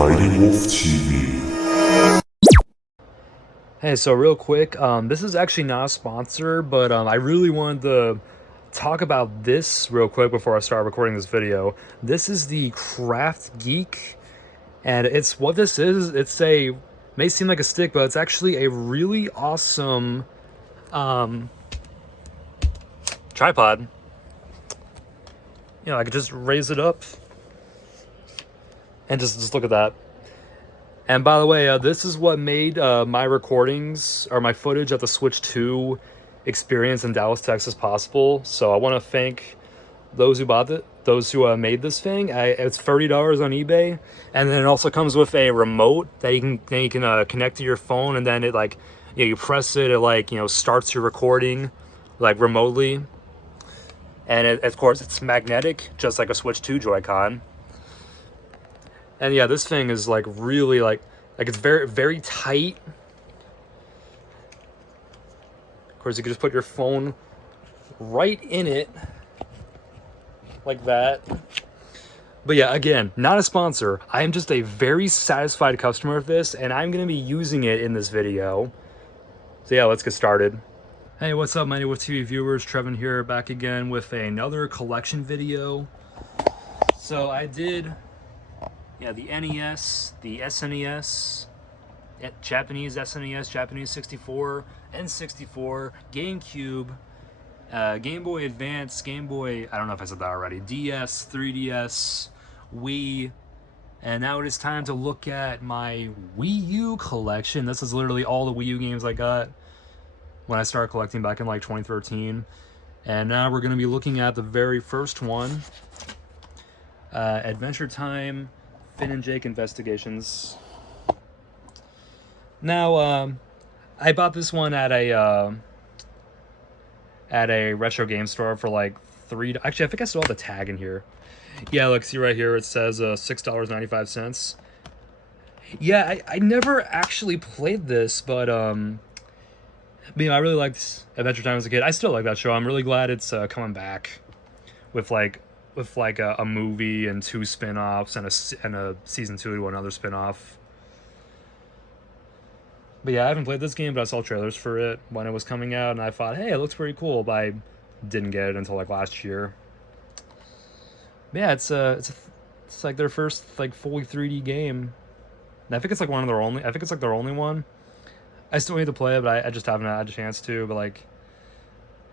MightyWolfTV. Hey, so real quick, this is actually not a sponsor, but I really wanted to talk about this real quick before I start recording this video. This is the Craft Geek, and it's what this is. May seem like a stick, but it's actually a really awesome tripod. You know, I could just raise it up and just look at that. And by the way, this is what made my recordings or my footage at the Switch 2 experience in Dallas, Texas possible. So I want to thank those who bought it, those who made this thing. It's $30 on eBay, and then it also comes with a remote that you can connect to your phone, and then you press it, it starts your recording like remotely. And of course it's magnetic, just like a Switch 2 Joy-Con. And yeah, this thing is like really like it's very, very tight. Of course, you can just put your phone right in it like that. But yeah, again, not a sponsor. I am just a very satisfied customer of this, and I'm going to be using it in this video. So yeah, let's get started. Hey, what's up, MightyWolfTV viewers? Trevin here, back again with another collection video. So I did... yeah, the NES, the SNES, Japanese SNES, Japanese 64, N64, GameCube, Game Boy Advance, Game Boy, I don't know if I said that already, DS, 3DS, Wii, and now it is time to look at my Wii U collection. This is literally all the Wii U games I got when I started collecting back in like 2013. And now we're going to be looking at the very first one, Adventure Time Finn and Jake Investigations. Now, I bought this one at a retro game store for like actually, I think I still have the tag in here. Yeah, look, see right here, it says $6.95. Yeah, I never actually played this, but I really liked Adventure Time as a kid. I still like that show. I'm really glad it's coming back with a movie and 2 spin-offs and a season 2 to another spin-off. But yeah, I haven't played this game, but I saw trailers for it when it was coming out, and I thought, hey, it looks pretty cool, but I didn't get it until like last year. But yeah, it's like their first like fully 3D game. And I think it's like one of their only. I think it's like their only one. I still need to play it, but I just haven't had a chance to. But like,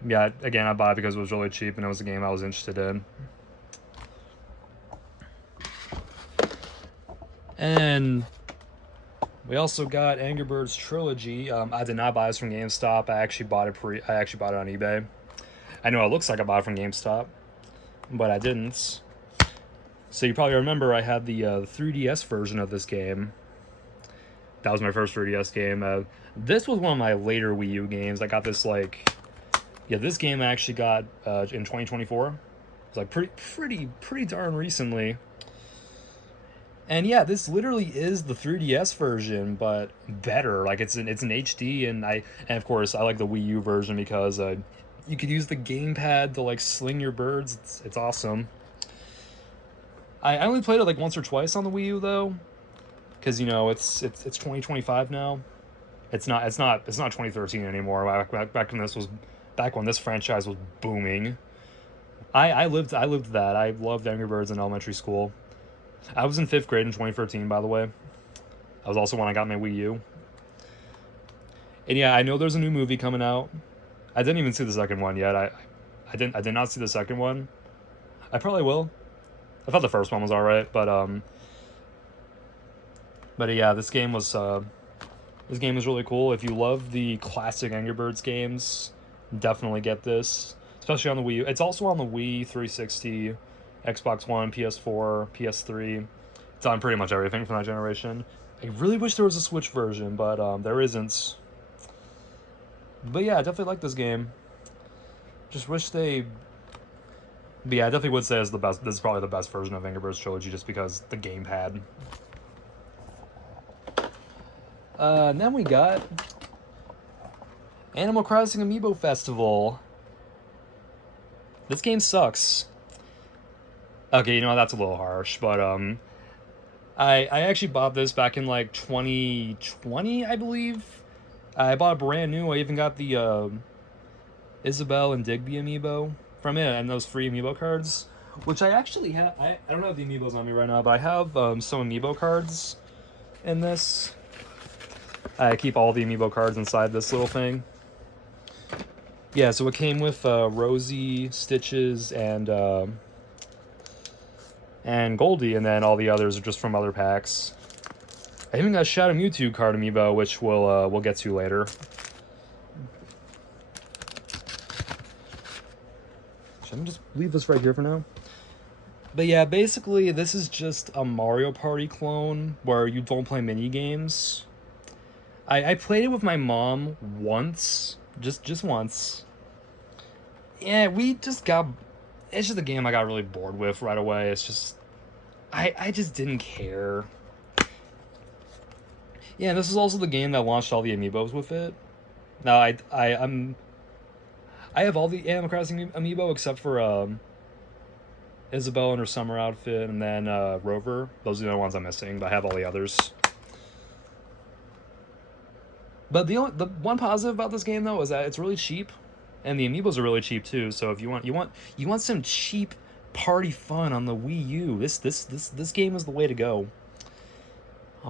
yeah, again, I bought it because it was really cheap and it was a game I was interested in. And we also got Angry Birds Trilogy. I did not buy this from GameStop. I actually bought it on eBay. I know it looks like I bought it from GameStop, but I didn't. So you probably remember I had the 3DS version of this game. That was my first 3DS game. This was one of my later Wii U games. I got this this game I actually got in 2024. It's like pretty darn recently. And yeah, this literally is the 3DS version, but better. Like it's an HD, and of course I like the Wii U version because you could use the gamepad to like sling your birds. It's awesome. I only played it like once or twice on the Wii U though, because it's 2025 now. It's not 2013 anymore. Back when this franchise was booming. I lived that. I loved Angry Birds in elementary school. I was in 5th grade in 2013, by the way. That was also when I got my Wii U. And yeah, I know there's a new movie coming out. I didn't even see the second one yet. I did not see the second one. I probably will. I thought the first one was alright, but yeah, this game was really cool. If you love the classic Angry Birds games, definitely get this, especially on the Wii U. It's also on the Wii 360, Xbox One, PS4, PS3. It's on pretty much everything from that generation. I really wish there was a Switch version, but there isn't. But yeah, I definitely like this game. Just wish they... But yeah, I definitely would say it's the best. This is probably the best version of Angry Birds Trilogy just because the gamepad. And then we got Animal Crossing Amiibo Festival. This game sucks. Okay, that's a little harsh, but I actually bought this back in like 2020, I believe. I bought it brand new. I even got the Isabel and Digby amiibo from it and those free amiibo cards, which I actually have. I don't have the amiibos on me right now, but I have some amiibo cards in this. I keep all the amiibo cards inside this little thing. Yeah, so it came with Rosie, Stitches, and Goldie, and then all the others are just from other packs. I even got a Shadow Mewtwo card amiibo, which we'll get to later. Should I just leave this right here for now? But yeah, basically this is just a Mario Party clone where you don't play mini games. I played it with my mom once, just once. Yeah, we just got. It's just a game I got really bored with right away. It's just, I just didn't care. Yeah, this is also the game that launched all the amiibos with it. Now I have all the Animal Crossing amiibo except for Isabelle in her summer outfit, and then Rover. Those are the only ones I'm missing, but I have all the others. But the one positive about this game though is that it's really cheap, and the amiibos are really cheap too. So if you want some cheap party fun on the Wii U, this game is the way to go.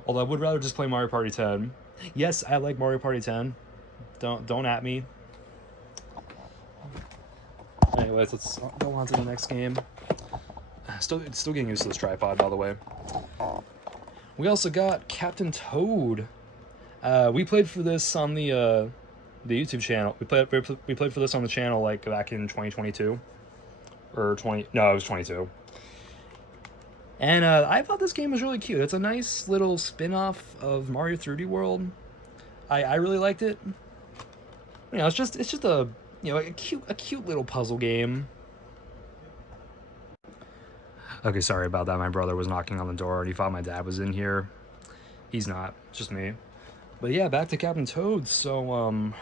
Although I would rather just play Mario Party 10. Yes, I like Mario Party 10. Don't at me. Anyways, let's go on to the next game. Still getting used to this tripod, by the way. We also got Captain Toad. We played for this on the YouTube channel. We played for this on the channel like back in 2022 or 20. No, it was 22. And I thought this game was really cute. It's a nice little spin-off of Mario 3D World. I really liked it. You know, it's just a a cute little puzzle game. Okay, sorry about that. My brother was knocking on the door and he thought my dad was in here. He's not, it's just me. But yeah, back to Captain Toad. So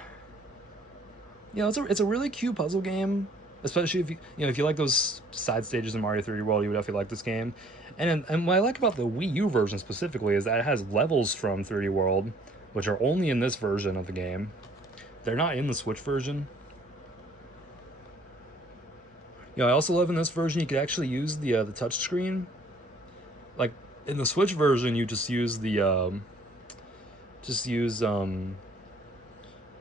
it's a really cute puzzle game, especially if if you like those side stages in Mario 3D World, you would definitely like this game. And what I like about the Wii U version specifically is that it has levels from 3D World, which are only in this version of the game. They're not in the Switch version. I also love in this version you could actually use the touch screen. Like in the Switch version, you just use the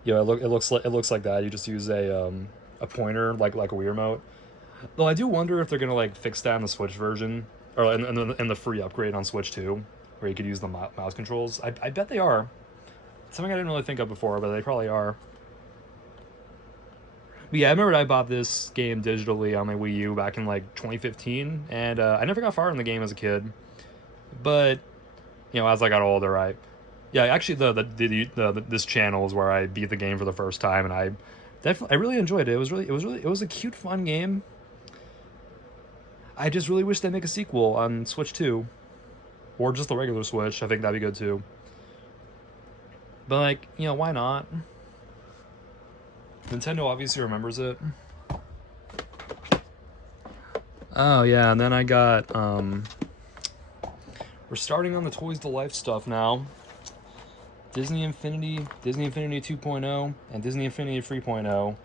it looks like that. You just use a pointer like a Wii remote. Though I do wonder if they're gonna like fix that in the Switch version or in the free upgrade on Switch 2, where you could use the mouse controls. I bet they are. Something I didn't really think of before, but they probably are. But yeah, I remember I bought this game digitally on my Wii U back in like 2015, and I never got far in the game as a kid. But as I got older, actually this channel is where I beat the game for the first time, and I really enjoyed it. It was a cute, fun game. I just really wish they make a sequel on Switch 2, or just the regular Switch. I think that'd be good too. But like, why not? Nintendo obviously remembers it. Oh yeah, and then I got we're starting on the Toys to Life stuff now. Disney Infinity 2.0, and Disney Infinity 3.0.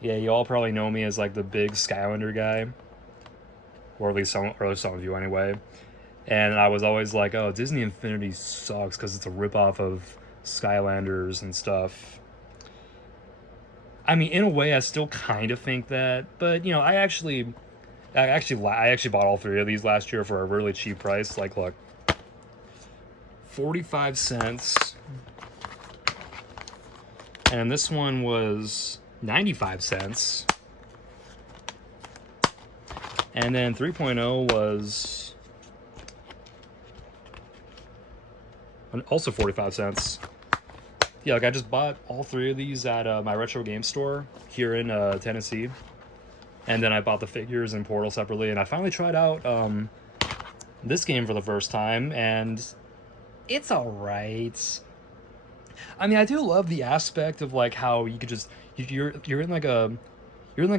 Yeah, you all probably know me as like the big Skylander guy, or at least some of you anyway. And I was always like, oh, Disney Infinity sucks because it's a ripoff of Skylanders and stuff. I mean, in a way, I still kind of think that, but I actually bought all three of these last year for a really cheap price. Like, look, 45 cents, and this one was 95 cents, and then 3.0 was also 45 cents. Yeah, like I just bought all three of these at my retro game store here in Tennessee, and then I bought the figures in Portal separately, and I finally tried out this game for the first time, and it's alright. I mean, I do love the aspect of like how you could just you're in like a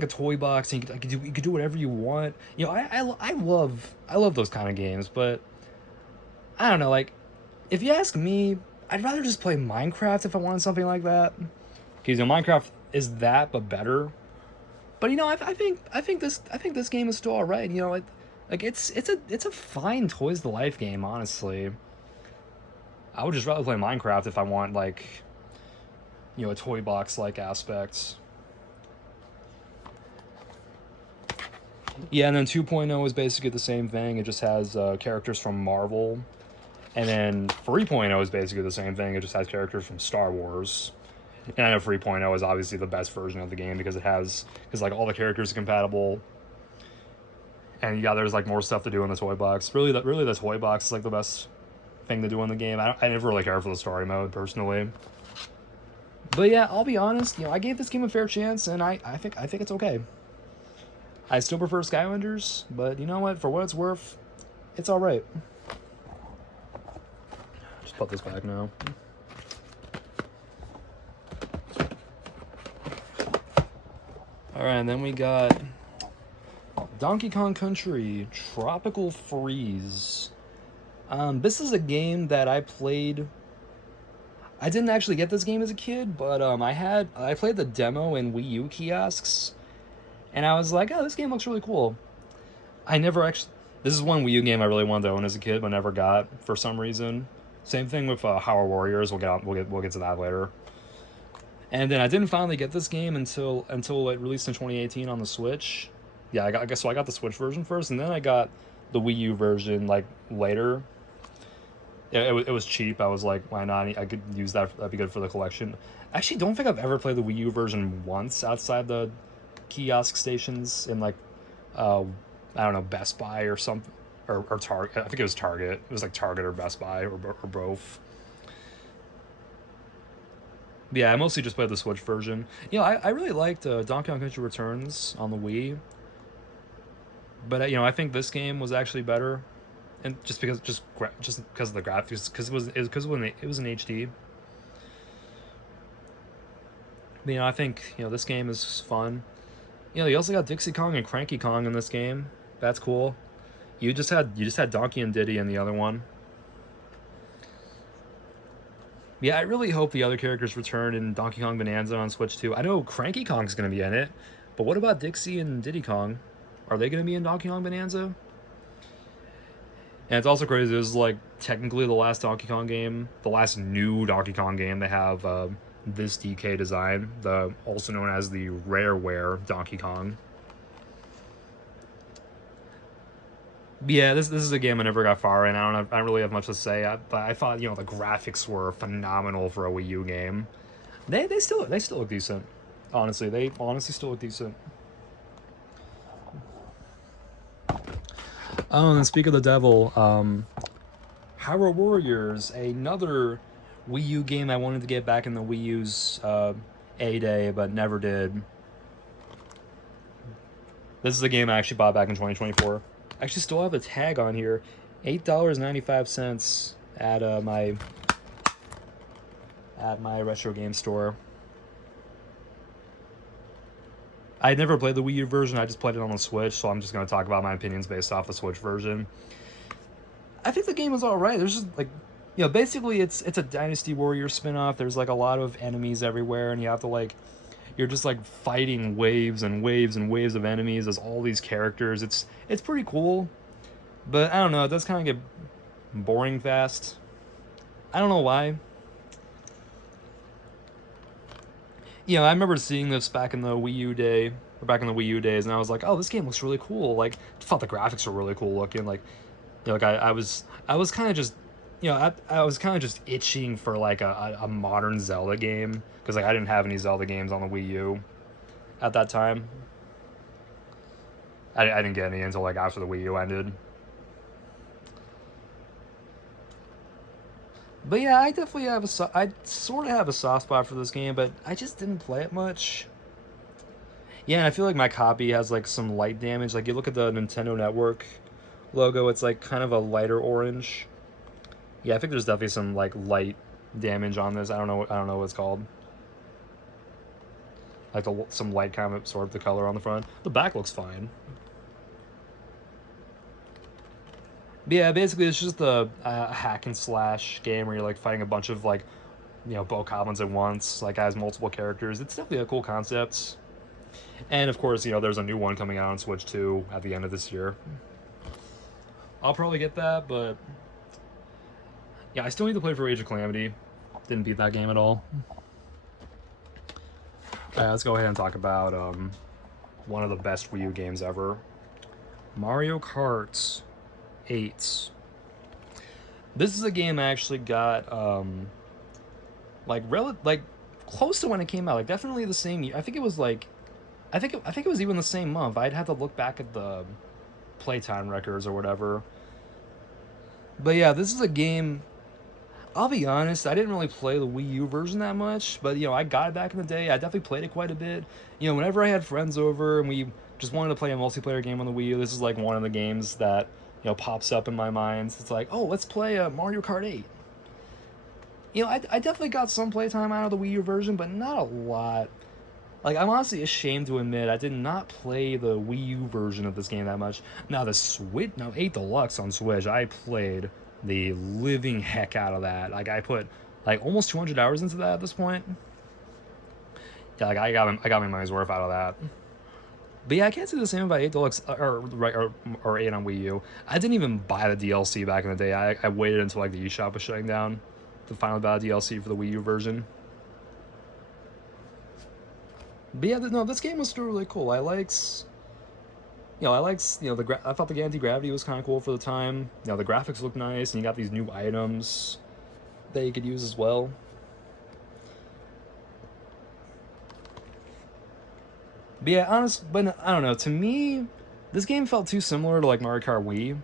toy box, and you could do whatever you want. I love those kind of games, but I don't know, like, if you ask me, I'd rather just play Minecraft if I wanted something like that. Because, you know, Minecraft is that, but better. But, you know, I think this game is still alright. You know, like it's a fine Toys to Life game, honestly. I would just rather play Minecraft if I want, like, you know, a toy box like aspect. Yeah, and then 2.0 is basically the same thing. It just has characters from Marvel. And then 3.0 is basically the same thing. It just has characters from Star Wars. And I know 3.0 is obviously the best version of the game because because like all the characters are compatible. And yeah, there's like more stuff to do in the toy box. Really the toy box is like the best thing to do in the game. I never really care for the story mode personally. But yeah, I'll be honest. You know, I gave this game a fair chance, and I think it's okay. I still prefer Skylanders, but you know what? For what it's worth, it's all right. Just put this back now. All right, and then we got Donkey Kong Country Tropical Freeze. This is a game that I played. I didn't actually get this game as a kid, but I played the demo in Wii U kiosks, and I was like, oh, this game looks really cool. I never actually. This is one Wii U game I really wanted to own as a kid, but never got for some reason. Same thing with Power Warriors. We'll get to that later. And then I didn't finally get this game until it released in 2018 on the Switch. Yeah, I guess so. I got the Switch version first, and then I got the Wii U version like later. Yeah, it was cheap. I was like, why not? I could use that. That'd be good for the collection. I actually don't think I've ever played the Wii U version once outside the kiosk stations in like, uh, I don't know, Best Buy or something, or Target. I think it was Target. It was like Target or Best Buy or both. But yeah, I mostly just played the Switch version. You know, I really liked Donkey Kong Country Returns on the Wii, but you know, I think this game was actually better, and just because of the graphics, because when it was in HD. But, you know, I think you know this game is fun. You know, you also got Dixie Kong and Cranky Kong in this game. That's cool. You just had Donkey and Diddy in the other one. Yeah, I really hope the other characters return in Donkey Kong Bonanza on Switch too. I know Cranky Kong's gonna be in it, but what about Dixie and Diddy Kong? Are they gonna be in Donkey Kong Bonanza? And it's also crazy. This is like technically the last Donkey Kong game, the last new Donkey Kong game to have this DK design, the also known as the Rareware Donkey Kong. But yeah, this is a game I never got far in. I don't really have much to say. But I thought you know the graphics were phenomenal for a Wii U game. They still look decent. Honestly, they honestly still look decent. Oh, and speak of the devil, Hyrule Warriors, another Wii U game I wanted to get back in the Wii U's A day, but never did. This is a game I actually bought back in 2024. I actually still have the tag on here, $8.95 at my retro game store. I never played the Wii U version. I just played it on the Switch, so I'm just going to talk about my opinions based off the Switch version. I think the game is all right. There's just like, you know, basically it's a Dynasty Warriors spin-off. There's like a lot of enemies everywhere, and you have to like, you're just like fighting waves and waves and waves of enemies as all these characters. It's pretty cool, but I don't know. It does kind of get boring fast. I don't know why. You know, I remember seeing this back in the Wii U day, or back in the Wii U days, and I was like, oh, this game looks really cool. Like, I thought the graphics were really cool looking. Like, you know, like I was kind of just, you know, I was kind of just itching for like a modern Zelda game because like I didn't have any Zelda games on the Wii U at that time. I didn't get any until like after the Wii U ended. But yeah, I definitely have I sort of have a soft spot for this game, but I just didn't play it much. Yeah, and I feel like my copy has like some light damage. Like you look at the Nintendo Network logo, it's like kind of a lighter orange. Yeah, I think there's definitely some like light damage on this. I don't know what it's called. Like some light kind of absorbed the color on the front. The back looks fine. But yeah, basically it's just a hack and slash game where you're like fighting a bunch of like, you know, bokoblins at once, like has multiple characters. It's definitely a cool concept. And of course, you know, there's a new one coming out on Switch 2 at the end of this year. I'll probably get that, but yeah, I still need to play for Age of Calamity. Didn't beat that game at all. Let's go ahead and talk about one of the best Wii U games ever, Mario Kart 8. This is a game I actually got like close to when it came out, like definitely the same year. I think it was like I think it was even the same month. I'd have to look back at the playtime records or whatever. But yeah, this is a game. I'll be honest, I didn't really play the Wii U version that much, but you know, I got it back in the day. I definitely played it quite a bit. You know, whenever I had friends over and we just wanted to play a multiplayer game on the Wii U, this is like one of the games that, you know, pops up in my mind. It's like, oh, let's play a Mario Kart 8. You know, I definitely got some playtime out of the Wii U version, but not a lot. Like, I'm honestly ashamed to admit I did not play the Wii U version of this game that much. Now, the Switch, now 8 Deluxe on Switch, I played the living heck out of that. Like, I put like almost 200 hours into that at this point. Yeah, like I got my money's worth out of that. But yeah, I can't say the same about 8 Deluxe or 8 on Wii U. I didn't even buy the DLC back in the day. I waited until like the eShop was shutting down to finally buy the DLC for the Wii U version. But yeah, no, this game was still really cool. I thought the anti-gravity was kind of cool for the time. You know, the graphics look nice, and you got these new items that you could use as well. But yeah, but I don't know. To me, this game felt too similar to like Mario Kart Wii.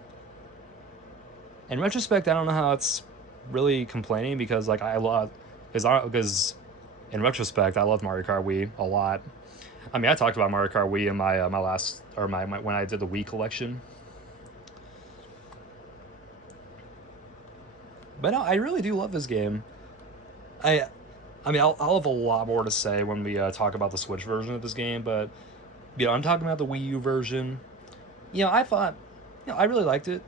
In retrospect, I don't know how it's really complaining because like because in retrospect, I loved Mario Kart Wii a lot. I mean, I talked about Mario Kart Wii in my last or my when I did the Wii collection. But no, I really do love this game. I I mean, I'll have a lot more to say when we talk about the Switch version of this game, but you know, I'm talking about the Wii U version. You know, I thought, you know, I really liked it.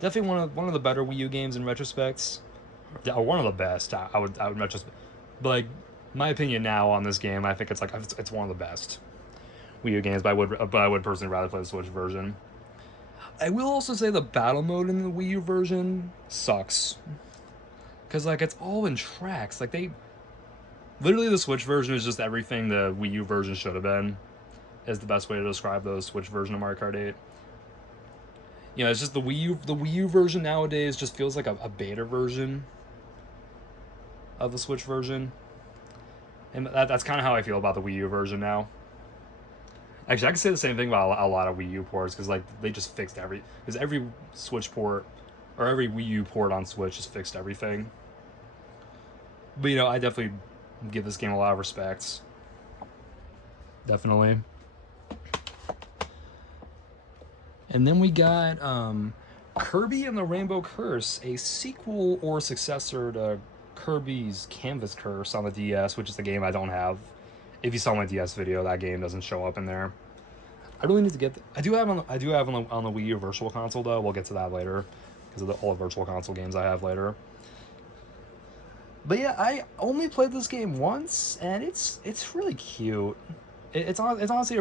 Definitely one of the better Wii U games in retrospects. Yeah, or one of the best. I would retrospect. But like, my opinion now on this game, I think it's one of the best Wii U games. But I would personally rather play the Switch version. I will also say the battle mode in the Wii U version sucks because like it's all in tracks. Like they literally the Switch version is just everything the Wii U version should have been. Is the best way to describe the Switch version of Mario Kart 8. You know, it's just the Wii U version nowadays just feels like a beta version of the Switch version. And that's kind of how I feel about the Wii U version now. Actually, I can say the same thing about a lot of Wii U ports because like they just fixed because every Switch port or every Wii U port on Switch just fixed everything. But you know, I definitely give this game a lot of respect. Definitely. And then we got Kirby and the Rainbow Curse, a sequel or successor to Kirby's Canvas Curse on the DS, which is the game I don't have. If you saw my DS video, that game doesn't show up in there. I really need to get. I do have on the Wii U Virtual Console though. We'll get to that later because of all the Virtual Console games I have later. But yeah, I only played this game once, and it's really cute. It's honestly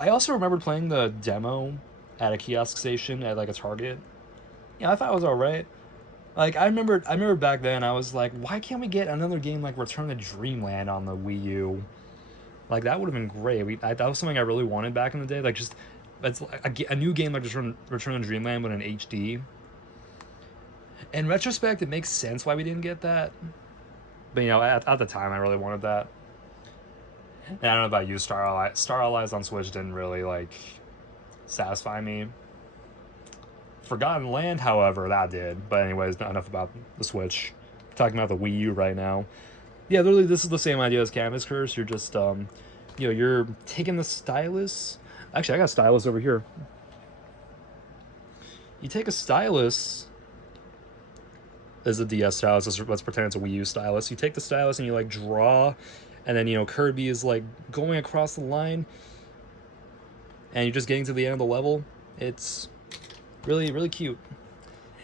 I also remembered playing the demo at a kiosk station at like a Target. Yeah, I thought it was alright. Like I remember back then I was like, why can't we get another game like Return to Dreamland on the Wii U? Like that would have been great. That was something I really wanted back in the day. Like just it's like a new game like Return to Dreamland but in HD. In retrospect, it makes sense why we didn't get that. But you know, at the time, I really wanted that. And I don't know about you, Star Allies on Switch didn't really like satisfy me. Forgotten Land, however, that did. But anyways, not enough about the Switch. Talking about the Wii U right now. Yeah, literally, this is the same idea as Canvas Curse. You're just, you know, you're taking the stylus. Actually, I got a stylus over here. You take a stylus. As a DS stylus. Let's pretend it's a Wii U stylus. You take the stylus and you like draw, and then you know Kirby is like going across the line, and you're just getting to the end of the level. It's really cute.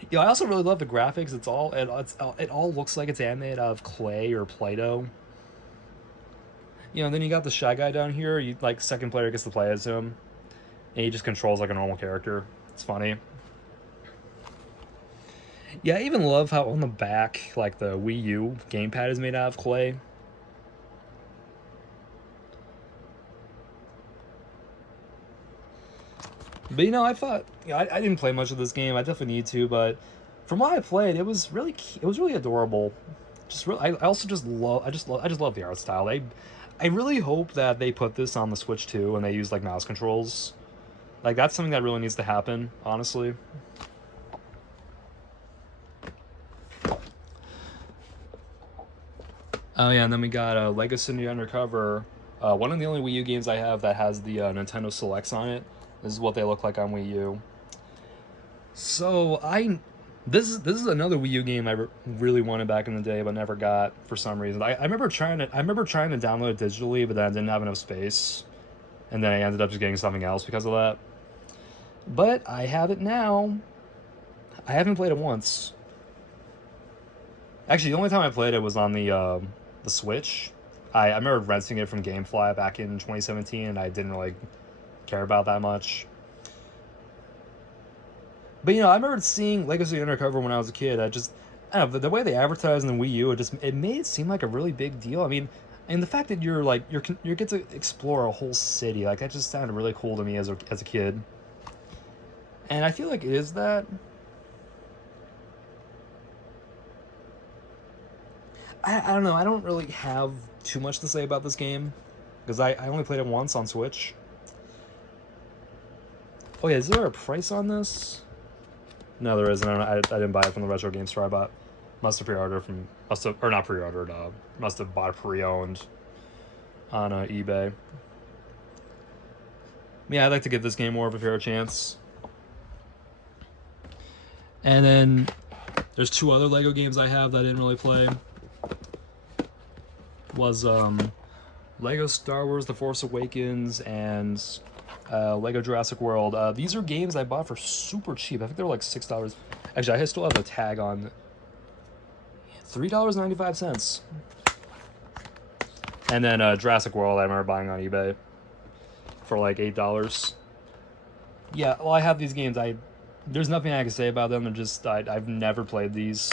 Yeah, I also really love the graphics. It all looks like it's animated out of clay or Play-Doh. Then you got the Shy Guy down here. You like second player gets to play as him, and he just controls like a normal character. It's funny. Yeah, I even love how on the back, like the Wii U gamepad is made out of clay. But I thought I didn't play much of this game. I definitely need to, but from what I played, it was really adorable. Just really, I also just love I just love the art style. I really hope that they put this on the Switch too, and they use like mouse controls. Like that's something that really needs to happen, honestly. Oh yeah, and then we got Lego City Undercover. One of the only Wii U games I have that has the Nintendo Selects on it. This is what they look like on Wii U. So this is another Wii U game I really wanted back in the day, but never got for some reason. I remember trying to download it digitally, but then I didn't have enough space, and then I ended up just getting something else because of that. But I have it now. I haven't played it once. Actually, the only time I played it was on the Switch. I remember renting it from GameFly back in 2017, and I didn't really care about that much. But I remember seeing Legacy Undercover when I was a kid. I don't know, the way they advertised in the Wii U, it made it seem like a really big deal. I mean, and the fact that you get to explore a whole city, like that just sounded really cool to me as a kid. And I feel like it is that. I don't know. I don't really have too much to say about this game because I only played it once on Switch. Oh yeah, is there a price on this? No, there isn't. I didn't buy it from the retro game store. Must have pre-ordered from or not pre-ordered. Must have bought pre-owned on eBay. Yeah, I'd like to give this game more of a fair chance. And then there's two other Lego games I have that I didn't really play. Was Lego Star Wars: The Force Awakens and Lego Jurassic World. These are games I bought for super cheap. I think they were like $6. Actually, I still have the tag on. $3.95. And then Jurassic World, I remember buying on eBay for like $8. Yeah, well, I have these games. There's nothing I can say about them. They're just I've never played these,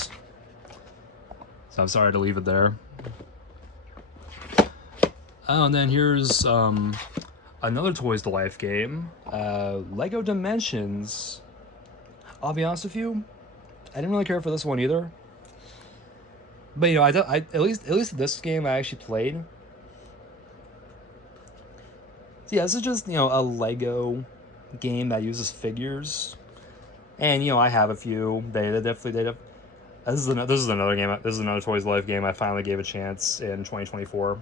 so I'm sorry to leave it there. Oh, and then here's another Toys to Life game, Lego Dimensions. I'll be honest with you, I didn't really care for this one either. But at least this game I actually played. So yeah, this is just a Lego game that uses figures, and I have a few. They definitely did. This is another game. This is another Toys to Life game I finally gave a chance in 2024.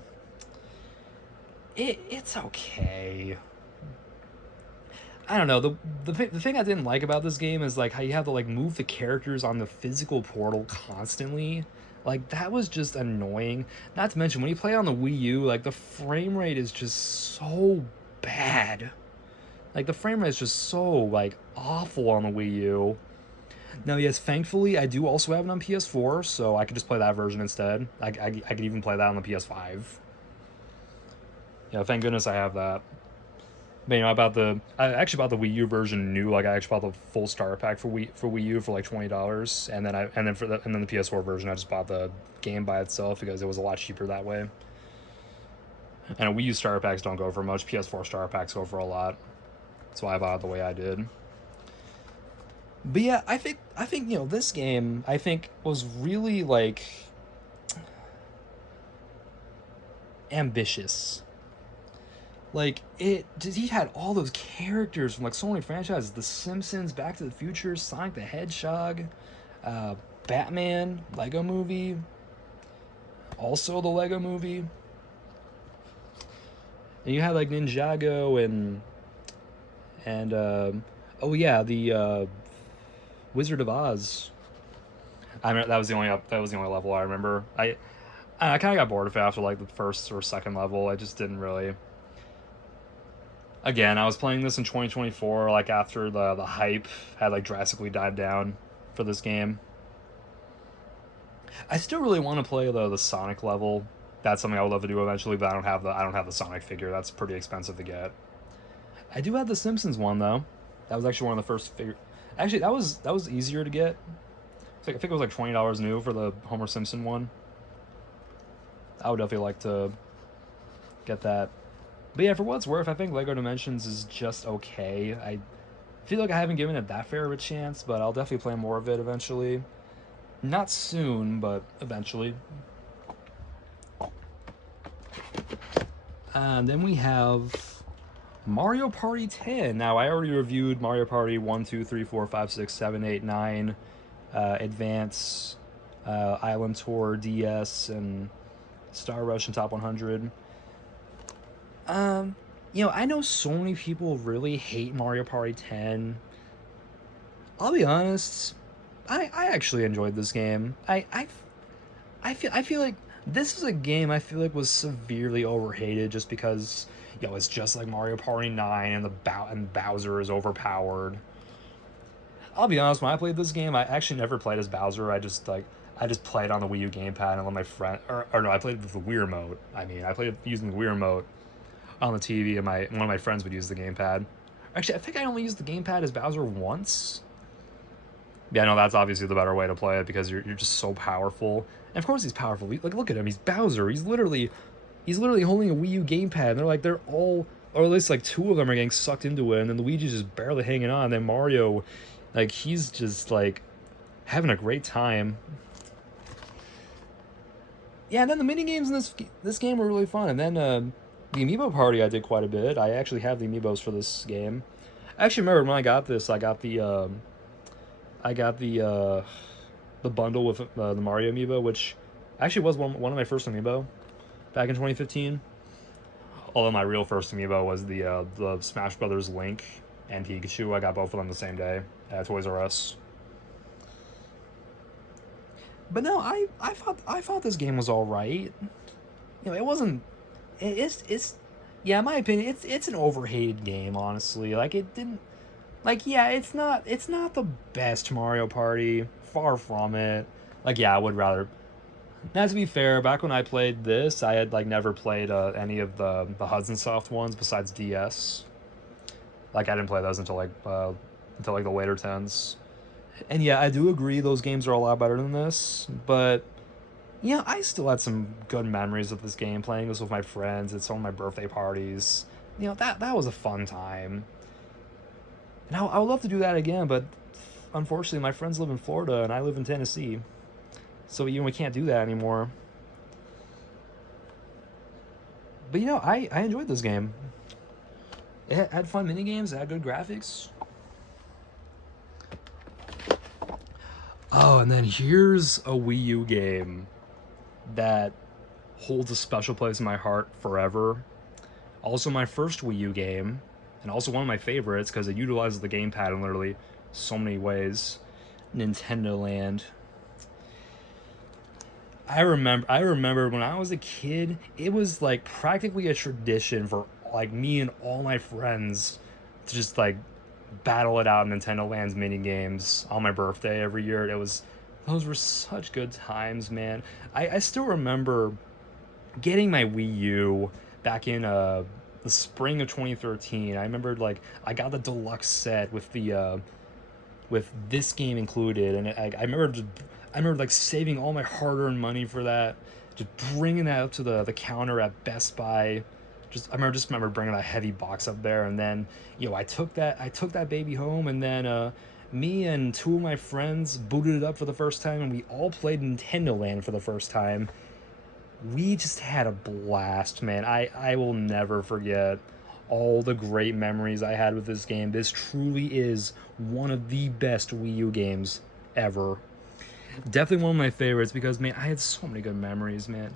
It's okay. I don't know. The thing I didn't like about this game is like how you have to like move the characters on the physical portal constantly. Like that was just annoying. Not to mention when you play on the Wii U, like the frame rate is just so bad. Like the frame rate is just so like awful on the Wii U. Now, yes, thankfully I do also have it on PS4, so I could just play that version instead. I could even play that on the PS5. Thank goodness I have that. But I actually bought the Wii U version new. Like I actually bought the full starter pack for Wii U for like $20, and then the PS4 version I just bought the game by itself because it was a lot cheaper that way. And Wii U starter packs don't go for much. PS4 starter packs go for a lot. That's why I bought it the way I did. But yeah, I think this game I think was really like ambitious. Like he had all those characters from like so many franchises: The Simpsons, Back to the Future, Sonic the Hedgehog, Batman, Lego Movie, also the Lego Movie. And you had like Ninjago and oh yeah, the Wizard of Oz. I remember that was the only level I remember. I kind of got bored of it after like the first or second level. I just didn't really. Again, I was playing this in 2024, like after the hype had like drastically died down. for this game. I still really want to play the Sonic level. That's something I would love to do eventually, but I don't have the Sonic figure. That's pretty expensive to get. I do have the Simpsons one though. That was actually one of the first figure. Actually, that was easier to get. I think it was like $20 new for the Homer Simpson one. I would definitely like to get that. But yeah, for what it's worth, I think Lego Dimensions is just okay. I feel like I haven't given it that fair of a chance, but I'll definitely play more of it eventually. Not soon, but eventually. And then we have Mario Party 10. Now, I already reviewed Mario Party 1, 2, 3, 4, 5, 6, 7, 8, 9, Advance, Island Tour, DS, and Star Rush and Top 100. You know, I know so many people really hate Mario Party 10. I'll be honest, I actually enjoyed this game. I feel like this is a game I feel like was severely overhated just because, you know, it's just like Mario Party 9 and Bowser is overpowered. I'll be honest, when I played this game, I actually never played as Bowser. I just played on the Wii U gamepad and let my friend or no, I played with the Wii remote. I mean, I played using the Wii remote on the TV, and one of my friends would use the gamepad. Actually, I think I only used the gamepad as Bowser once. Yeah, no, that's obviously the better way to play it because you're just so powerful. And of course he's powerful. Like, look at him. He's Bowser. He's literally holding a Wii U gamepad. And they're all, or at least like two of them are getting sucked into it, and then Luigi's just barely hanging on. And then Mario, like, he's just like having a great time. Yeah, and then the mini games in this game were really fun. And then the Amiibo party I did quite a bit. I actually have the Amiibos for this game. I actually remember when I got this, I got the bundle with the Mario Amiibo, which actually was one of my first Amiibo back in 2015. Although my real first Amiibo was the Smash Brothers Link and Pikachu. I got both of them the same day at Toys R Us. But no, I thought this game was all right. You know, it wasn't. It's yeah, in my opinion, it's an overhated game. Honestly, like it didn't. Like, yeah, it's not the best Mario Party. Far from it. Like, yeah, I would rather. Now, to be fair, back when I played this, I had like never played any of the Hudson Soft ones besides DS. Like, I didn't play those until like the later tens. And yeah, I do agree those games are a lot better than this, but yeah, I still had some good memories of this game, playing this with my friends at some of my birthday parties. You know, that was a fun time. And I would love to do that again, but unfortunately my friends live in Florida and I live in Tennessee. So, you know, we can't do that anymore. But, you know, I enjoyed this game. It had fun minigames, it had good graphics. Oh, and then here's a Wii U game that holds a special place in my heart forever. Also my first Wii U game, and also one of my favorites because it utilizes the gamepad in literally so many ways. Nintendo Land. I remember when I was a kid, it was like practically a tradition for like me and all my friends to just like battle it out in Nintendo Land's mini games on my birthday every year. Those were such good times, man. I still remember getting my Wii U back in the spring of 2013. I remembered like I got the deluxe set with this game included, and I remember like saving all my hard-earned money for that, just bringing that up to the counter at Best Buy. I remember bringing that heavy box up there, and then, you know, I took that baby home, and then me and two of my friends booted it up for the first time, and we all played Nintendo Land for the first time. We just had a blast, man. I will never forget all the great memories I had with this game. This truly is one of the best Wii U games ever. Definitely one of my favorites because, man, I had so many good memories, man.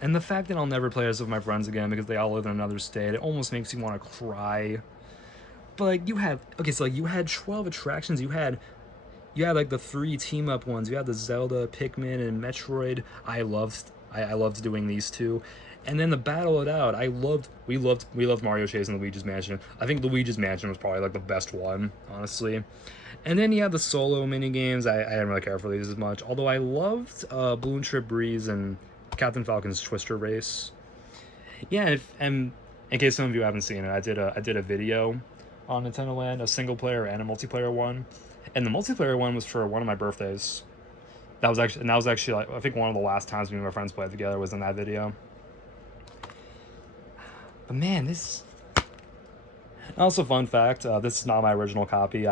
And the fact that I'll never play this with my friends again because they all live in another state, it almost makes you want to cry. But like you had 12 attractions. You had like the 3 team up ones. You had the Zelda, Pikmin, and Metroid. I loved I loved doing these two. And then to battle it out, we loved Mario Chase and Luigi's Mansion. I think Luigi's Mansion was probably like the best one, honestly. And then you have the solo mini games. I didn't really care for these as much. Although I loved Balloon Trip Breeze and Captain Falcon's Twister Race. Yeah, and in case some of you haven't seen it, I did a video on Nintendo Land, a single player and a multiplayer one. And the multiplayer one was for one of my birthdays. That was actually like, I think one of the last times me and my friends played together was in that video. But man, this. Also, fun fact: this is not my original copy.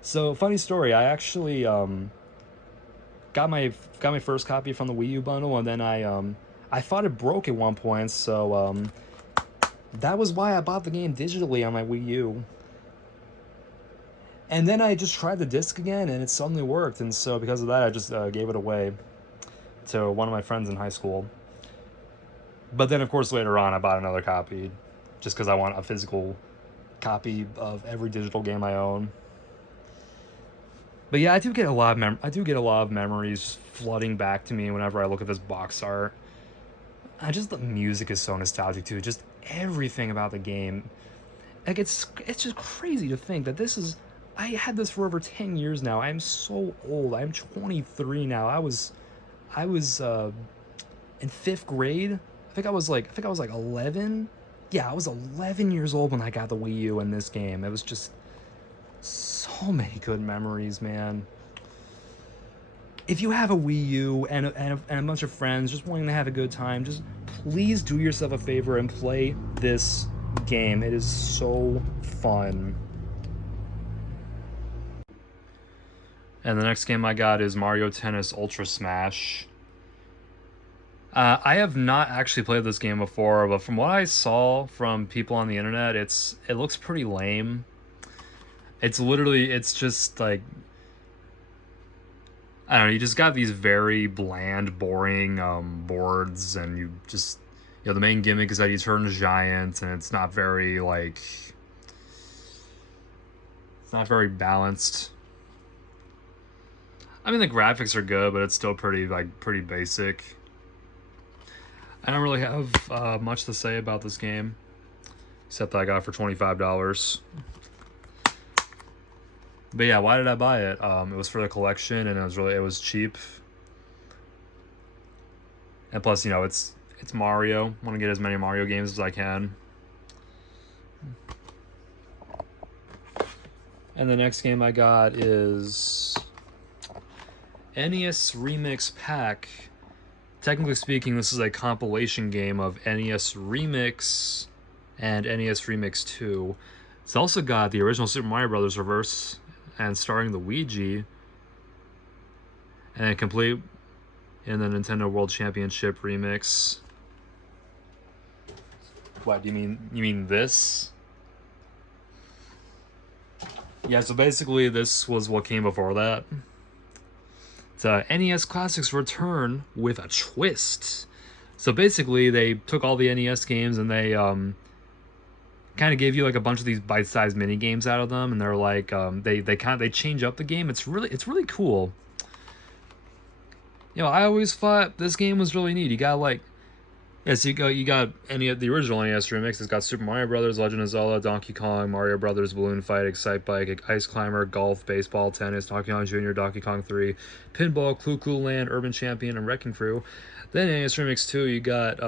So funny story. I actually got my first copy from the Wii U bundle, and then I thought it broke at one point. So that was why I bought the game digitally on my Wii U. And then I just tried the disc again, and it suddenly worked. And so because of that, I just gave it away to one of my friends in high school. But then, of course, later on, I bought another copy just because I want a physical copy of every digital game I own. But yeah, I do get a lot of memories flooding back to me whenever I look at this box art. The music is so nostalgic too. Just everything about the game. Like it's just crazy to think that I had this for over 10 years now. I'm so old. I'm 23 now. I was in 5th grade. I think I was like 11. Yeah, I was 11 years old when I got the Wii U in this game. It was just so many good memories, man. If you have a Wii U and a bunch of friends just wanting to have a good time, just please do yourself a favor and play this game. It is so fun. And the next game I got is Mario Tennis Ultra Smash. I have not actually played this game before, but from what I saw from people on the internet, it looks pretty lame. It's just like, I don't know, you just got these very bland, boring boards, and the main gimmick is that you turn giant, and it's not very balanced. I mean, the graphics are good, but it's still pretty basic. I don't really have much to say about this game, except that I got it for $25. But yeah, why did I buy it? It was for the collection, and it was cheap. And plus, it's Mario. I want to get as many Mario games as I can. And the next game I got is NES Remix Pack. Technically speaking, this is a compilation game of NES Remix and NES Remix 2. It's also got the original Super Mario Bros. Reverse and starring Luigi, and complete in the Nintendo World Championship Remix. What, you mean this? Yeah, so basically this was what came before that. It's NES Classics Return with a twist. So basically they took all the NES games and they kind of gave you like a bunch of these bite-sized mini games out of them, and they're like they change up the game. It's really cool. I always thought this game was really neat. You got you got any of the original NES remix. It's got Super Mario Brothers, Legend of Zelda, Donkey Kong, Mario Brothers, Balloon Fight, Excite Bike, Ice Climber, Golf, Baseball, Tennis, Donkey Kong Jr., Donkey Kong 3, Pinball, Clue Clue Land, Urban Champion, and Wrecking Crew. Then NES Remix 2, you got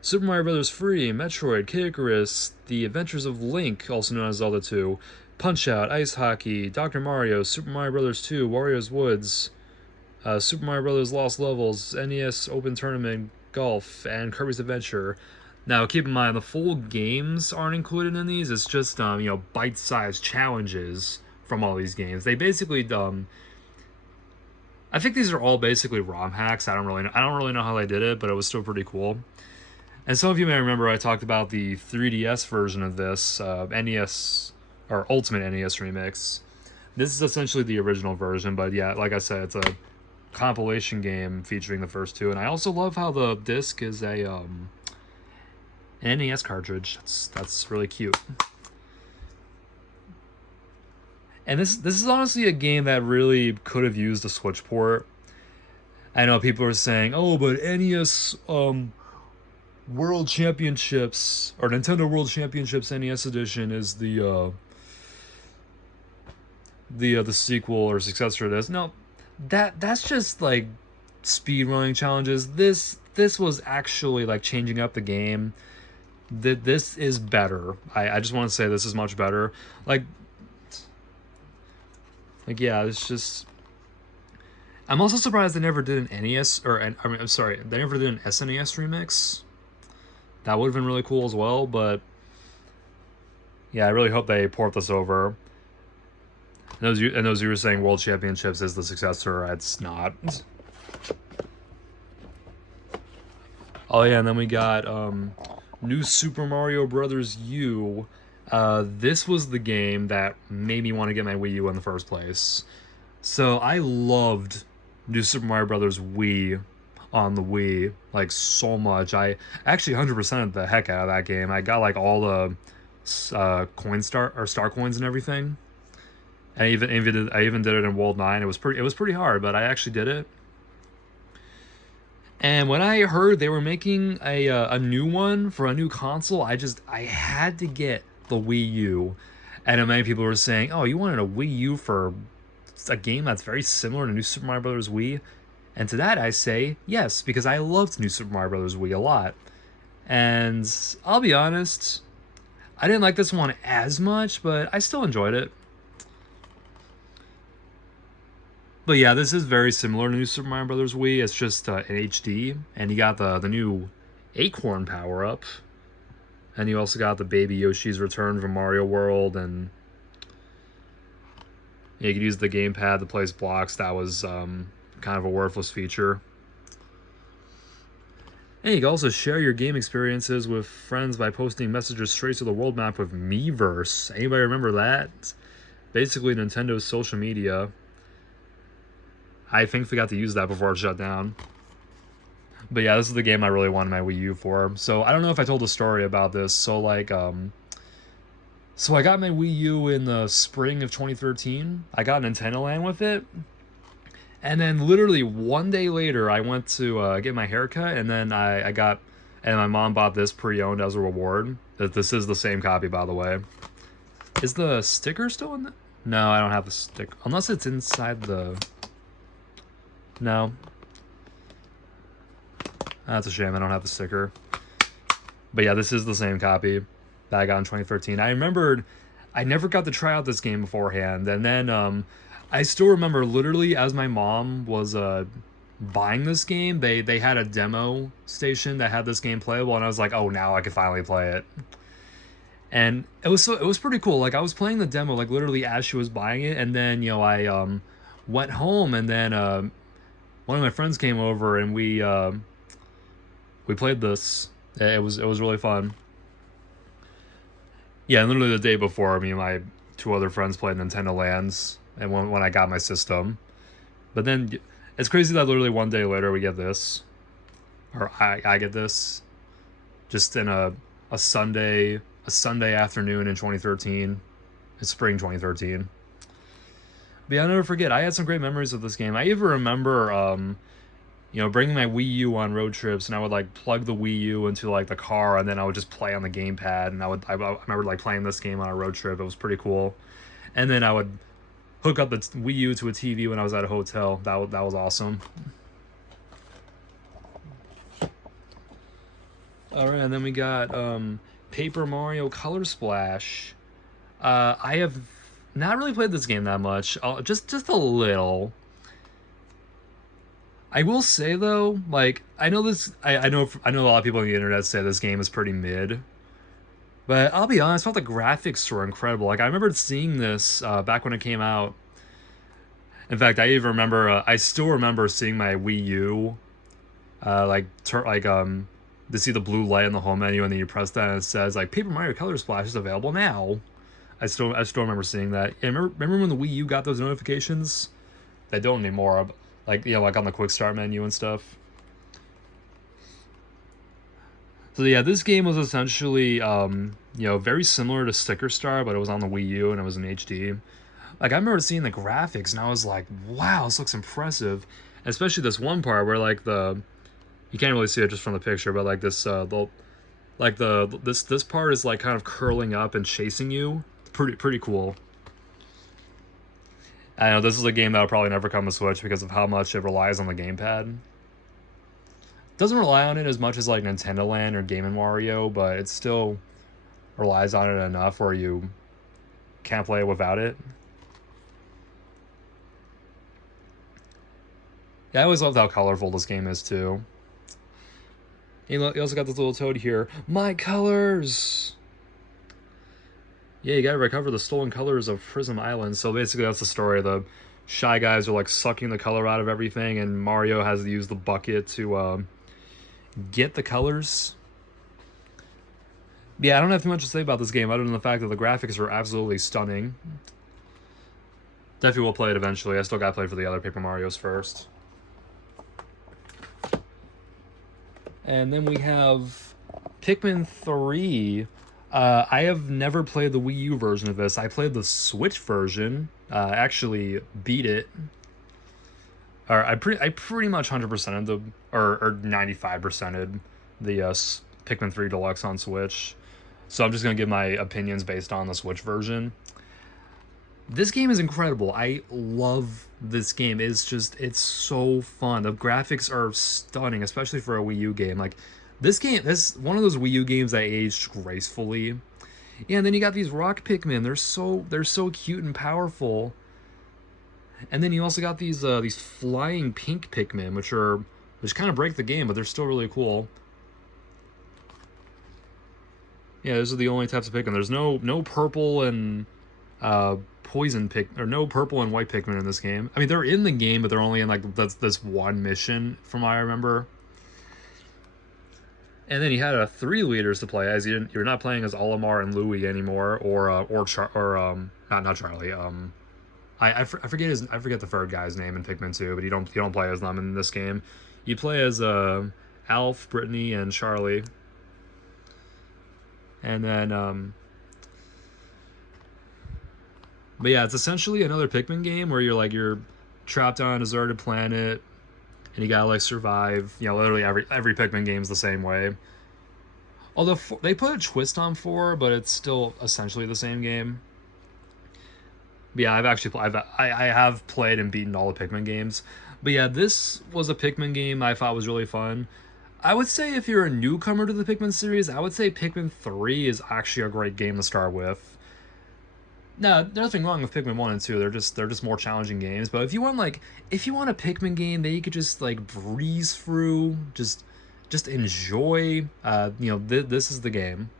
Super Mario Brothers Free, Metroid, Kid Icarus, The Adventures of Link, also known as Zelda 2, Punch-Out, Ice Hockey, Dr. Mario, Super Mario Brothers 2, Wario's Woods, Super Mario Brothers Lost Levels, NES Open Tournament, Golf, and Kirby's Adventure. Now, keep in mind, the full games aren't included in these. It's just, bite-sized challenges from all these games. They basically, I think these are all basically ROM hacks. I don't really know how they did it, but it was still pretty cool. And some of you may remember I talked about the 3DS version of this, NES, or Ultimate NES Remix. This is essentially the original version, but yeah, like I said, it's a compilation game featuring the first two. And I also love how the disc is an NES cartridge. That's really cute. And this is honestly a game that really could have used a Switch port. I know people are saying, "Oh, but NES World Championships or Nintendo World Championships NES Edition is the sequel or successor to this." No, that's just like speedrunning challenges. This was actually like changing up the game. This is better. I just want to say this is much better. Like yeah, it's just. I'm also surprised they never did an NES or I mean, I'm sorry, they never did an SNES remix. That would have been really cool as well. But yeah, I really hope they port this over. And those you were saying World Championships is the successor. It's not. Oh yeah, and then we got New Super Mario Brothers U. This was the game that made me want to get my Wii U in the first place. So I loved New Super Mario Brothers Wii on the Wii like so much. I actually 100% the heck out of that game. I got like all the coin star coins and everything. I even did it in World 9. It was pretty hard, but I actually did it. And when I heard they were making a new one for a new console, I had to get the Wii U. And many people were saying, "Oh, you wanted a Wii U for a game that's very similar to New Super Mario Bros. Wii?" And to that I say yes, because I loved New Super Mario Bros. Wii a lot. And I'll be honest, I didn't like this one as much, but I still enjoyed it. But yeah, this is very similar to New Super Mario Bros. Wii. It's just in HD, and you got the new Acorn power up, and you also got the Baby Yoshi's Return from Mario World, and yeah, you could use the gamepad to place blocks. That was kind of a worthless feature. And you can also share your game experiences with friends by posting messages straight to the world map with Miiverse. Anybody remember that? Basically, Nintendo's social media. I think they got to use that before it shut down. But yeah, this is the game I really wanted my Wii U for. So I don't know if I told a story about this. So I got my Wii U in the spring of 2013. I got Nintendo Land with it. And then literally one day later, I went to get my haircut, and then and my mom bought this pre-owned as a reward. This is the same copy, by the way. Is the sticker still in the... No, I don't have the sticker. Unless it's inside the... No. That's a shame, I don't have the sticker. But yeah, this is the same copy that I got in 2013. I remembered I never got to try out this game beforehand, and then I still remember literally as my mom was buying this game, they had a demo station that had this game playable, and I was like, oh, now I can finally play it. And it was pretty cool. Like I was playing the demo like literally as she was buying it, and then I went home, and then one of my friends came over, and we played this. It was really fun. Yeah, and literally the day before, me and my two other friends played Nintendo Lands, and when I got my system. But then it's crazy that literally one day later we get this, or I get this, just in a Sunday afternoon in 2013. It's spring 2013. But yeah, I'll never forget. I had some great memories of this game. I even remember, bringing my Wii U on road trips, and I would like plug the Wii U into like the car, and then I would just play on the gamepad. And I remember like playing this game on a road trip. It was pretty cool. And then I would hook up the Wii U to a TV when I was at a hotel. That was awesome. All right, and then we got Paper Mario Color Splash. I have not really played this game that much. Just a little. I will say though, like I know this. I know a lot of people on the internet say this game is pretty mid. But I'll be honest, I thought the graphics were incredible. Like I remember seeing this back when it came out. In fact, I still remember seeing my Wii U, to see the blue light in the home menu, and then you press that, and it says like Paper Mario Color Splash is available now. I still remember seeing that. And remember when the Wii U got those notifications? They don't anymore. Like like on the quick start menu and stuff. So yeah, this game was essentially very similar to Sticker Star, but it was on the Wii U and it was in HD. Like I remember seeing the graphics and I was like, wow, this looks impressive. Especially this one part where like you can't really see it just from the picture, but like this this part is like kind of curling up and chasing you. Pretty cool. I know this is a game that'll probably never come to Switch because of how much it relies on the gamepad. Doesn't rely on it as much as like Nintendo Land or Game & Wario, but it still relies on it enough where you can't play it without it. Yeah, I always loved how colorful this game is too. You also got this little toad here. My colors! Yeah, you gotta recover the stolen colors of Prism Island. So basically that's the story. The Shy Guys are like sucking the color out of everything, and Mario has to use the bucket to get the colors. Yeah, I don't have too much to say about this game other than the fact that the graphics are absolutely stunning. Definitely will play it eventually. I still gotta play for the other Paper Marios first. And then we have Pikmin 3. I have never played the Wii U version of this. I played the Switch version. Actually beat it. Or I pretty much 100%ed the or 95%ed the Pikmin 3 Deluxe on Switch. So I'm just gonna give my opinions based on the Switch version. This game is incredible. I love this game. It's so fun. The graphics are stunning, especially for a Wii U game. Like this one of those Wii U games that aged gracefully. Yeah, and then you got these rock Pikmin. They're so cute and powerful. And then you also got these flying pink Pikmin, which kind of break the game, but they're still really cool. Yeah, those are the only types of Pikmin. There's no purple and poison or no purple and white Pikmin in this game. I mean, they're in the game, but they're only in like this one mission, from what I remember. And then you had 3 leaders to play as. You're not playing as Olimar and Louie anymore, or not Charlie. I forget the third guy's name in Pikmin 2, but you don't play as them in this game. You play as Alf, Brittany, and Charlie. And then but yeah, it's essentially another Pikmin game where you're trapped on a deserted planet and you gotta like survive. You know, literally every Pikmin game's the same way. Although they put a twist on 4, but it's still essentially the same game. But yeah, I have played and beaten all the Pikmin games. But yeah, this was a Pikmin game I thought was really fun. I would say if you're a newcomer to the Pikmin series, I would say Pikmin 3 is actually a great game to start with. No, there's nothing wrong with Pikmin 1 and 2. They're just more challenging games. But if you want a Pikmin game that you could just like breeze through, just enjoy, this is the game.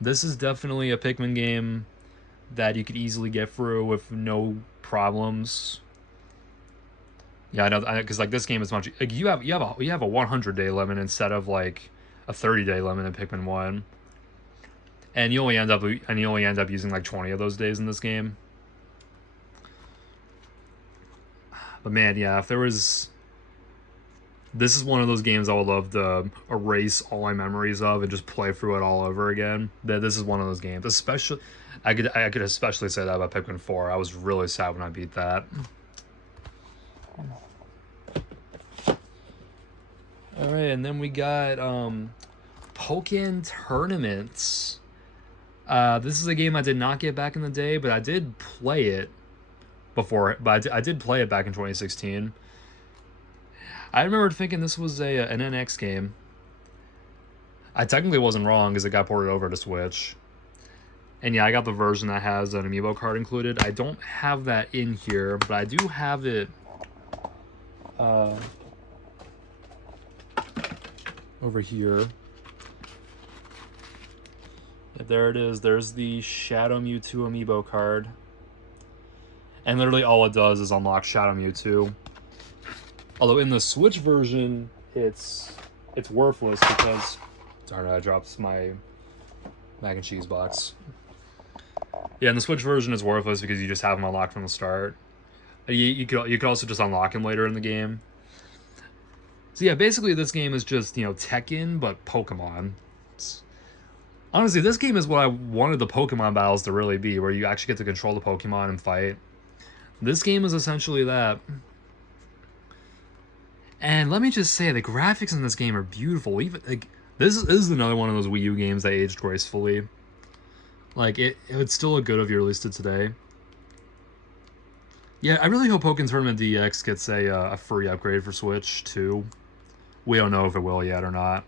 This is definitely a Pikmin game that you could easily get through with no problems. Yeah, I know, because like this game is much like you have a 100-day limit instead of like a 30-day limit in Pikmin 1. And you only end up using like 20 of those days in this game. But man, yeah, this is one of those games I would love to erase all my memories of and just play through it all over again. This is one of those games. Especially, I could especially say that about Pikmin 4. I was really sad when I beat that. All right, and then we got Pokken Tournaments. This is a game I did not get back in the day, but I did play it before. But I did play it back in 2016. I remember thinking this was an NX game. I technically wasn't wrong because it got ported over to Switch. And yeah, I got the version that has an amiibo card included. I don't have that in here, but I do have it over here. Yeah, there it is. There's the Shadow Mewtwo amiibo card. And literally all it does is unlock Shadow Mewtwo. Although in the Switch version, it's worthless because... Darn it, I dropped my mac and cheese box. Yeah, in the Switch version, it's worthless because you just have them unlocked from the start. You could also just unlock him later in the game. So yeah, basically this game is just, Tekken, but Pokemon. Honestly, this game is what I wanted the Pokemon battles to really be, where you actually get to control the Pokemon and fight. This game is essentially that. And let me just say, the graphics in this game are beautiful. Even like this is another one of those Wii U games that aged gracefully. Like it would still look good if you released it today. Yeah, I really hope Pokken Tournament DX gets a free upgrade for Switch too. We don't know if it will yet or not.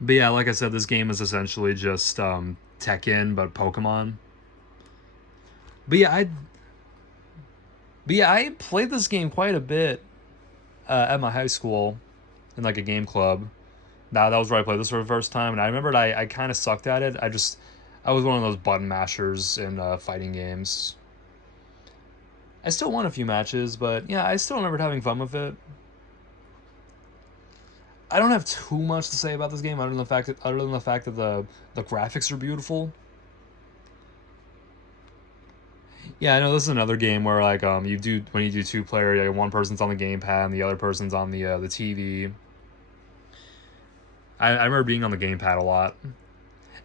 But yeah, like I said, this game is essentially just Tekken but Pokemon. But yeah, I played this game quite a bit at my high school in like a game club. That was where I played this for the first time, and I remembered I kind of sucked at it. I was one of those button mashers in fighting games. I still won a few matches, but yeah, I still remembered having fun with it. I don't have too much to say about this game other than the fact that the graphics are beautiful. Yeah, I know this is another game where like you do when you do two player, like, one person's on the gamepad and the other person's on the TV. I remember being on the gamepad a lot.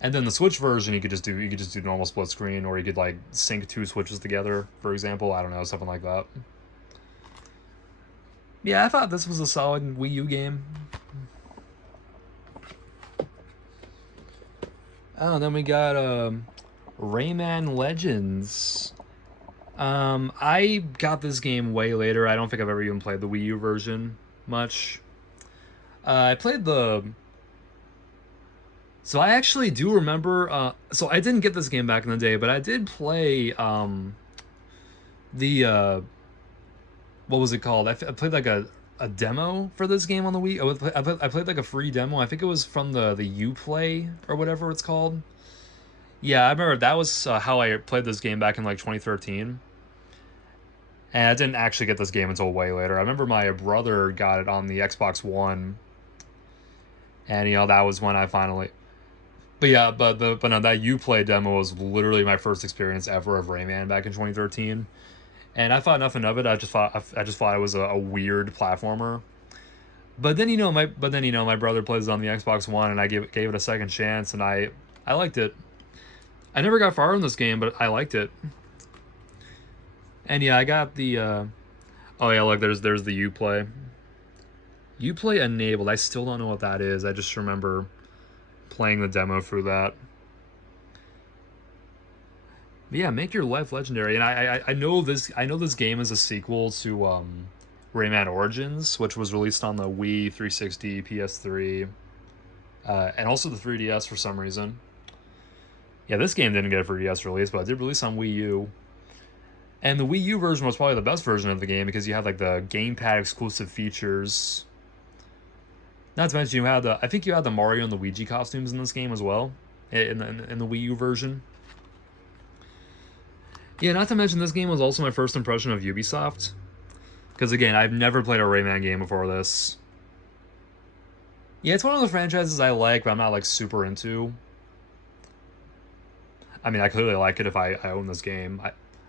And then the Switch version, you could just do normal split screen, or you could like sync two Switches together, for example. I don't know, something like that. Yeah, I thought this was a solid Wii U game. Oh, then we got Rayman Legends. I got this game way later. I don't think I've ever even played the Wii U version much. I played the. So I actually do remember. So I didn't get this game back in the day, but I did play the what was it called? I played like a demo for this game on the Wii. I played like a free demo. I think it was from the Uplay or whatever it's called. Yeah, I remember that was how I played this game back in like 2013. And I didn't actually get this game until way later. I remember my brother got it on the Xbox One, and that was when I finally. But yeah, but no, that Uplay demo was literally my first experience ever of Rayman back in 2013, and I thought nothing of it. I just thought it was a weird platformer. But then my brother plays it on the Xbox One, and I gave it a second chance, and I liked it. I never got far in this game, but I liked it. And yeah, I got the oh yeah, look, there's the Uplay. Uplay enabled. I still don't know what that is. I just remember playing the demo through that. But yeah, make your life legendary. And I know this game is a sequel to Rayman Origins, which was released on the Wii 360, PS3, and also the 3DS for some reason. Yeah, this game didn't get a 3DS release, but it did release on Wii U. And the Wii U version was probably the best version of the game because you had like the gamepad exclusive features. Not to mention I think you had the Mario and the Luigi costumes in this game as well, in the Wii U version. Yeah, not to mention this game was also my first impression of Ubisoft. Because again, I've never played a Rayman game before this. Yeah, it's one of the franchises I like, but I'm not like super into. I mean, I clearly like it if I own this game.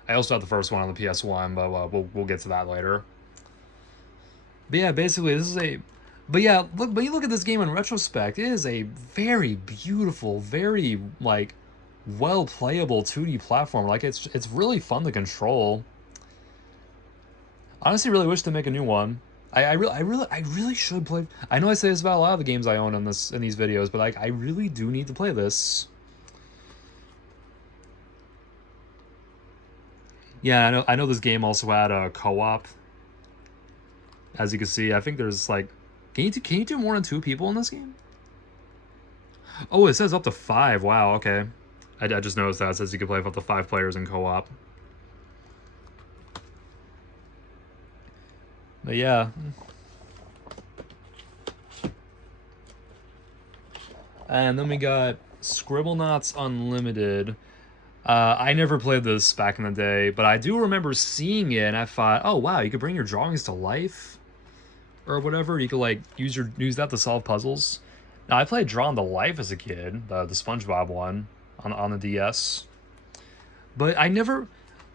I also have the first one on the PS1, but we'll get to that later. But yeah, basically this is a. But yeah, look when you look at this game in retrospect, it is a very beautiful, very like well playable 2D platform. Like it's really fun to control. Honestly, really wish to make a new one. I really should play. I know I say this about a lot of the games I own in these videos, but like I really do need to play this. Yeah, I know this game also had a co-op. As you can see, I think there's like, can you do more than two people in this game? Oh, it says up to five. Wow, okay. I just noticed that it says you can play with up to 5 players in co-op. But yeah. And then we got Scribblenauts Unlimited. I never played this back in the day, but I do remember seeing it, and I thought, oh wow, you could bring your drawings to life, or whatever. You could like use that to solve puzzles. Now I played Drawn to Life as a kid, the SpongeBob one on the DS, but I never.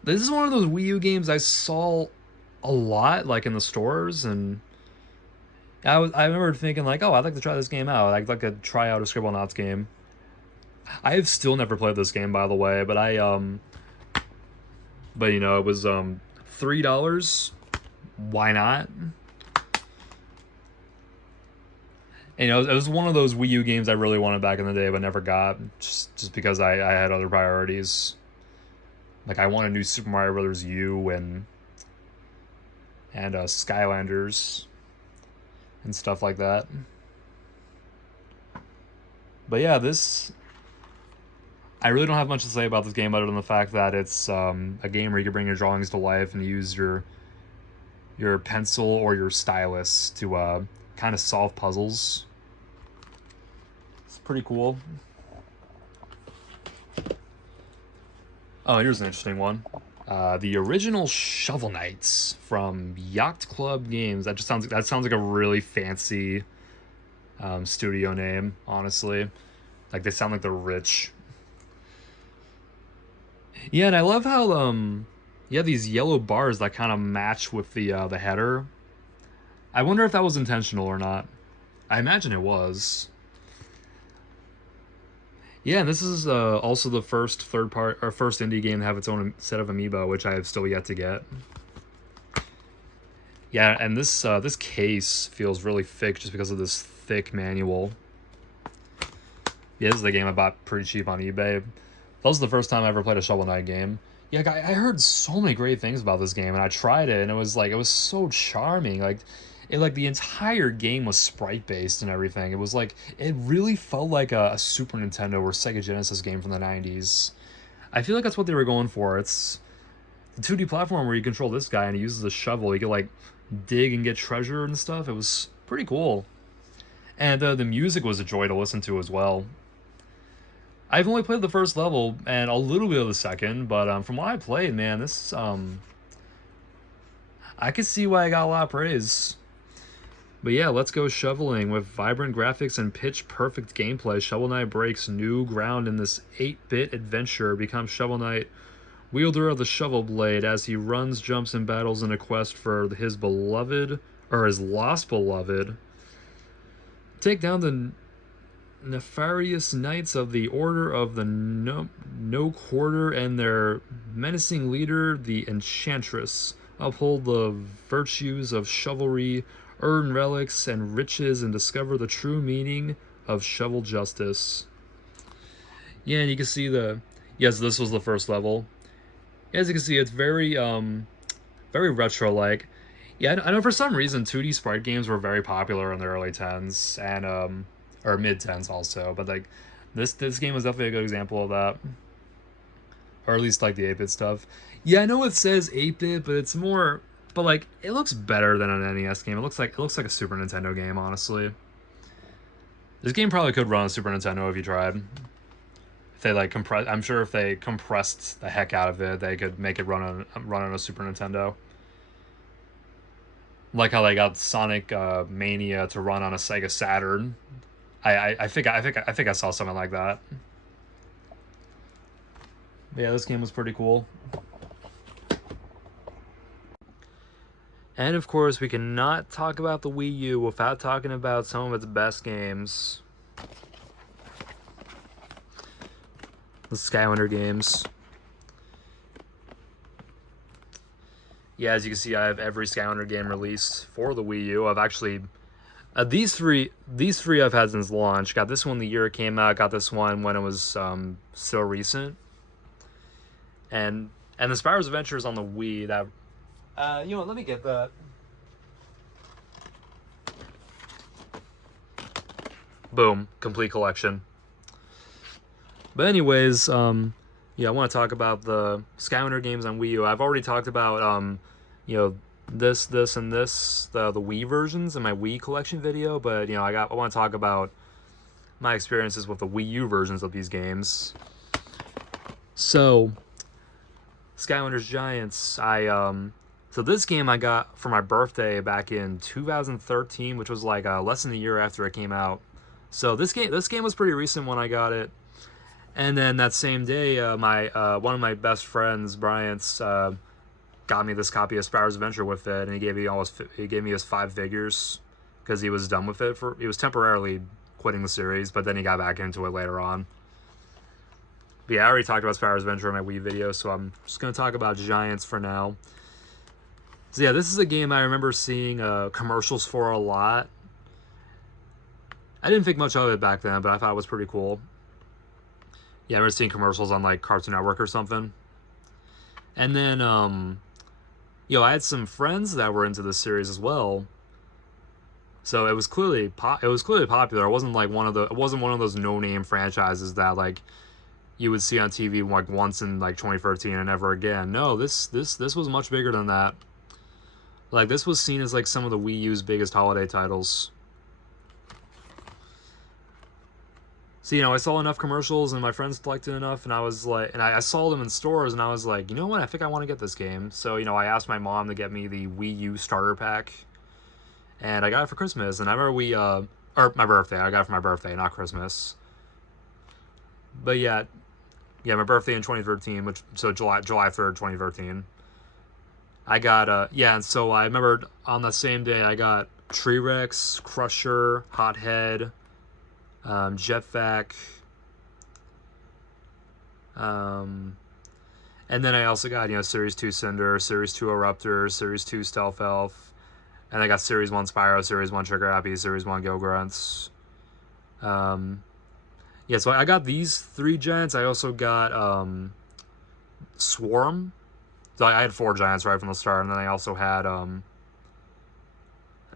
This is one of those Wii U games I saw a lot, like in the stores, and I remember thinking like, oh, I'd like to try this game out. I'd like to try out a Scribblenauts game. I have still never played this game, by the way, but it was $3 why not? And, you know, it was one of those Wii U games I really wanted back in the day, but never got, just because I had other priorities. Like, I want a new Super Mario Brothers U and Skylanders and stuff like that. But yeah, I really don't have much to say about this game other than the fact that it's a game where you can bring your drawings to life and use your pencil or your stylus to kind of solve puzzles. It's pretty cool. Oh, here's an interesting one. The original Shovel Knights from Yacht Club Games. That sounds like a really fancy studio name, honestly. Like, they sound like they're rich. Yeah, and I love how yeah, these yellow bars that kind of match with the header. I wonder if that was intentional or not. I imagine it was. Yeah, and this is also the first first indie game to have its own set of amiibo, which I have still yet to get. Yeah, and this case feels really thick just because of this thick manual. Yeah, this is the game I bought pretty cheap on eBay. That was the first time I ever played a Shovel Knight game. Yeah, I heard so many great things about this game, and I tried it, and it was so charming. Like the entire game was sprite based and everything. It really felt like a Super Nintendo or Sega Genesis game from the '90s. I feel like that's what they were going for. It's the 2D platform where you control this guy and he uses a shovel. You can like dig and get treasure and stuff. It was pretty cool, and the music was a joy to listen to as well. I've only played the first level and a little bit of the second, but from what I played, man, this I could see why I got a lot of praise. But yeah, let's go shoveling. With vibrant graphics and pitch-perfect gameplay, Shovel Knight breaks new ground in this 8-bit adventure. Becomes Shovel Knight, wielder of the shovel blade, as he runs, jumps, and battles in a quest for his beloved, or his lost beloved. Take down the nefarious knights of the Order of the No Quarter and their menacing leader, the Enchantress. Uphold the virtues of chivalry, earn relics and riches, and discover the true meaning of shovel justice. Yeah, and you can see yes, this was the first level. As you can see, it's very very retro-like. Yeah, I know for some reason 2D sprite games were very popular in the early 10s and or mid 10s also, but like this game was definitely a good example of that. Or at least like the 8-bit stuff. Yeah, I know it says 8-bit, but it's more, but like it looks better than an NES game. It looks like a Super Nintendo game, honestly. This game probably could run a Super Nintendo if you tried. If they like I'm sure if they compressed the heck out of it, they could make it run on a Super Nintendo. Like how they got Sonic Mania to run on a Sega Saturn. I think I saw something like that. But yeah, this game was pretty cool. And of course, we cannot talk about the Wii U without talking about some of its best games. The Skylander games. Yeah, as you can see, I have every Skylander game released for the Wii U. I've actually these three I've had since launch. Got this one the year it came out. Got this one when it was so recent. And the Spyro's Adventures on the Wii. That you know what? Let me get that. Boom, complete collection. But anyways, yeah, I want to talk about the Skylander games on Wii U. I've already talked about you know, this, and this, the Wii versions in my Wii collection video, but you know, I want to talk about my experiences with the Wii U versions of these games. So, Skylanders Giants, so this game I got for my birthday back in 2013, which was like less than a year after it came out. So this game was pretty recent when I got it. And then that same day, one of my best friends, Bryant's, got me this copy of Spyro's Adventure with it, and he gave me his 5 figures because he was done with it. He was temporarily quitting the series, but then he got back into it later on. But yeah, I already talked about Spyro's Adventure in my Wii video, so I'm just gonna talk about Giants for now. So yeah, this is a game I remember seeing commercials for a lot. I didn't think much of it back then, but I thought it was pretty cool. Yeah, I remember seeing commercials on like Cartoon Network or something. And then, I had some friends that were into this series as well. So it was clearly popular. It wasn't like it wasn't one of those no-name franchises that like you would see on TV like once in like 2013 and never again. No, this was much bigger than that. Like this was seen as like some of the Wii U's biggest holiday titles. So, I saw enough commercials and my friends liked it enough, and I was like, and I saw them in stores, and I was like, you know what, I think I want to get this game. So, I asked my mom to get me the Wii U starter pack, and I got it for Christmas. And I remember or my birthday, I got it for my birthday, not Christmas. But yeah, my birthday in 2013, so July 3rd, 2013. I got, and so I remember on the same day, I got T-Rex, Crusher, Hothead, Jetpack, and then I also got Series 2 Cinder, Series 2 Eruptor, Series 2 Stealth Elf, and I got Series 1 Spyro, Series 1 Trigger Happy, Series 1 Gilgrunts. So I got these 3 giants. I also got Swarm. So I had 4 giants right from the start, and then I also had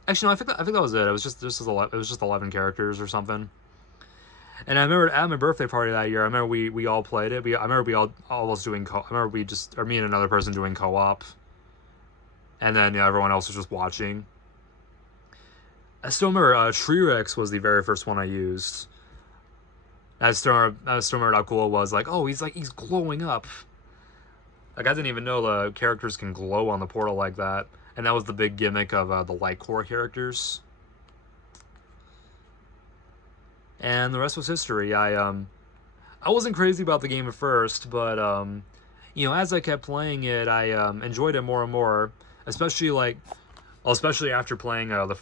actually no, I think that was it. It was just 11 characters or something. And I remember at my birthday party that year, I remember we all played it. I remember we all was doing I remember me and another person doing co-op. And then everyone else was just watching. I still remember T-Rex was the very first one I used. I still remember how cool it was. Like, oh, he's glowing up. Like, I didn't even know the characters can glow on the portal like that. And that was the big gimmick of the Light Core characters. And the rest was history. I wasn't crazy about the game at first, but as I kept playing it, I enjoyed it more and more. Especially after playing the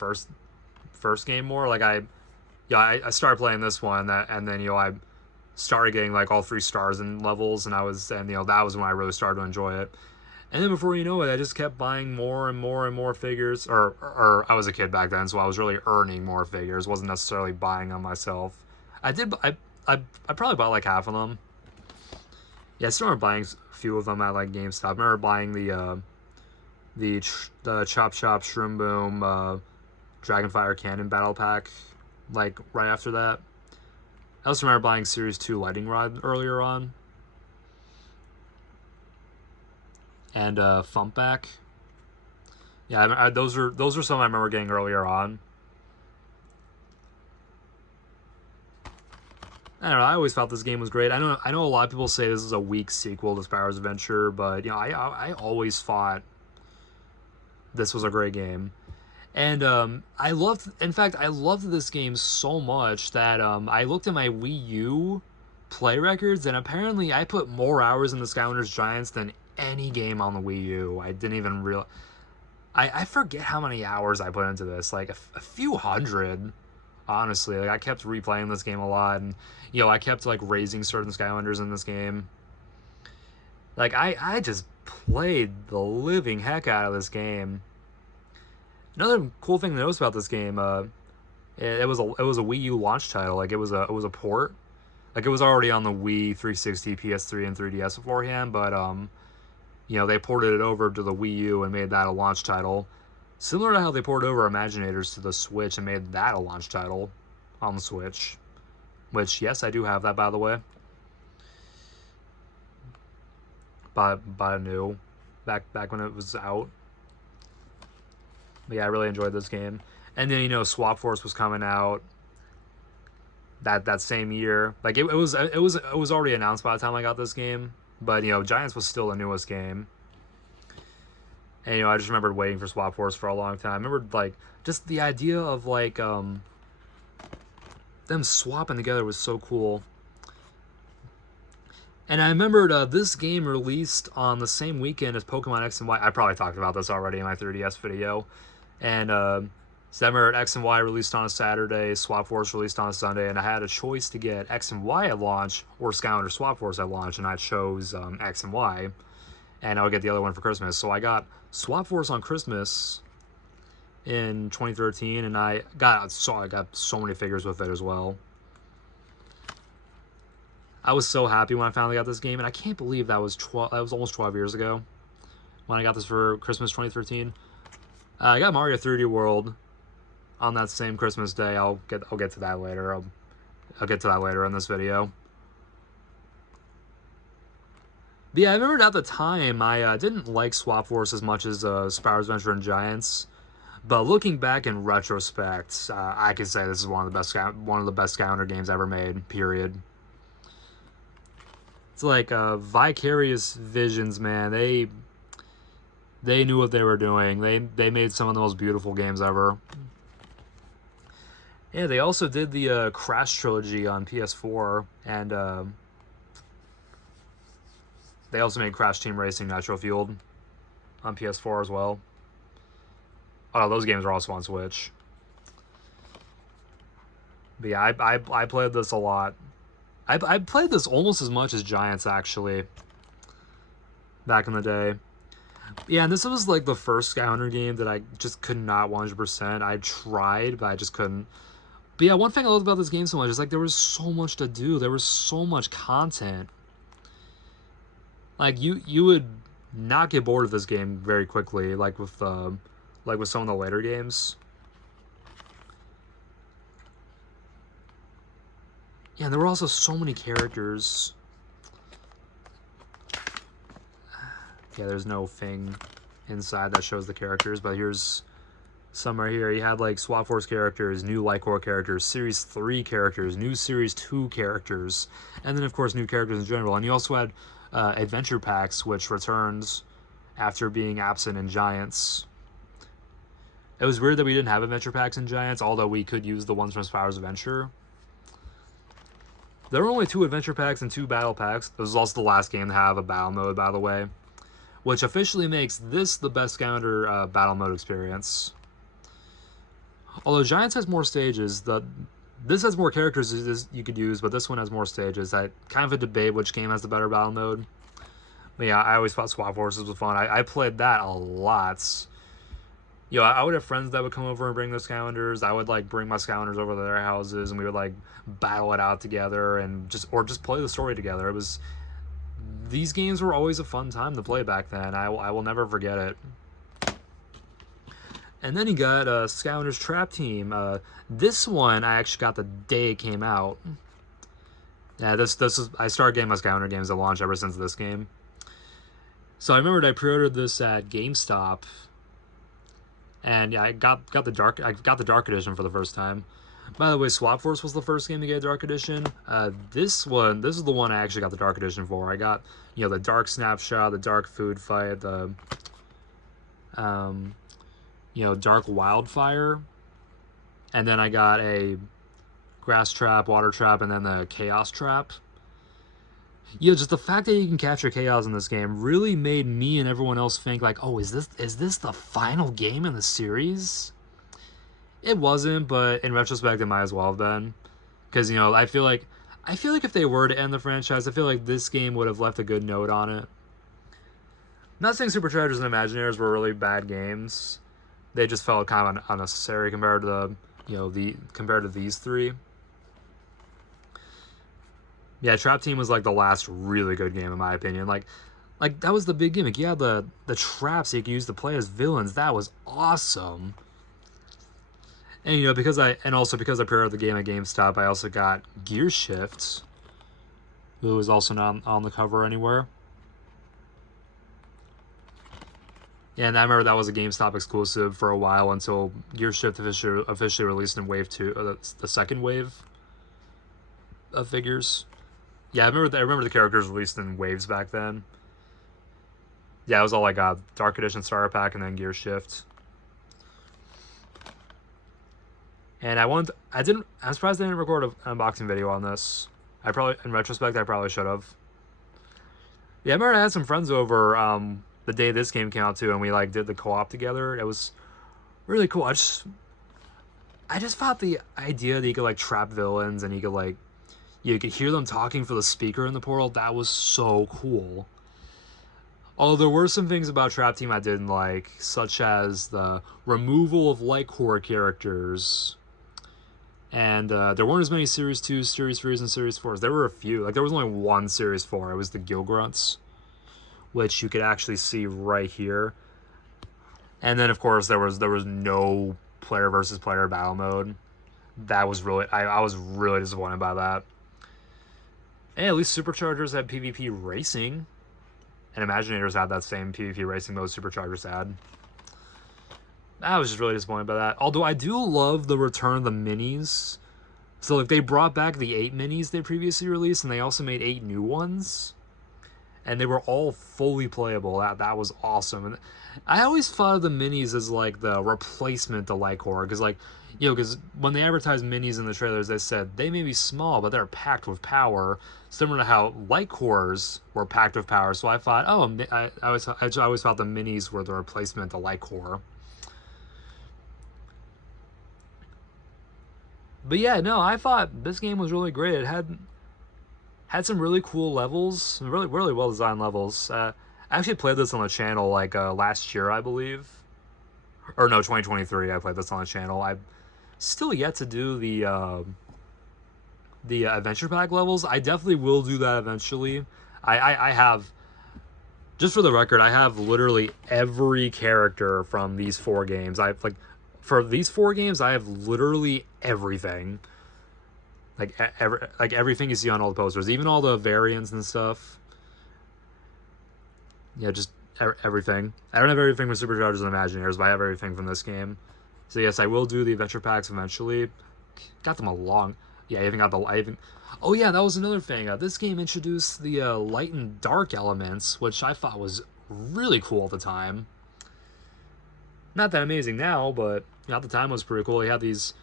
first game more. Like I started playing this one, and then I started getting like all 3 stars in levels, and that was when I really started to enjoy it. And then before you know it, I just kept buying more and more and more figures. Or I was a kid back then, so I was really earning more figures. Wasn't necessarily buying them myself. I probably bought like half of them. Yeah, I still remember buying a few of them at like GameStop. I remember buying the Chop Chop Shroom Boom Dragonfire Cannon Battle Pack like right after that. I also remember buying Series 2 Lightning Rod earlier on. And Thumpback. Yeah, those are some I remember getting earlier on. I don't know. I always felt this game was great. I know a lot of people say this is a weak sequel to Spyro's Adventure, but I always thought this was a great game. And I loved this game so much that I looked at my Wii U play records, and apparently I put more hours in the Skylanders Giants than any game on the Wii U. I didn't even realize. I forget how many hours I put into this, like a few hundred, honestly. Like I kept replaying this game a lot, and I kept like raising certain Skylanders in this game. Like I just played the living heck out of this game. Another cool thing to notice about this game, it was a Wii U launch title. Like it was a port. Like it was already on the Wii, 360, PS3, and 3DS beforehand, but they ported it over to the Wii U and made that a launch title. Similar to how they ported over Imaginators to the Switch and made that a launch title on the Switch. Which, yes, I do have that, by the way. Bought it new back when it was out. But yeah, I really enjoyed this game. And then Swap Force was coming out that same year. Like it was already announced by the time I got this game. But Giants was still the newest game. And I just remembered waiting for Swap Force for a long time. I remember like just the idea of like them swapping together was so cool. And I remembered this game released on the same weekend as Pokemon X and Y. I probably talked about this already in my 3DS video. And so I remember X and Y released on a Saturday, Swap Force released on a Sunday, and I had a choice to get X and Y at launch or Skylander Swap Force at launch, and I chose X and Y. and I would get the other one for Christmas. So I got Swap Force on Christmas in 2013, and I got so many figures with it as well. I was so happy when I finally got this game, and I can't believe that was almost 12 years ago when I got this for Christmas 2013. I got Mario 3D World on that same Christmas day. I'll get to that later. I'll get to that later in this video. But yeah, I remember at the time I didn't like Swap Force as much as Spyro's Adventure and Giants. But looking back in retrospect, I could say this is one of the best Skylander games ever made. Period. It's like Vicarious Visions, man. They knew what they were doing. They made some of the most beautiful games ever. Yeah, they also did the Crash trilogy on PS4, and they also made Crash Team Racing Nitro Fueled on PS4 as well. Oh, those games are also on Switch. But yeah, I played this a lot. I played this almost as much as Giants, actually, back in the day. Yeah, and this was like the first Skylander game that I just could not 100%. I tried, but I just couldn't. But yeah, one thing I loved about this game so much is like there was so much to do. There was so much content. Like you would not get bored of this game very quickly, like with some of the later games. Yeah, and there were also so many characters. Yeah, there's no thing inside that shows the characters, but here's some right here. You had like Swap Force characters, new Lycor characters, Series 3 characters, new Series 2 characters, and then of course new characters in general. And you also had adventure packs, which returns after being absent in Giants. It was weird that we didn't have adventure packs in Giants, although we could use the ones from Spyro's Adventure. There were only 2 adventure packs and 2 battle packs. This was also the last game to have a battle mode, by the way, which officially makes this the best Skylander battle mode experience. Although Giants has more stages, this has more characters you could use, but this one has more stages. That kind of a debate which game has the better battle mode. But yeah, I always thought Swap Forces was fun. I played that a lot. You know, I would have friends that would come over and bring their Skylanders. I would like bring my Skylanders over to their houses, and we would like battle it out together, and just play the story together. These games were always a fun time to play back then. I will never forget it. And then you got Skylanders Trap Team. This one I actually got the day it came out. Yeah, I started getting my Skylander games at launch ever since this game. So I remembered I pre-ordered this at GameStop, and yeah, I got the dark edition for the first time. By the way, Swap Force was the first game to get a dark edition. This is the one I actually got the dark edition for. I got, you know, the dark snapshot, the dark food fight, the you know, dark wildfire, and then I got a grass trap, water trap, and then the chaos trap. Yeah, just the fact that you can capture chaos in this game really made me and everyone else think like, oh, is this the final game in the series? It wasn't, but in retrospect, it might as well have been, because you know, I feel like if they were to end the franchise, I feel like this game would have left a good note on it. Not saying Super Treasures and Imagineers were really bad games. They just felt kind of unnecessary compared to compared to these 3. Yeah, Trap Team was like the last really good game in my opinion. Like that was the big gimmick. You had the traps that you could use to play as villains. That was awesome. And you know, because I pre-ordered the game at GameStop, I also got Gear Shift, who was also not on the cover anywhere. Yeah, and I remember that was a GameStop exclusive for a while until Gear Shift officially released in Wave 2, the second wave of figures. Yeah, I remember the characters released in waves back then. Yeah, it was all I got. Dark Edition Starter Pack and then Gear Shift. And I'm surprised I didn't record an unboxing video on this. In retrospect, I probably should have. Yeah, I remember I had some friends over the day this game came out too, and we like did the co-op together. It was really cool. I just thought the idea that you could like trap villains and you could hear them talking for the speaker in the portal, that was so cool. Although there were some things about Trap Team I didn't like, such as the removal of light core characters. And there weren't as many Series 2s, Series 3s, and Series 4s. There were a few. Like, there was only one Series 4. It was the Gill Grunts, which you could actually see right here. And then, of course, there was no player versus player battle mode. That was really... I was really disappointed by that. And at least Superchargers had PvP racing. And Imaginators had that same PvP racing mode Superchargers had. I was just really disappointed by that. Although I do love the return of the minis. So like they brought back the 8 minis they previously released, and they also made 8 new ones. And they were all fully playable. That was awesome. And I always thought of the minis as like the replacement to Light Core, because like, you know, because when they advertised minis in the trailers, they said they may be small, but they're packed with power, similar to how Light Cores were packed with power. So I thought, oh, I always thought the minis were the replacement to Light Core. But yeah, no, I thought this game was really great. It had some really cool levels, really well designed levels. I actually played this on the channel like last year, I believe, or no, 2023. I played this on the channel. I still yet to do the adventure pack levels. I definitely will do that eventually. I have, just for the record, I have literally every character from these 4 games. For these 4 games, I have literally everything. Like everything you see on all the posters, even all the variants and stuff. Yeah, just everything. I don't have everything from Superchargers and Imaginators, but I have everything from this game. So yes, I will do the adventure packs eventually. Got them along. Yeah, I even got the... Oh yeah, that was another thing. This game introduced the light and dark elements, which I thought was really cool at the time. Not that amazing now, but at the time it was pretty cool. They had these...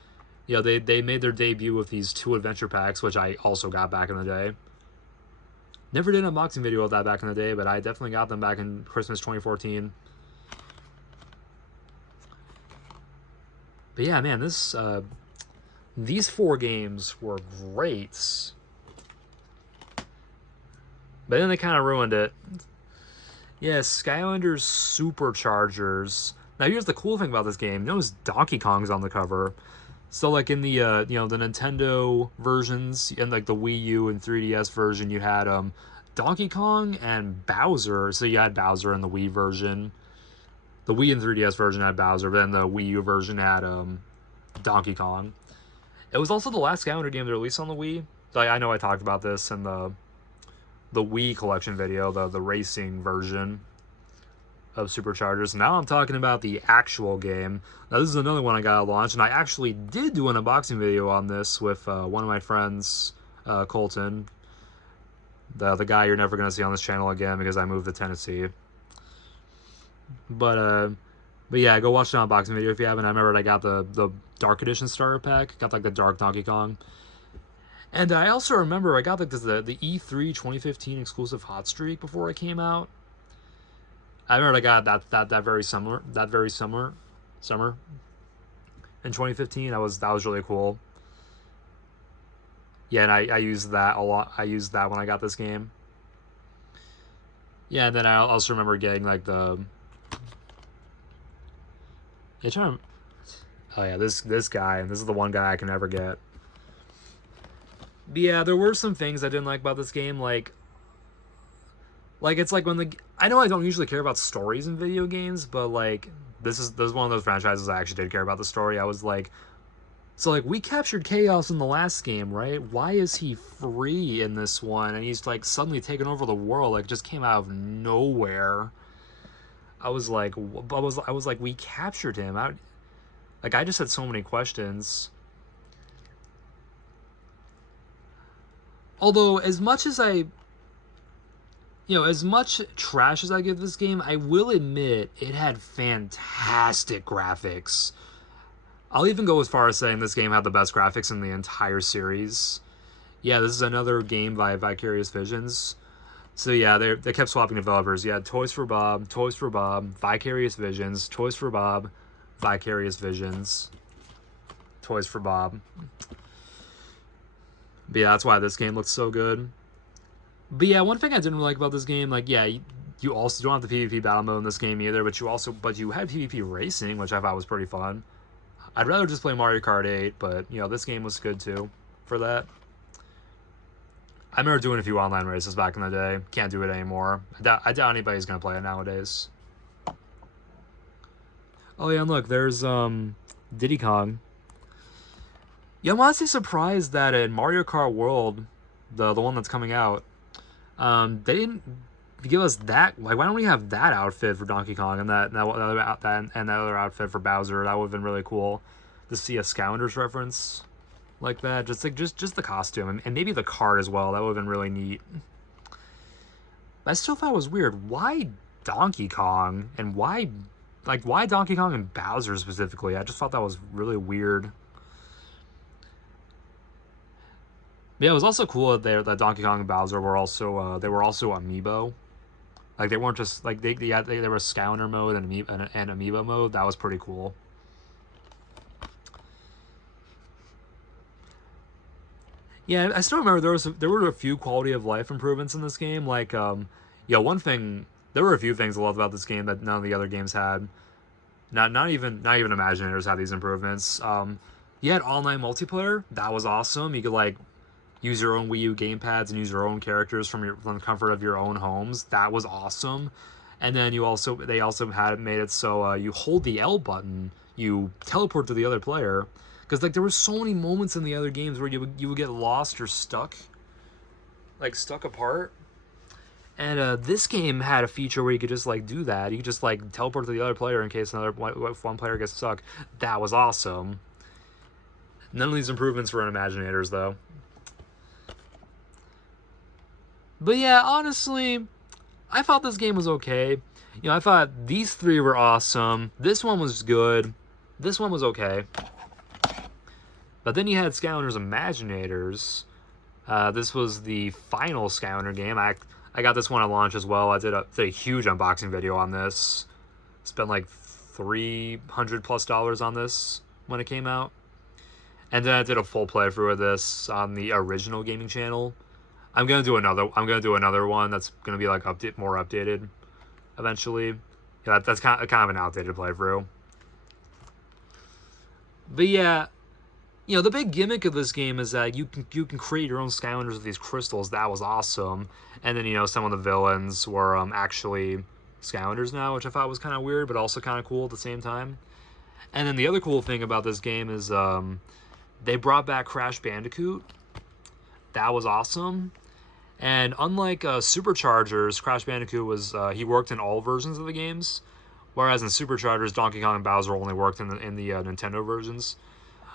You know, they made their debut with these 2 adventure packs, which I also got back in the day. Never did an unboxing video of that back in the day, but I definitely got them back in Christmas 2014. But yeah, man, these 4 games were great. But then they kind of ruined it. Yeah, Skylanders Superchargers. Now here's the cool thing about this game. Notice Donkey Kong's on the cover. So like in the you know, the Nintendo versions and like the Wii U and 3DS version, you had Donkey Kong and Bowser. So you had Bowser in the Wii version. The Wii and 3DS version had Bowser, but then the Wii U version had Donkey Kong. It was also the last Skylander game to release on the Wii. Like, I know I talked about this in the Wii collection video, the racing version of Superchargers. Now I'm talking about the actual game. Now this is another one I got at launch, and I actually did do an unboxing video on this with one of my friends, Colton, the guy you're never gonna see on this channel again because I moved to Tennessee. But yeah, go watch the unboxing video if you haven't. I remember I got the Dark Edition starter pack, got like the Dark Donkey Kong. And I also remember I got like the E3 2015 exclusive Hot Streak before it came out. I remember I got that very summer in 2015. That was really cool. Yeah, and I used that a lot. I used that when I got this game. Yeah, and then I also remember getting like the... Oh yeah, this guy, and this is the one guy I can never get. But yeah, there were some things I didn't like about this game, like it's like when I know I don't usually care about stories in video games, but like this is one of those franchises I actually did care about the story. I was like, so like we captured Chaos in the last game, right? Why is he free in this one? And he's like suddenly taken over the world, like just came out of nowhere. I was like, we captured him. I just had so many questions. Although, as much trash as I give this game, I will admit it had fantastic graphics. I'll even go as far as saying this game had the best graphics in the entire series. Yeah, this is another game by Vicarious Visions. So yeah, they kept swapping developers. You had Toys for Bob, Vicarious Visions, Toys for Bob, Vicarious Visions, Toys for Bob. But yeah, that's why this game looks so good. But yeah, one thing I didn't really like about this game, like, yeah, You also don't have the PvP battle mode in this game either, but you had PvP racing, which I thought was pretty fun. I'd rather just play Mario Kart 8, but you know, this game was good too for that. I remember doing a few online races back in the day. Can't do it anymore. I doubt anybody's gonna play it nowadays. Oh yeah, and look, there's Diddy Kong. Yeah, I'm honestly surprised that in Mario Kart World, the one that's coming out, they didn't give us that. Like, why don't we have that outfit for Donkey Kong and that other outfit for Bowser? That would have been really cool to see a Scoundrels reference like that. Just the costume and maybe the card as well. That would have been really neat. I still thought it was weird. Why Donkey Kong and why Donkey Kong and Bowser specifically? I just thought that was really weird. Yeah, it was also cool that Donkey Kong and Bowser were also amiibo. Like they weren't just like they were Scounder mode and amiibo mode. That was pretty cool. Yeah, I still remember there were a few quality of life improvements in this game. Like yeah, one thing there were a few things I loved about this game that none of the other games had. Not even Imaginators had these improvements. You had online multiplayer. That was awesome. You could like use your own Wii U gamepads and use your own characters from the comfort of your own homes. That was awesome. And then they also had made it so you hold the L button, you teleport to the other player. Because like there were so many moments in the other games where you would get lost or stuck apart. And this game had a feature where you could just like do that. You could just like teleport to the other player in case one player gets stuck. That was awesome. None of these improvements were in Imaginators though. But yeah, honestly, I thought this game was okay. You know, I thought these three were awesome. This one was good. This one was okay. But then you had Scoundrels Imaginators. This was the final Scounder game. I got this one at launch as well. I did a huge unboxing video on this. Spent like $300+ on this when it came out. And then I did a full playthrough of this on the original gaming channel. I'm gonna do another one that's gonna be like more updated eventually. Yeah, that's kind of an outdated playthrough. But yeah, you know, the big gimmick of this game is that you can create your own Scoundrels with these crystals. That was awesome. And then, you know, some of the villains were actually Scoundrels now, which I thought was kind of weird, but also kind of cool at the same time. And then the other cool thing about this game is they brought back Crash Bandicoot. That was awesome. And unlike Superchargers, Crash Bandicoot was he worked in all versions of the games, whereas in Superchargers, Donkey Kong and Bowser only worked in the Nintendo versions.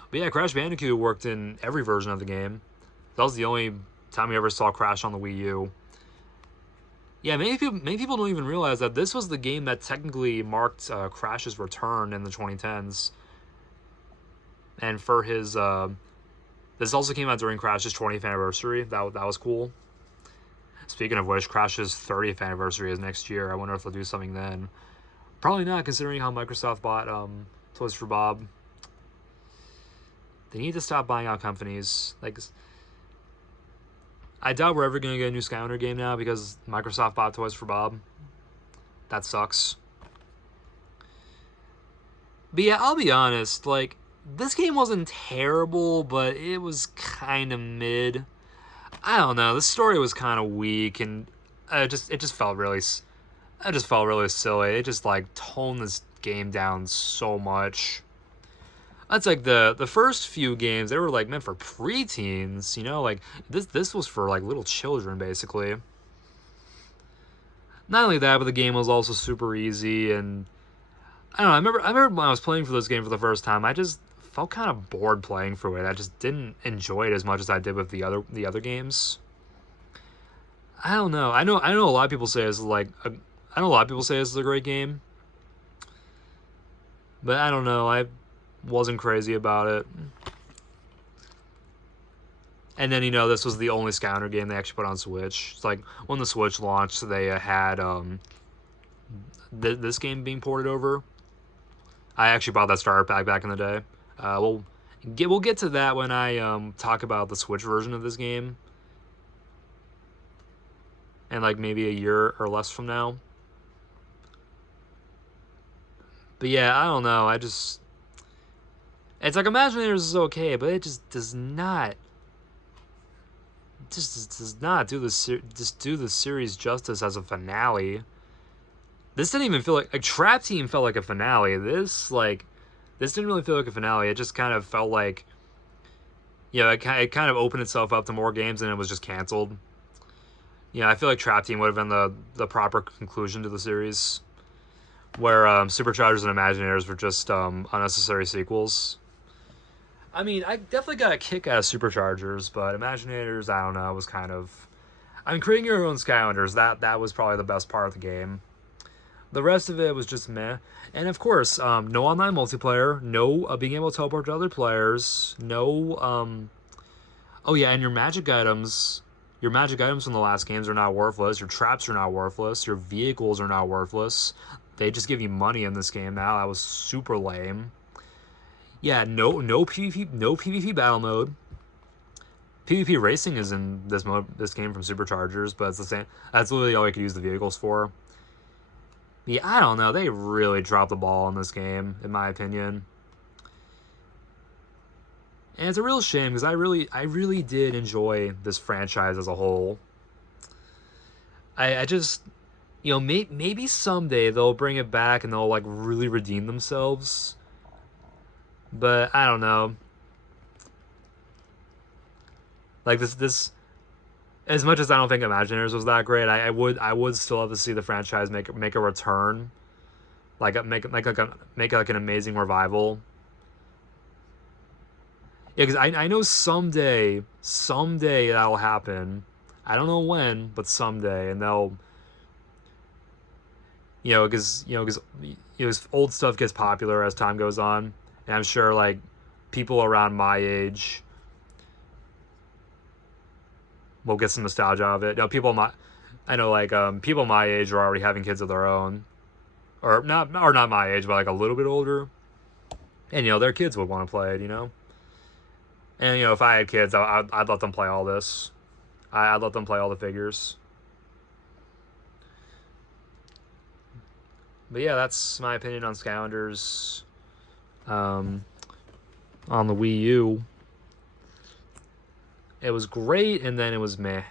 But yeah, Crash Bandicoot worked in every version of the game. That was the only time we ever saw Crash on the Wii U. Yeah, many people don't even realize that this was the game that technically marked Crash's return in the 2010s. And for his, this also came out during Crash's 20th anniversary. That was cool. Speaking of which, Crash's 30th anniversary is next year. I wonder if they'll do something then. Probably not, considering how Microsoft bought Toys for Bob. They need to stop buying out companies. Like, I doubt we're ever going to get a new Scounder game now because Microsoft bought Toys for Bob. That sucks. But yeah, I'll be honest, like, this game wasn't terrible, but it was kind of mid. I don't know. The story was kind of weak, and it just felt really silly. It just like toned this game down so much. That's like the first few games, they were like meant for preteens, you know, like this was for like little children basically. Not only that, but the game was also super easy, and I don't know. I remember when I was playing for this game for the first time, I just felt kind of bored playing through it. I just didn't enjoy it as much as I did with the other games. I don't know. I know a lot of people say it's like I know a lot of people say this is a great game, but I don't know. I wasn't crazy about it. And then, you know, this was the only Scounder game they actually put on Switch. It's like when the Switch launched, they had this game being ported over. I actually bought that starter pack back in the day. We'll get to that when I talk about the Switch version of this game, and like maybe a year or less from now. But yeah, I don't know. It's like Imaginators is okay, but it just does not do the series justice as a finale. This didn't even feel like Trap Team felt like a finale. This didn't really feel like a finale. It just kind of felt like, it kind of opened itself up to more games and it was just canceled. I feel like Trap Team would have been the proper conclusion to the series, where Superchargers and Imaginators were just unnecessary sequels. I mean, I definitely got a kick out of Superchargers, but Imaginators, I don't know, was kind of... I mean, creating your own Skylanders, that was probably the best part of the game. The rest of it was just meh. And of course, no online multiplayer, no being able to teleport to other players, no... oh yeah, and your magic items from the last games are not worthless, your traps are not worthless, your vehicles are not worthless. They just give you money in this game now. That was super lame. Yeah, no PvP battle mode. PvP racing is in this game from Superchargers, but it's the same. That's literally all you could use the vehicles for. Yeah, I don't know. They really dropped the ball in this game, in my opinion. And it's a real shame because I really did enjoy this franchise as a whole. I just, maybe someday they'll bring it back and they'll like really redeem themselves. But I don't know. Like this, as much as I don't think Imagineers was that great, I would still love to see the franchise make a return, make an amazing revival. Yeah, because I know someday that'll happen. I don't know when, but someday, and they'll, because old stuff gets popular as time goes on, and I'm sure like people around my age will get some nostalgia of it. People my age are already having kids of their own, or not my age, but like a little bit older, and their kids would want to play it, And if I had kids, I'd let them play all this. I'd let them play all the figures. But yeah, that's my opinion on Skylanders. On the Wii U, it was great, and then it was meh.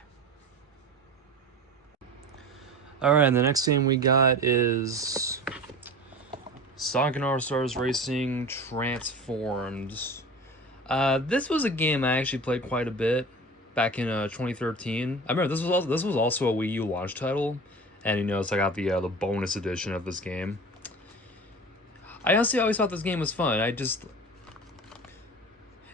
Alright, and the next game we got is Sonic and All-Stars Racing Transformed. This was a game I actually played quite a bit back in 2013. I remember this was also a Wii U launch title, and so I got the bonus edition of this game. I honestly always thought this game was fun. It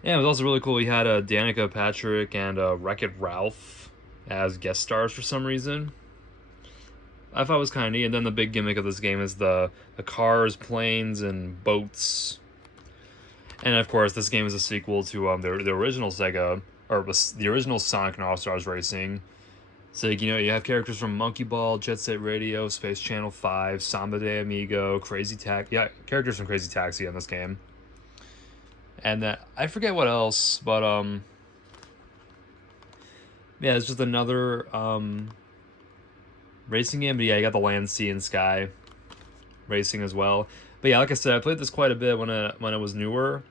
was also really cool. We had Danica Patrick and Wreck-It Ralph as guest stars for some reason. I thought it was kind of neat. And then the big gimmick of this game is the cars, planes, and boats. And of course, this game is a sequel to the original Sega, or the original Sonic and All-Stars Racing. So you have characters from Monkey Ball, Jet Set Radio, Space Channel 5, Samba de Amigo, Crazy Taxi. Yeah, characters from Crazy Taxi in this game. And I forget what else, but yeah, it's just another racing game. But yeah, you got the land, sea, and sky racing as well. But yeah, like I said, I played this quite a bit when it was newer.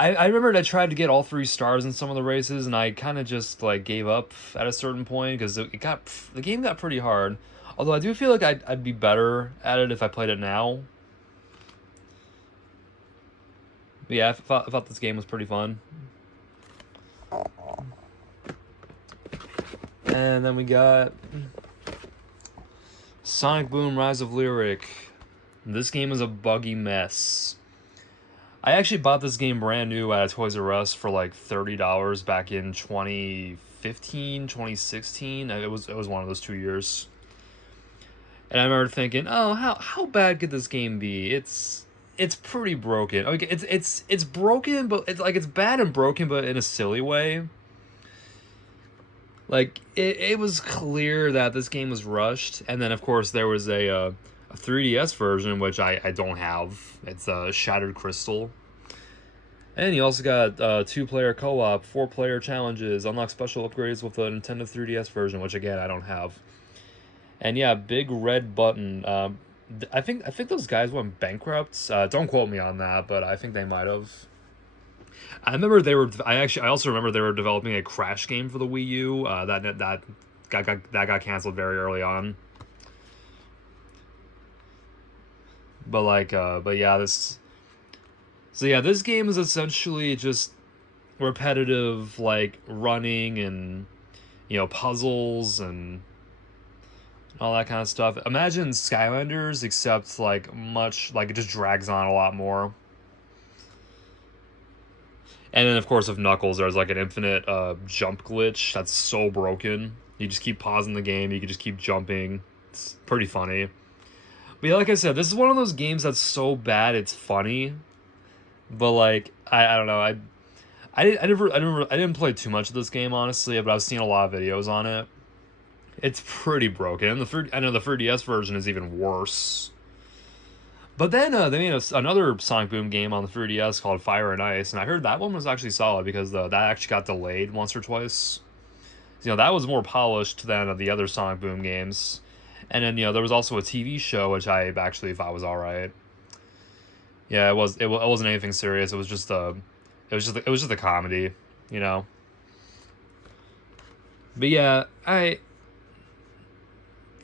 I remembered I tried to get all 3 stars in some of the races, and I kind of just like gave up at a certain point because the game got pretty hard. Although I do feel like I'd be better at it if I played it now. But yeah, I thought this game was pretty fun. And then we got Sonic Boom Rise of Lyric. This game is a buggy mess. I actually bought this game brand new at Toys R Us for like $30 back in 2015, 2016. It was one of those 2 years. And I remember thinking, oh, how bad could this game be? It's pretty broken. Okay, it's broken, but it's bad and broken, but in a silly way. Like it was clear that this game was rushed, and then of course there was a 3DS version, which I don't have. It's a Shattered Crystal. And you also got 2-player co-op, 4-player challenges, unlock special upgrades with the Nintendo 3DS version, which again I don't have. And yeah, big red button. I think those guys went bankrupt. Don't quote me on that, but I think they might have. I remember they were. I also remember they were developing a Crash game for the Wii U. That got canceled very early on. But but yeah, this. So yeah, this game is essentially just repetitive, like running and puzzles and all that kind of stuff. Imagine Skylanders, except like much like it just drags on a lot more. And then, of course, with Knuckles, there's like an infinite jump glitch that's so broken. You just keep pausing the game, you can just keep jumping. It's pretty funny. But yeah, like I said, this is one of those games that's so bad it's funny. But like, I don't know, I didn't play too much of this game honestly, but I've seen a lot of videos on it. It's pretty broken. I know the 3DS version is even worse. But then they made another Sonic Boom game on the 3DS called Fire and Ice, and I heard that one was actually solid because that actually got delayed once or twice. That was more polished than the other Sonic Boom games. And then there was also a TV show which I actually thought was all right. Yeah, it wasn't anything serious. It was just a comedy, you know. But yeah,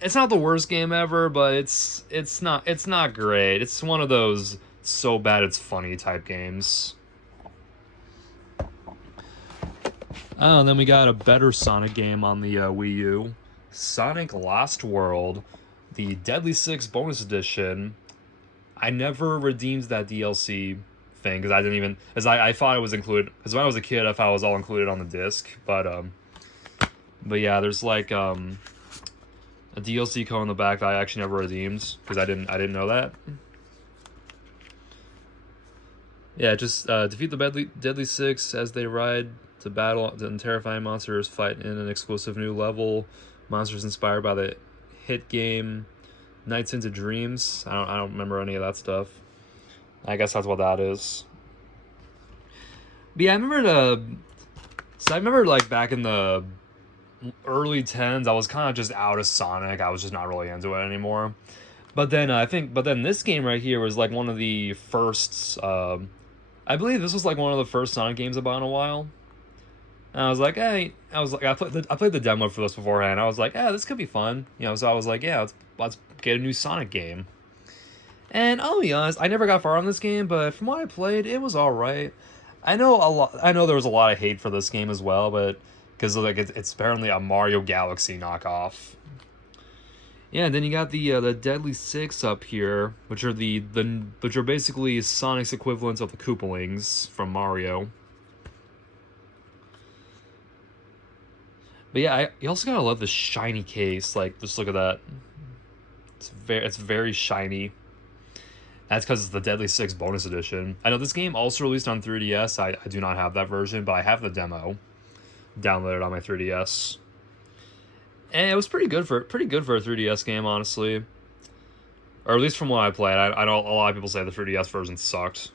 it's not the worst game ever, but it's not great. It's one of those so bad it's funny type games. Oh, and then we got a better Sonic game on the Wii U, Sonic Lost World, the Deadly Six Bonus Edition. I never redeemed that DLC thing because I didn't even, as I thought it was included. Because when I was a kid, I thought it was all included on the disc. But yeah, there's like a DLC code in the back that I actually never redeemed because I didn't know that. Yeah, just defeat the Deadly Six as they ride to battle and terrifying monsters, fight in an exclusive new level. Monsters inspired by the hit game Nights into Dreams. I don't remember any of that stuff. I guess that's what that is. But yeah, I remember like back in the early 10s, I was kind of just out of Sonic. I was just not really into it anymore. But then this game right here was like one of the first. I believe this was like one of the first Sonic games I bought in a while. And I was like, hey, I played the demo for this beforehand. I was like, yeah, this could be fun, So I was like, yeah, let's get a new Sonic game. And I'll be honest, I never got far on this game, but from what I played, it was all right. I know there was a lot of hate for this game as well, but because like it's apparently a Mario Galaxy knockoff. Yeah, and then you got the Deadly Six up here, which are which are basically Sonic's equivalents of the Koopalings from Mario. But yeah, you also gotta love the shiny case. Like, just look at that. It's very shiny. That's because it's the Deadly Six Bonus Edition. I know this game also released on 3DS. I do not have that version, but I have the demo downloaded on my 3DS. And it was pretty good for a 3DS game, honestly. Or at least from what I played. I know a lot of people say the 3DS version sucked.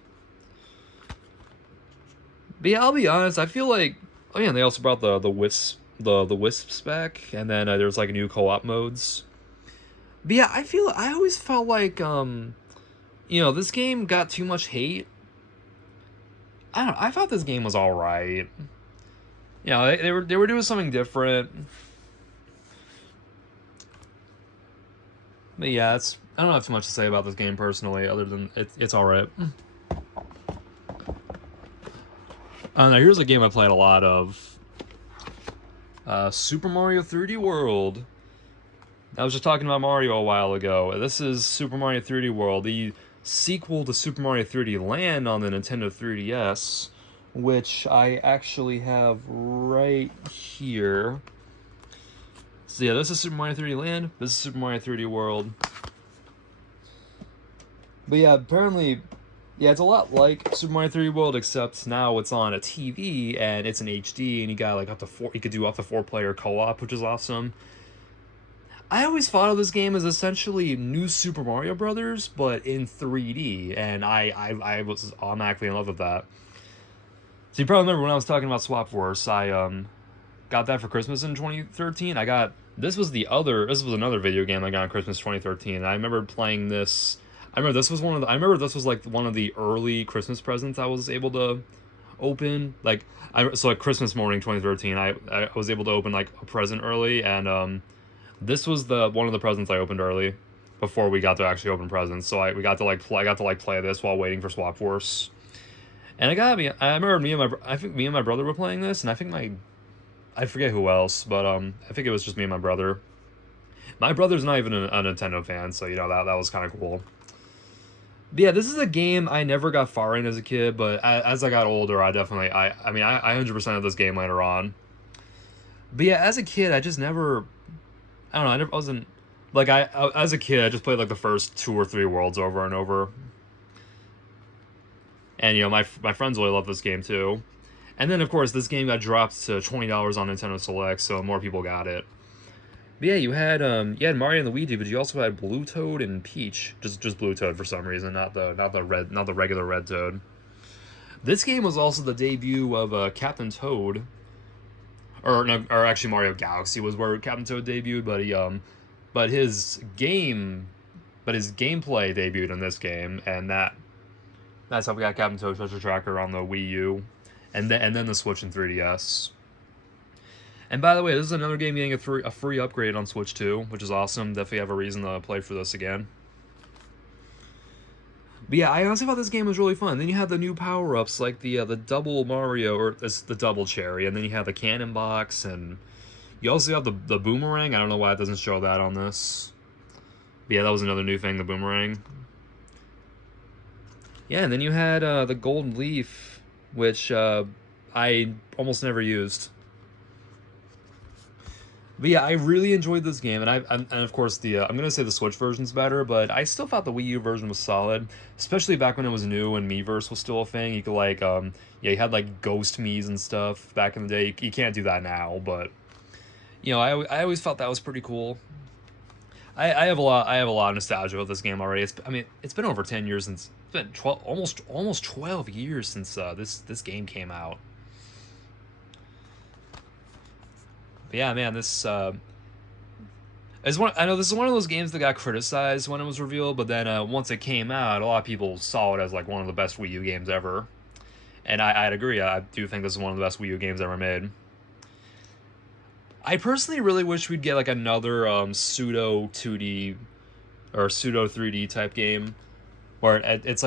But yeah, I'll be honest. I feel like, oh yeah, and they also brought the Wisps back, and then there's like new co-op modes. But yeah, I always felt like this game got too much hate. I don't know, I thought this game was all right. They were doing something different. But yeah, I don't have too much to say about this game personally, other than it's all right. Now here's a game I played a lot of. Super Mario 3D World. I was just talking about Mario a while ago. This is Super Mario 3D World, the sequel to Super Mario 3D Land on the Nintendo 3DS, which I actually have right here. So yeah, this is Super Mario 3D Land, this is Super Mario 3D World. But yeah, apparently, yeah, it's a lot like Super Mario 3D World, except now it's on a TV and it's in HD, and you got like you could do up to 4-player co-op, which is awesome. I always thought of this game as essentially New Super Mario Brothers, but in 3D, and I was automatically in love with that. So you probably remember when I was talking about Swap Force, I got that for Christmas in 2013. This was another video game I got on Christmas 2013. I remember playing this. I remember this was like one of the early Christmas presents I was able to open. Like Christmas morning 2013, I was able to open like a present early, and this was the one of the presents I opened early before we got to actually open presents. So I got to play this while waiting for Swap Force. And I remember I think me and my brother were playing this, and I forget who else, but I think it was just me and my brother. My brother's not even a Nintendo fan, so that was kind of cool. But yeah, this is a game I never got far in as a kid, but as I got older, I 100% of this game later on. But yeah, as a kid, I just never, I don't know, I wasn't, like, as a kid, I just played, like, the first 2 or 3 worlds over and over. And, my friends really love this game, too. And then, of course, this game got dropped to $20 on Nintendo Select, so more people got it. But yeah, you had Mario and the Luigi, but you also had Blue Toad and Peach. Just Blue Toad for some reason, not the regular Red Toad. This game was also the debut of Captain Toad, or actually Mario Galaxy was where Captain Toad debuted, but his gameplay debuted in this game, and that's how we got Captain Toad Treasure Tracker on the Wii U, and then the Switch and 3DS. And by the way, this is another game getting a free upgrade on Switch 2, which is awesome. Definitely have a reason to play for this again. But yeah, I honestly thought this game was really fun. Then you have the new power-ups, like the double Mario, or the double cherry, and then you have the cannon box, and you also have the boomerang. I don't know why it doesn't show that on this. But yeah, that was another new thing, the boomerang. Yeah, and then you had the golden leaf, which I almost never used. But yeah, I really enjoyed this game, and of course I'm gonna say the Switch version's better, but I still thought the Wii U version was solid, especially back when it was new and Miiverse was still a thing. You could you had like ghost Miis and stuff back in the day. You can't do that now, but I always felt that was pretty cool. I have a lot of nostalgia with this game already. It's been over 10 years since it's been 12 almost 12 years since this game came out. But yeah, man, this is one. I know this is one of those games that got criticized when it was revealed, but then once it came out, a lot of people saw it as like one of the best Wii U games ever. And I'd agree. I do think this is one of the best Wii U games ever made. I personally really wish we'd get like another pseudo 2D or pseudo 3D type game, where it's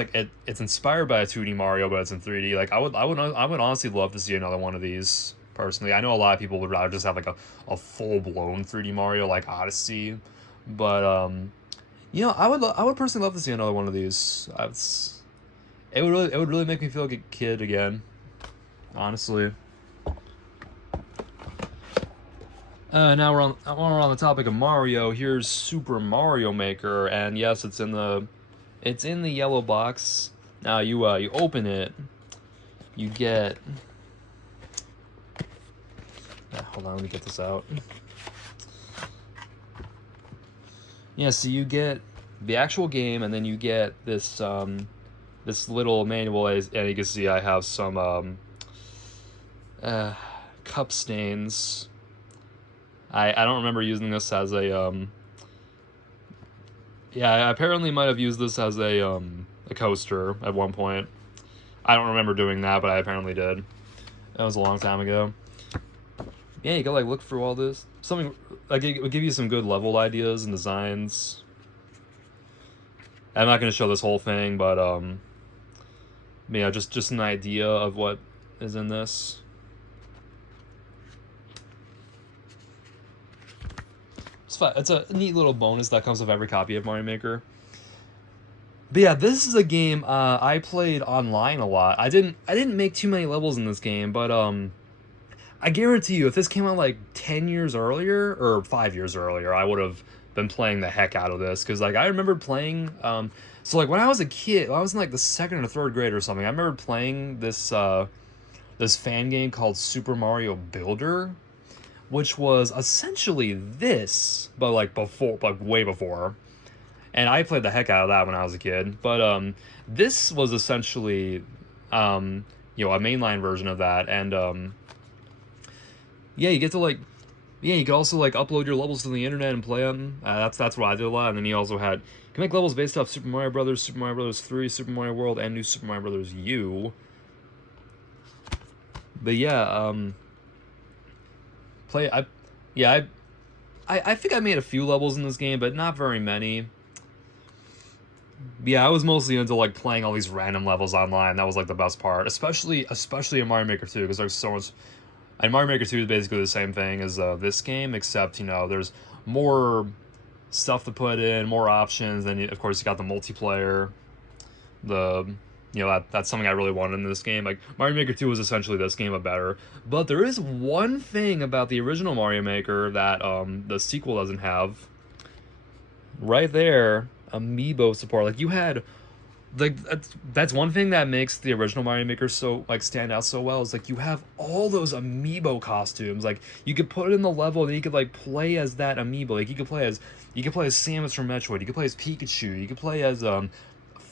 inspired by a 2D Mario, but it's in 3D. Like I would honestly love to see another one of these. Personally, I know a lot of people would rather just have like a full-blown 3D Mario like Odyssey, but I would personally love to see another one of these. It would really make me feel like a kid again, honestly. Now we're on the topic of Mario. Here's Super Mario Maker, and yes, it's in the yellow box. Now you open it, you get. Hold on, let me get this out. Yeah, so you get the actual game, and then you get this this little manual, and you can see I have some cup stains. I don't remember using this as a yeah, I apparently might have used this as a coaster at one point. I don't remember doing that, but I apparently did. That was a long time ago. Yeah, you gotta like look through all this. Something like it would give you some good level ideas and designs. I'm not gonna show this whole thing, but yeah, just an idea of what is in this. It's fun. It's a neat little bonus that comes with every copy of Mario Maker. But yeah, this is a game I played online a lot. I didn't make too many levels in this game, but I guarantee you, if this came out like 10 years earlier, or 5 years earlier, I would have been playing the heck out of this. Because, like, I remember playing, so, like, when I was a kid, I was in, like, the 2nd or 3rd grade or something, I remember playing this, this fan game called Super Mario Builder, which was essentially this, but, like, way before. And I played the heck out of that when I was a kid. But, this was essentially, a mainline version of that, and, Yeah, you get to like, yeah, you could also like upload your levels to the internet and play them. That's what I did a lot. And then you also had you can make levels based off Super Mario Brothers, Super Mario Brothers 3, Super Mario World, and New Super Mario Brothers U. But yeah, play I, yeah, I think I made a few levels in this game, but not very many. Yeah, I was mostly into like playing all these random levels online. That was like the best part, especially in Mario Maker 2, because there's so much. And Mario Maker 2 is basically the same thing as this game, except there's more stuff to put in, more options. Then of course you got the multiplayer. The that's something I really wanted in this game. Like Mario Maker 2 was essentially this game but better. But there is one thing about the original Mario Maker that the sequel doesn't have. Right there, amiibo support. Like you had like that's one thing that makes the original Mario Maker so like stand out so well is like you have all those amiibo costumes. Like you could put it in the level and you could like play as that amiibo. Like you could play as Samus from Metroid. You could play as Pikachu. You could play as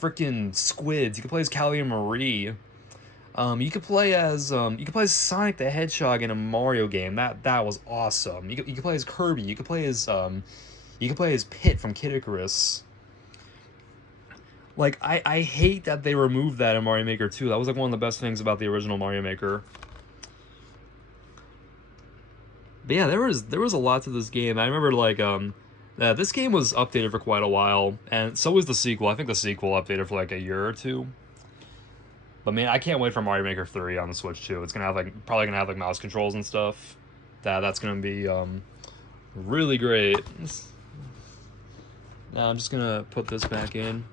freaking Squids. You could play as Callie and Marie. You could play as Sonic the Hedgehog in a Mario game. That was awesome. You could play as Kirby. You could play as Pit from Kid Icarus. Like I hate that they removed that in Mario Maker 2. That was like one of the best things about the original Mario Maker. But yeah, there was a lot to this game. I remember like this game was updated for quite a while, and so was the sequel. I think the sequel updated for like a year or two. But man, I can't wait for Mario Maker 3 on the Switch too. It's gonna have like probably gonna have like mouse controls and stuff. That's gonna be really great. Now I'm just gonna put this back in.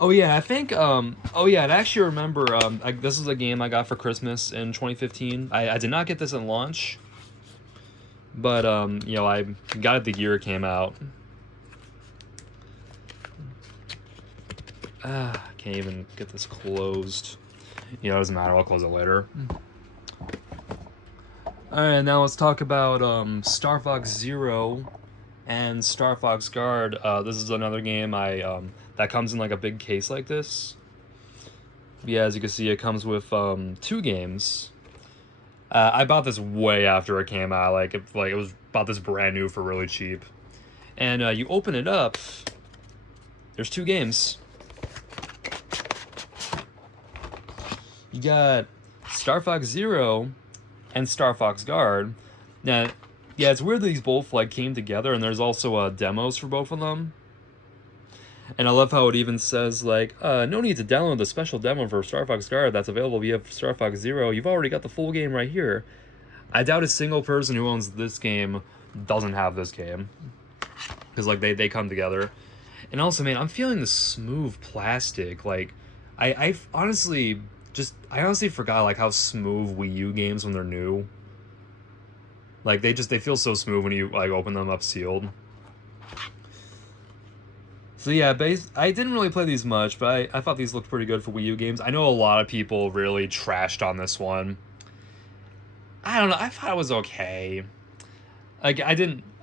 Oh yeah, I think oh yeah, and I actually remember this is a game I got for Christmas in 2015. I did not get this at launch, but I got it the year it came out. Can't even get this closed. It doesn't matter, I'll close it later. Alright, now let's talk about Star Fox Zero and Star Fox Guard. This is another game that comes in like a big case like this. Yeah, as you can see, it comes with 2 games. I bought this way after it came out. Like it was bought this brand new for really cheap. And you open it up. There's 2 games. You got Star Fox Zero and Star Fox Guard. Now, yeah, it's weird that these both like came together, and there's also demos for both of them. And I love how it even says like, no need to download the special demo for Star Fox Guard that's available via Star Fox Zero. You've already got the full game right here. I doubt a single person who owns this game doesn't have this game, because like they come together. And also, man, I'm feeling the smooth plastic. Like, I honestly forgot like how smooth Wii U games when they're new. Like they feel so smooth when you like open them up sealed. So yeah, I didn't really play these much, but I thought these looked pretty good for Wii U games. I know a lot of people really trashed on this one. I don't know, I thought it was okay. Like I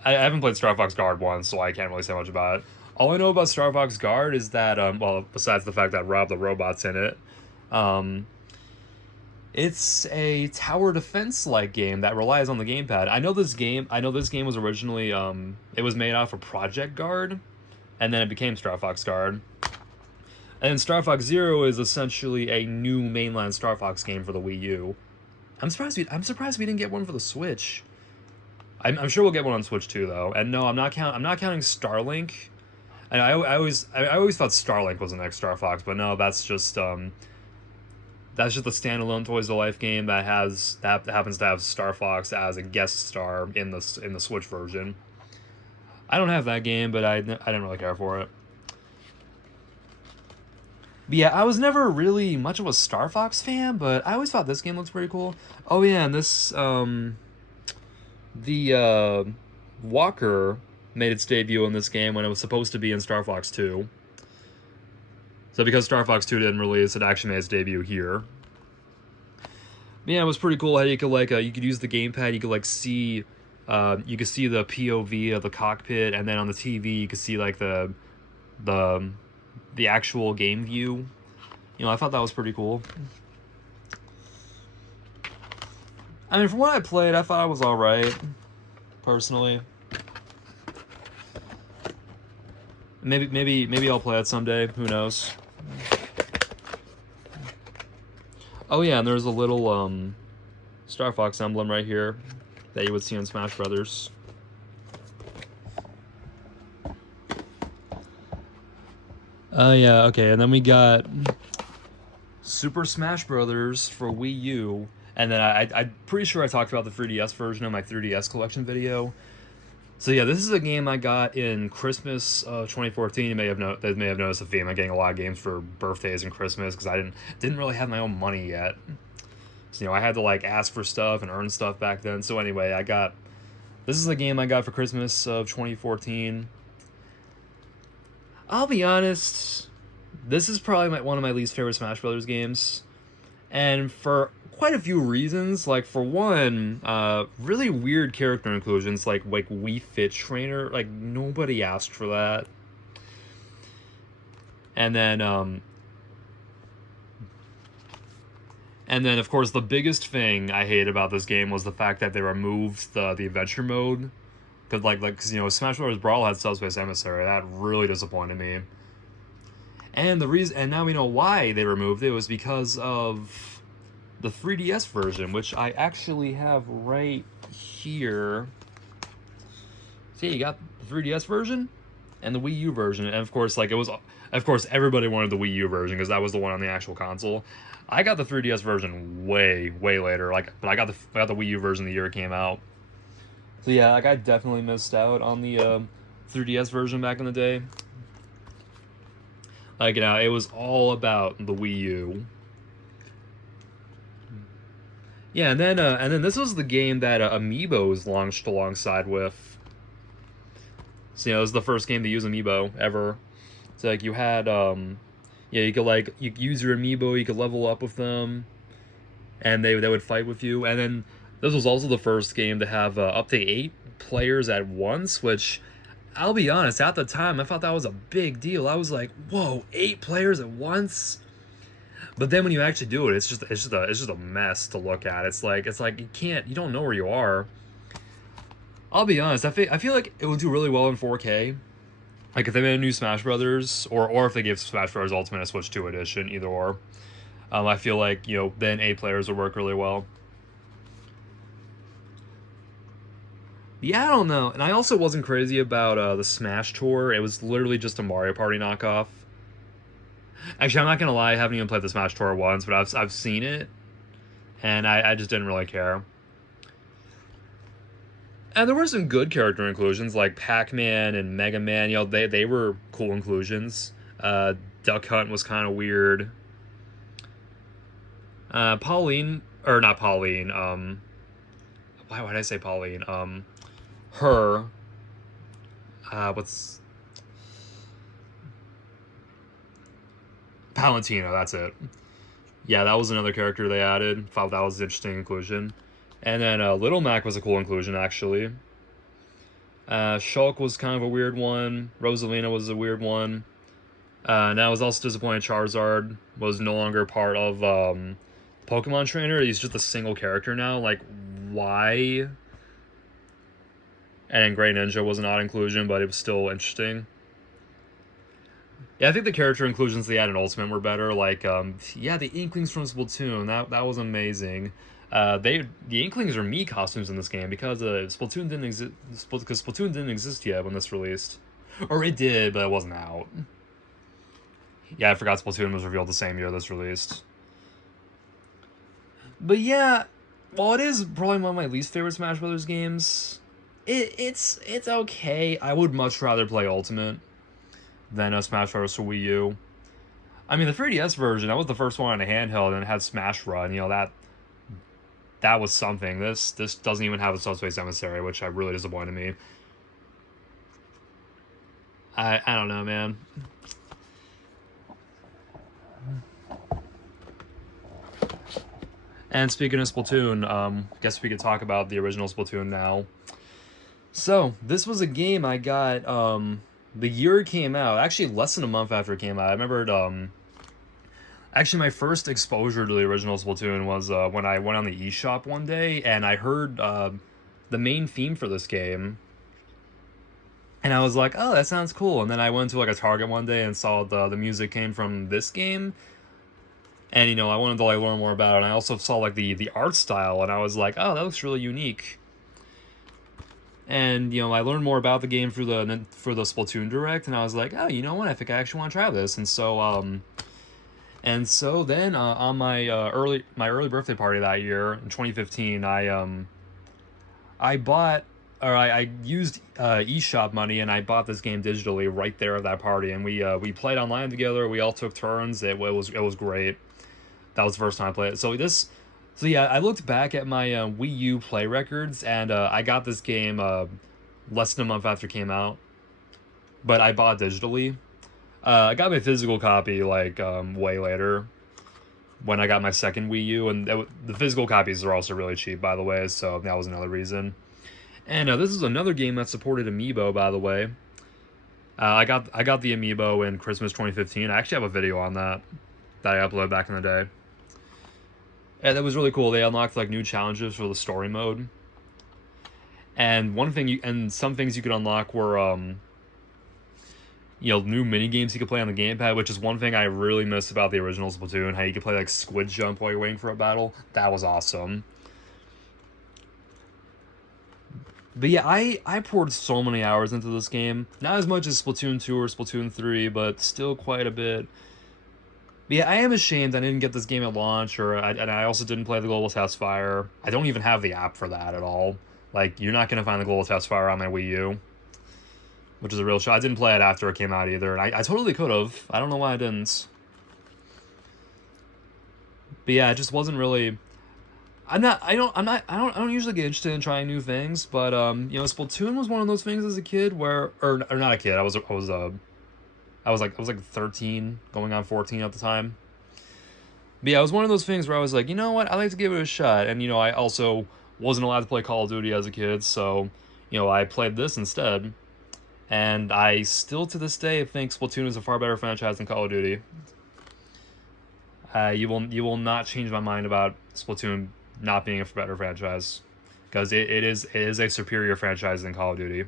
haven't played Star Fox Guard once, so I can't really say much about it. All I know about Star Fox Guard is that well, besides the fact that Rob the Robot's in it, it's a tower defense like game that relies on the gamepad. I know this game was originally it was made off of Project Guard, and then it became Star Fox Guard. And Star Fox Zero is essentially a new mainline Star Fox game for the Wii U. I'm surprised we didn't get one for the Switch. I'm sure we'll get one on Switch too, though. And no, I'm not counting Starlink. And I always thought Starlink was the next Star Fox, but no, that's just a standalone Toys to Life game that happens to have Star Fox as a guest star in the Switch version. I don't have that game, but I didn't really care for it. But yeah, I was never really much of a Star Fox fan, but I always thought this game looks pretty cool. Oh yeah, and this the Walker made its debut in this game when it was supposed to be in Star Fox 2. So because Star Fox 2 didn't release, it actually made its debut here. Yeah, it was pretty cool how you could like you could use the gamepad. You could like see you could see the POV of the cockpit, and then on the TV you could see like the actual game view. I thought that was pretty cool. I mean, from what I played, I thought it was alright, personally. Maybe I'll play it someday, who knows. Oh yeah, and there's a little Star Fox emblem right here that you would see in Smash Brothers. Yeah, okay, and then we got Super Smash Brothers for Wii U, and then I'm pretty sure I talked about the 3DS version in my 3DS collection video. So yeah, this is a game I got in Christmas of 2014. You may have noticed a theme. I'm getting a lot of games for birthdays and Christmas because I didn't really have my own money yet. So, I had to like ask for stuff and earn stuff back then. So anyway, this is a game I got for Christmas of 2014. I'll be honest, this is probably one of my least favorite Smash Brothers games, and for quite a few reasons. Like, for one, really weird character inclusions, like Wii Fit Trainer. Like, nobody asked for that. And then of course, the biggest thing I hate about this game was the fact that they removed the adventure mode. Because Smash Bros. Brawl had Subspace Emissary. That really disappointed me. And now we know why they removed it. It was because of the 3DS version, which I actually have right here. See, you got the 3DS version and the Wii U version, and of course, everybody wanted the Wii U version because that was the one on the actual console. I got the 3DS version way later. But I got the Wii U version the year it came out. So yeah, I definitely missed out on the 3DS version back in the day. It was all about the Wii U. Yeah, and then this was the game that Amiibos launched alongside with. So it was the first game to use Amiibo ever. So you had you could you use your Amiibo, you could level up with them, and they would fight with you. And then this was also the first game to have up to 8 players at once, which, I'll be honest, at the time I thought that was a big deal. I was like, whoa, 8 players at once. But then when you actually do it, it's just a mess to look at. It's like you don't know where you are. I'll be honest, I feel like it would do really well in 4K. Like if they made a new Smash Brothers, or if they gave Smash Brothers Ultimate a Switch 2 edition, either or. I feel like then 8 players would work really well. Yeah, I don't know. And I also wasn't crazy about the Smash Tour. It was literally just a Mario Party knockoff. Actually, I'm not gonna lie, I haven't even played the Smash Tour once, but I've seen it, and I just didn't really care. And there were some good character inclusions, like Pac-Man and Mega Man. They were cool inclusions. Duck Hunt was kind of weird. Pauline, or not Pauline. Why would I say Pauline? Her. What's Palantino? That's it. Yeah, that was another character they added. Thought that was an interesting inclusion. And then Little Mac was a cool inclusion, actually. Shulk was kind of a weird one. Rosalina was a weird one. And I was also disappointed Charizard was no longer part of Pokemon Trainer. He's just a single character now. Like, why? And then Grey Ninja was an odd inclusion, but it was still interesting. Yeah, I think the character inclusions they had in Ultimate were better. Like, the Inklings from Splatoon, that was amazing. The Inklings are Mii costumes in this game because Splatoon didn't exist. Because Splatoon didn't exist yet when this released, or it did, but it wasn't out. Yeah, I forgot Splatoon was revealed the same year this released. But yeah, while it is probably one of my least favorite Smash Brothers games, it's okay. I would much rather play Ultimate than Smash Bros. For Wii U. I mean, the 3DS version, that was the first one on a handheld, and it had Smash Run. That was something. This doesn't even have a Subspace Emissary, which really disappointed me. I don't know, man. And speaking of Splatoon, guess we could talk about the original Splatoon now. So, this was a game I got the year it came out. Actually, less than a month after it came out. I remembered Actually, my first exposure to the original Splatoon was when I went on the eShop one day and I heard the main theme for this game, and I was like, "Oh, that sounds cool." And then I went to like a Target one day and saw the music came from this game, and I wanted to like learn more about it. And I also saw like the art style, and I was like, "Oh, that looks really unique." And I learned more about the game through the Splatoon Direct, and I was like, "Oh, you know what? I think I actually want to try this." And so then on my early birthday party that year in 2015, I bought or I used eShop money and I bought this game digitally right there at that party, and we played online together. We all took turns. It was great. That was the first time I played it. So yeah, I looked back at my Wii U play records, and I got this game less than a month after it came out, but I bought it digitally. I got my physical copy like way later when I got my second Wii U, and the physical copies are also really cheap, by the way. So that was another reason. And this is another game that supported Amiibo, by the way. I got the Amiibo in Christmas 2015. I actually have a video on that I uploaded back in the day. And that was really cool. They unlocked like new challenges for the story mode. And some things you could unlock were new mini games you could play on the gamepad, which is one thing I really miss about the original Splatoon. How you could play like Squid Jump while you're waiting for a battle. That was awesome. But yeah, I poured so many hours into this game. Not as much as Splatoon 2 or Splatoon 3, but still quite a bit. But yeah, I am ashamed I didn't get this game at launch, and I also didn't play the Global Test Fire. I don't even have the app for that at all. Like, you're not going to find the Global Test Fire on my Wii U, which is a real show. I didn't play it after it came out either, and I totally could have. I don't know why I didn't. But yeah, it just wasn't really. I don't usually get interested in trying new things, but Splatoon was one of those things as a kid or not a kid. I was like 13, going on 14 at the time. But yeah, it was one of those things where I was like, you know what, I like to give it a shot, and I also wasn't allowed to play Call of Duty as a kid, so I played this instead, and I still to this day think Splatoon is a far better franchise than Call of Duty. You will not change my mind about Splatoon not being a better franchise, because it is a superior franchise than Call of Duty.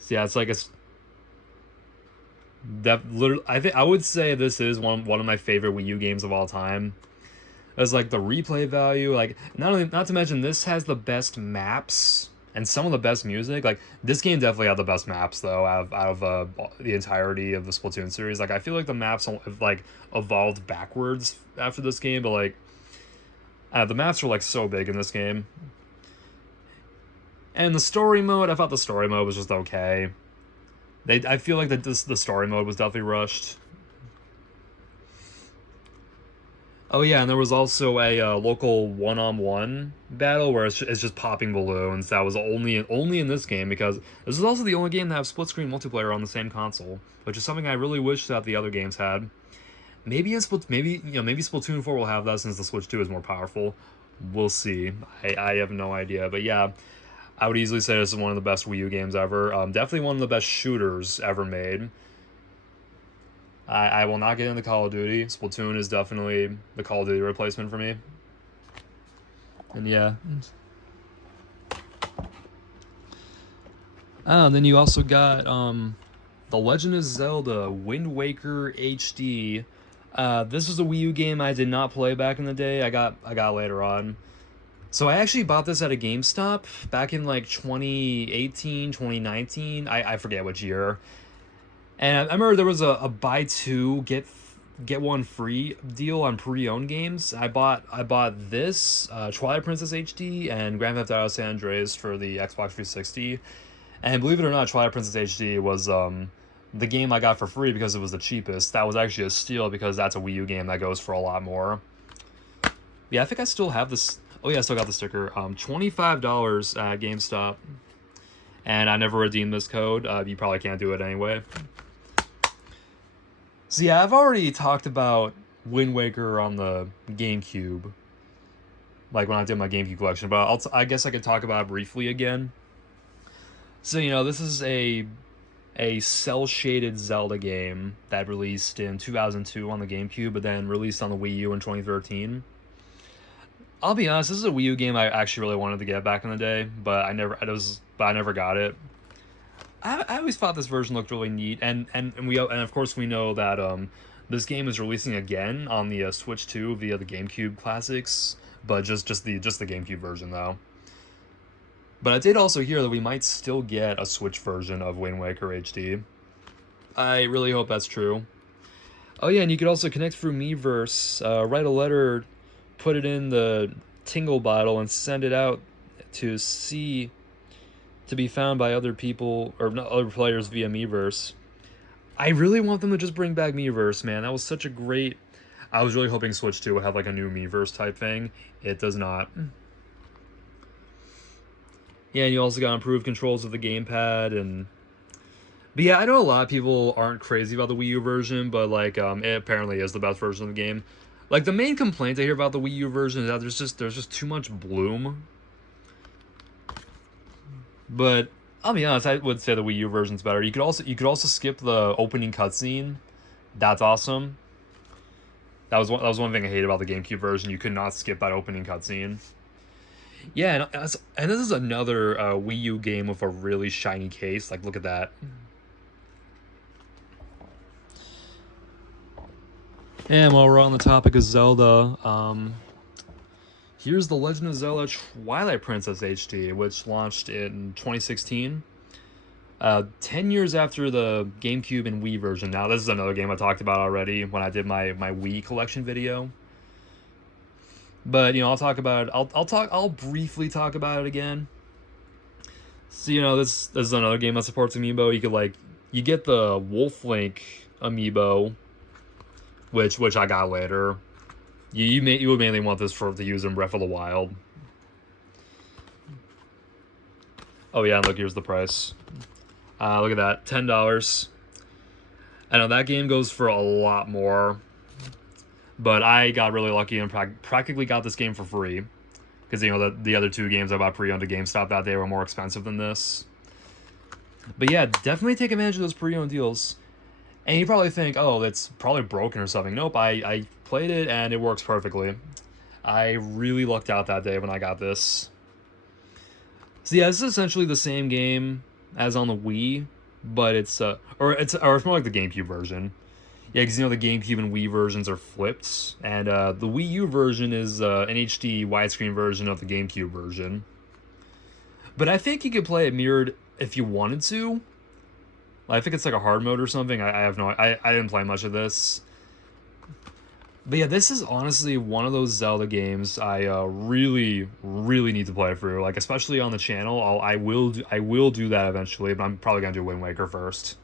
So yeah, it's like it's that literally. I would say this is one of my favorite Wii U games of all time. It's like the replay value, like not to mention this has the best maps and some of the best music. Like this game definitely had the best maps though out of the entirety of the Splatoon series. Like I feel like the maps have like evolved backwards after this game, but like the maps were like so big in this game. And the story mode, I thought the story mode was just okay. I feel like the story mode was definitely rushed. Oh yeah, and there was also a local one-on-one battle where it's just popping balloons. That was only in this game, because this is also the only game that have split-screen multiplayer on the same console, which is something I really wish that the other games had. Maybe Splatoon 4 will have that since the Switch 2 is more powerful. We'll see. I have no idea, but yeah, I would easily say this is one of the best Wii U games ever. Definitely one of the best shooters ever made. I will not get into Call of Duty. Splatoon is definitely the Call of Duty replacement for me. And yeah. Then you also got The Legend of Zelda Wind Waker HD. This was a Wii U game I did not play back in the day. I got later on. So I actually bought this at a GameStop back in like 2018, 2019. I forget which year. And I remember there was a buy two get one free deal on pre-owned games. I bought this Twilight Princess HD and Grand Theft Auto San Andreas for the Xbox 360. And believe it or not, Twilight Princess HD was the game I got for free because it was the cheapest. That was actually a steal because that's a Wii U game that goes for a lot more. Yeah, I think I still have this. Oh yeah, I still got the sticker. $25 at GameStop. And I never redeemed this code. You probably can't do it anyway. So yeah, I've already talked about Wind Waker on the GameCube, like when I did my GameCube collection, but I guess I could talk about it briefly again. So this is a cel-shaded Zelda game that released in 2002 on the GameCube, but then released on the Wii U in 2013. I'll be honest, this is a Wii U game I actually really wanted to get back in the day, but I never got it. I always thought this version looked really neat, and of course we know that this game is releasing again on the Switch 2 via the GameCube Classics, but just the GameCube version though. But I did also hear that we might still get a Switch version of Wind Waker HD. I really hope that's true. Oh yeah, and you could also connect through Miiverse, write a letter, put it in the Tingle bottle, and send it out to be found by other people or other players via Miiverse. I really want them to just bring back Miiverse, man. That was such a great. I was really hoping Switch 2 would have like a new Miiverse type thing. It does not. Yeah, and you also got improved controls of the gamepad and. But yeah, I know a lot of people aren't crazy about the Wii U version, but like it apparently is the best version of the game. Like the main complaint I hear about the Wii U version is that there's just too much bloom. But I'll be honest, I would say the Wii U version's better. You could also skip the opening cutscene. That's awesome. That was one thing I hate about the GameCube version. You could not skip that opening cutscene. Yeah, and this is another Wii U game with a really shiny case. Like, look at that. And while we're on the topic of Zelda, here's The Legend of Zelda Twilight Princess HD, which launched in 2016. 10 years after the GameCube and Wii version. Now, this is another game I talked about already when I did my Wii collection video. But, you know, I'll talk about it. I'll briefly talk about it again. So, you know, this is another game that supports Amiibo. You get the Wolf Link Amiibo, which I got later. You would mainly want this to use in Breath of the Wild. Oh yeah, and look, here's the price. Look at that, $10. I know that game goes for a lot more, but I got really lucky and practically got this game for free, because you know the other two games I bought pre-owned at GameStop that day were more expensive than this. But yeah, definitely take advantage of those pre-owned deals. And you probably think, oh, it's probably broken or something. Nope, I played it and it works perfectly. I really lucked out that day when I got this. So yeah, this is essentially the same game as on the Wii, but it's more like the GameCube version. Yeah, because you know the GameCube and Wii versions are flipped, and the Wii U version is an HD widescreen version of the GameCube version. But I think you could play it mirrored if you wanted to. I think it's like a hard mode or something. I didn't play much of this. But yeah, this is honestly one of those Zelda games I really need to play through. Like especially on the channel, I will do that eventually, but I'm probably gonna do Wind Waker first.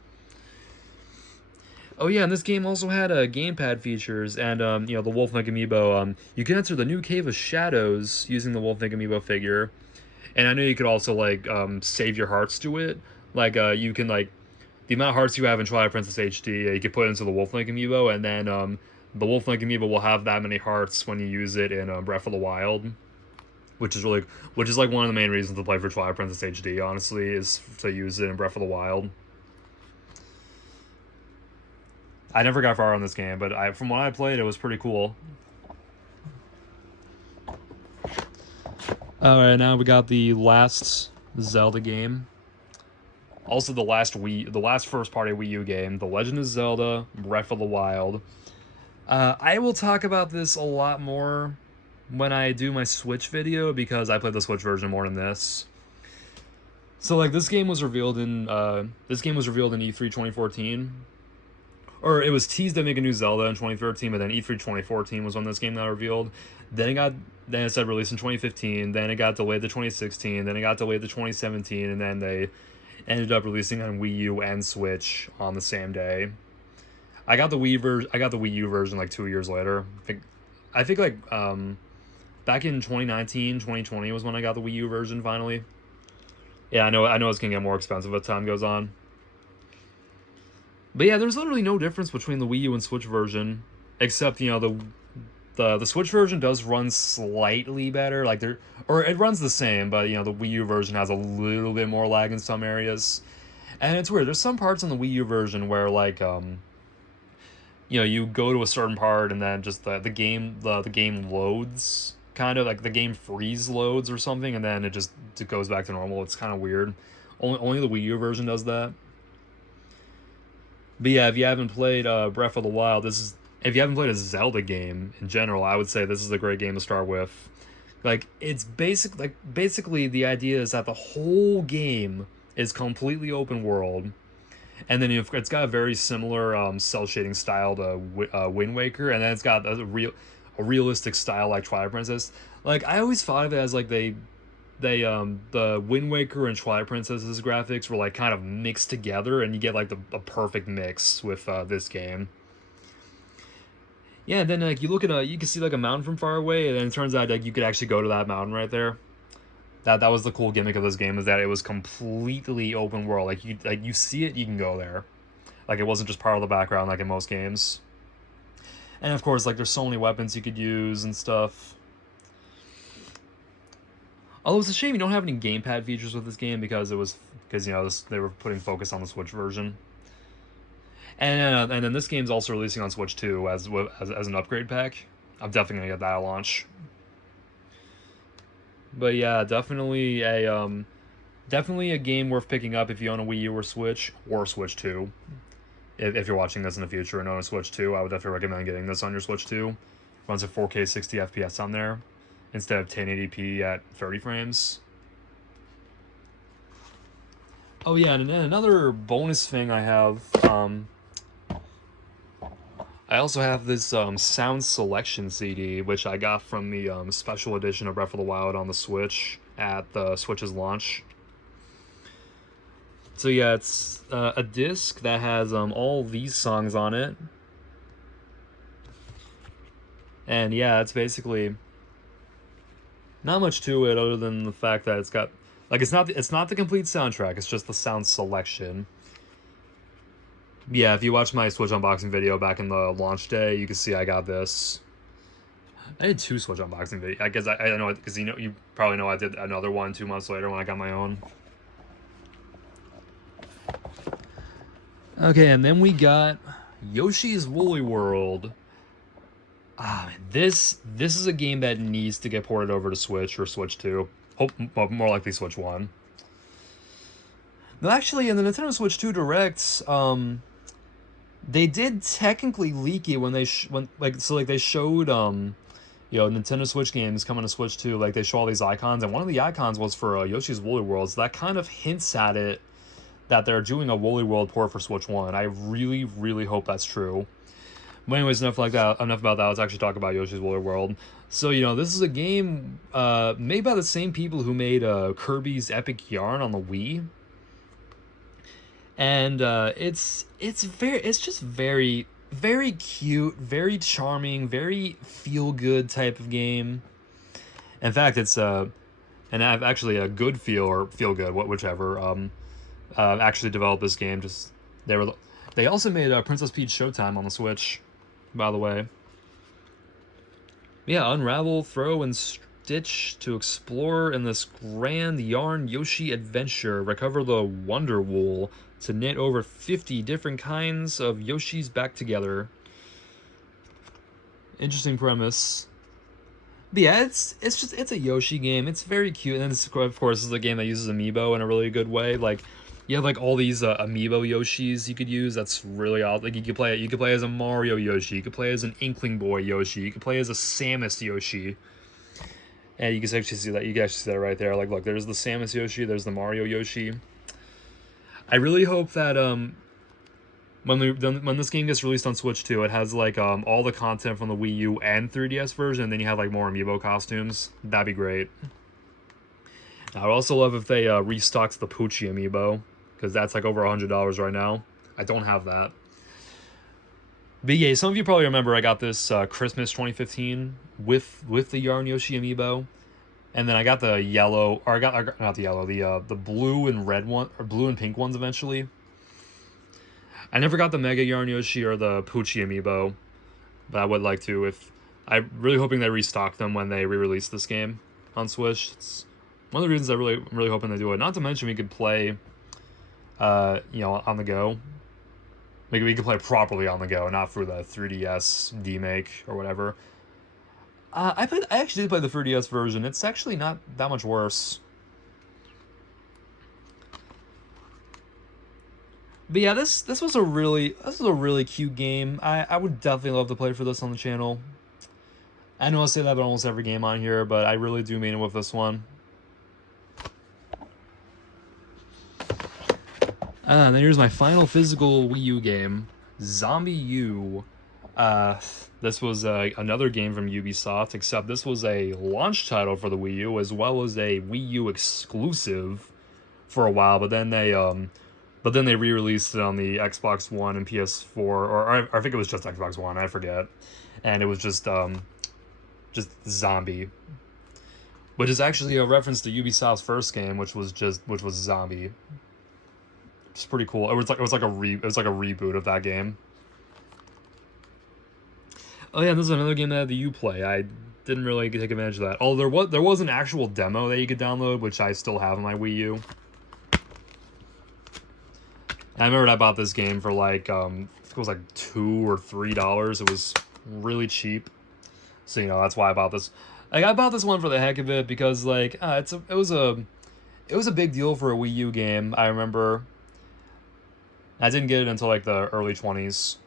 Oh yeah, and this game also had gamepad features and you know the Wolf Link Amiibo. You can enter the new Cave of Shadows using the Wolf Link Amiibo figure, and I know you could also like save your hearts to it. Like you can like. The amount of hearts you have in Twilight Princess HD, you can put into the Wolf Link Amiibo, and then the Wolf Link Amiibo will have that many hearts when you use it in Breath of the Wild, which is like one of the main reasons to play for Twilight Princess HD. Honestly, is to use it in Breath of the Wild. I never got far on this game, but from what I played, it was pretty cool. All right, now we got the last Zelda game. Also, the last first-party Wii U game, The Legend of Zelda: Breath of the Wild. I will talk about this a lot more when I do my Switch video because I played the Switch version more than this. So, like, this game was revealed in E3 2014, or it was teased to make a new Zelda in 2013, but then E3 2014 was when this game got revealed. Then it said released in 2015. Then it got delayed to 2016. Then it got delayed to 2017, and then they ended up releasing on Wii U and Switch on the same day. I got the Wii U version like 2 years later. I think like back in 2019, 2020 was when I got the Wii U version finally. Yeah, I know it's gonna get more expensive as time goes on. But yeah, there's literally no difference between the Wii U and Switch version, except you know the Switch version does run slightly better, or it runs the same, but you know the Wii U version has a little bit more lag in some areas. And it's weird. There's some parts in the Wii U version where like you know, you go to a certain part and then just the game loads, kind of like the game freeze loads or something, and then it goes back to normal. It's kind of weird. Only the Wii U version does that. But yeah, if you haven't played Breath of the Wild, this is if you haven't played a Zelda game in general, I would say this is a great game to start with. Like it's basically the idea is that the whole game is completely open world, and then it's got a very similar cell shading style to Wind Waker, and then it's got a realistic style like Twilight Princess. Like I always thought of it as like the Wind Waker and Twilight Princess's graphics were like kind of mixed together, and you get like a perfect mix with this game. Yeah, and then like you look at you can see like a mountain from far away, and then it turns out like you could actually go to that mountain right there. That was the cool gimmick of this game, is that it was completely open world. Like you see it, you can go there. Like it wasn't just part of the background like in most games. And of course, like there's so many weapons you could use and stuff. Although it's a shame you don't have any gamepad features with this game because you know they were putting focus on the Switch version. And then this game's also releasing on Switch 2 as an upgrade pack. I'm definitely gonna get that at launch. But yeah, definitely a game worth picking up if you own a Wii U or Switch 2. If you're watching this in the future and own a Switch 2, I would definitely recommend getting this on your Switch 2. Runs at 4K 60 FPS on there instead of 1080p at 30 frames. Oh yeah, and then another bonus thing I have, I also have this sound selection CD, which I got from the special edition of Breath of the Wild on the Switch at the Switch's launch. So yeah, it's a disc that has all these songs on it, and yeah, it's basically not much to it other than the fact that it's got like it's not the complete soundtrack. It's just the sound selection. Yeah, if you watch my Switch unboxing video back in the launch day, you can see I got this. I did 2 Switch unboxing videos. I guess I don't know, because you probably know I did another one 2 months later when I got my own. Okay, and then we got Yoshi's Woolly World. Ah, man, this is a game that needs to get ported over to Switch or Switch 2. More likely Switch 1. No, actually, in the Nintendo Switch 2 Directs, they did technically leak it when they they showed you know, Nintendo Switch games coming to Switch 2. Like they show all these icons, and one of the icons was for Yoshi's Woolly World. So that kind of hints at it that they're doing a Woolly World port for Switch 1. I really hope that's true. But anyways, enough about that. Let's actually talk about Yoshi's Woolly World. So, you know, this is a game made by the same people who made Kirby's Epic Yarn on the Wii. And it's just very cute, very charming, very feel good type of game. In fact, it's and I've actually a good feel or feel good, whichever. Actually developed this game. They also made Princess Peach Showtime on the Switch, by the way. Yeah, unravel, throw, and stitch to explore in this grand yarn Yoshi adventure. Recover the Wonder Wool to knit over 50 different kinds of Yoshis back together. Interesting premise. But yeah, it's a Yoshi game. It's very cute, and this, of course, is a game that uses amiibo in a really good way. Like you have like all these amiibo Yoshis you could use. That's really odd. Like you could play as a Mario Yoshi. You could play as an Inkling Boy Yoshi. You could play as a Samus Yoshi. And you can actually see that. You can actually see that right there. Like look, there's the Samus Yoshi. There's the Mario Yoshi. I really hope that when this game gets released on Switch 2, it has like all the content from the Wii U and 3DS version, and then you have like more amiibo costumes. That'd be great. I would also love if they restocked the Poochie amiibo, because that's like over $100 right now. I don't have that. But yeah, some of you probably remember I got this Christmas 2015 with the Yarn Yoshi amiibo. And then I got the yellow, or I got not the yellow, the blue and red one, or blue and pink ones eventually. I never got the Mega Yarn Yoshi or the Poochie amiibo, but I would like to. I'm really hoping they restock them when they re-release this game on Switch. It's one of the reasons I'm really hoping they do it. Not to mention we could play you know, on the go. Like we can play properly on the go, not through the 3DS demake or whatever. I actually did play the 3DS version. It's actually not that much worse. But yeah, this was a really cute game. I would definitely love to play for this on the channel. I know I say that about almost every game on here, but I really do mean it with this one. And then here's my final physical Wii U game, Zombie U. This was another game from Ubisoft, except this was a launch title for the Wii U as well as a Wii U exclusive for a while. But then they re-released it on the Xbox One and PS4, or I think it was just Xbox One. I forget, and it was just Zombie, which is actually a reference to Ubisoft's first game, which was Zombie. It's pretty cool. It was like a reboot of that game. Oh yeah, this is another game that had the Uplay. I didn't really take advantage of that. Oh, there was an actual demo that you could download, which I still have on my Wii U. I remember I bought this game for like I think it was like $2 or $3. It was really cheap, so you know that's why I bought this. Like I bought this one for the heck of it because like it was a big deal for a Wii U game. I remember. I didn't get it until like the early 20s,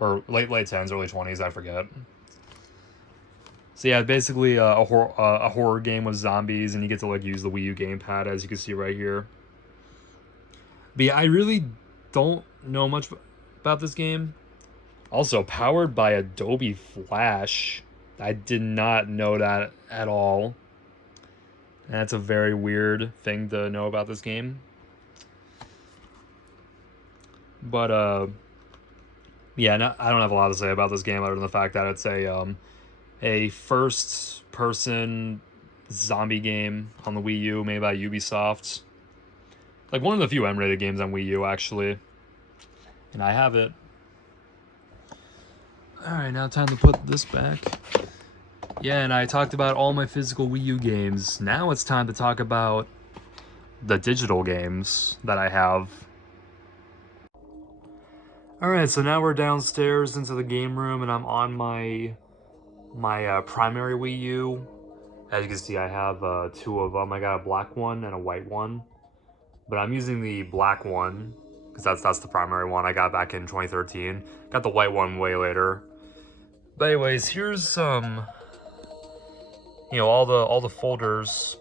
or late 10s, early 20s. I forget. So yeah, basically a horror game with zombies, and you get to like use the Wii U gamepad, as you can see right here. But yeah, I really don't know much about this game. Also, powered by Adobe Flash. I did not know that at all. That's a very weird thing to know about this game. But yeah, no, I don't have a lot to say about this game other than the fact that it's a first-person zombie game on the Wii U made by Ubisoft. Like one of the few M-rated games on Wii U, actually. And I have it. Alright, now time to put this back. Yeah, and I talked about all my physical Wii U games. Now it's time to talk about the digital games that I have. Alright, so now we're downstairs into the game room, and I'm on my primary Wii U. As you can see, I have two of them. I got a black one and a white one. But I'm using the black one, because that's the primary one I got back in 2013. Got the white one way later. But anyways, here's you know, all the folders.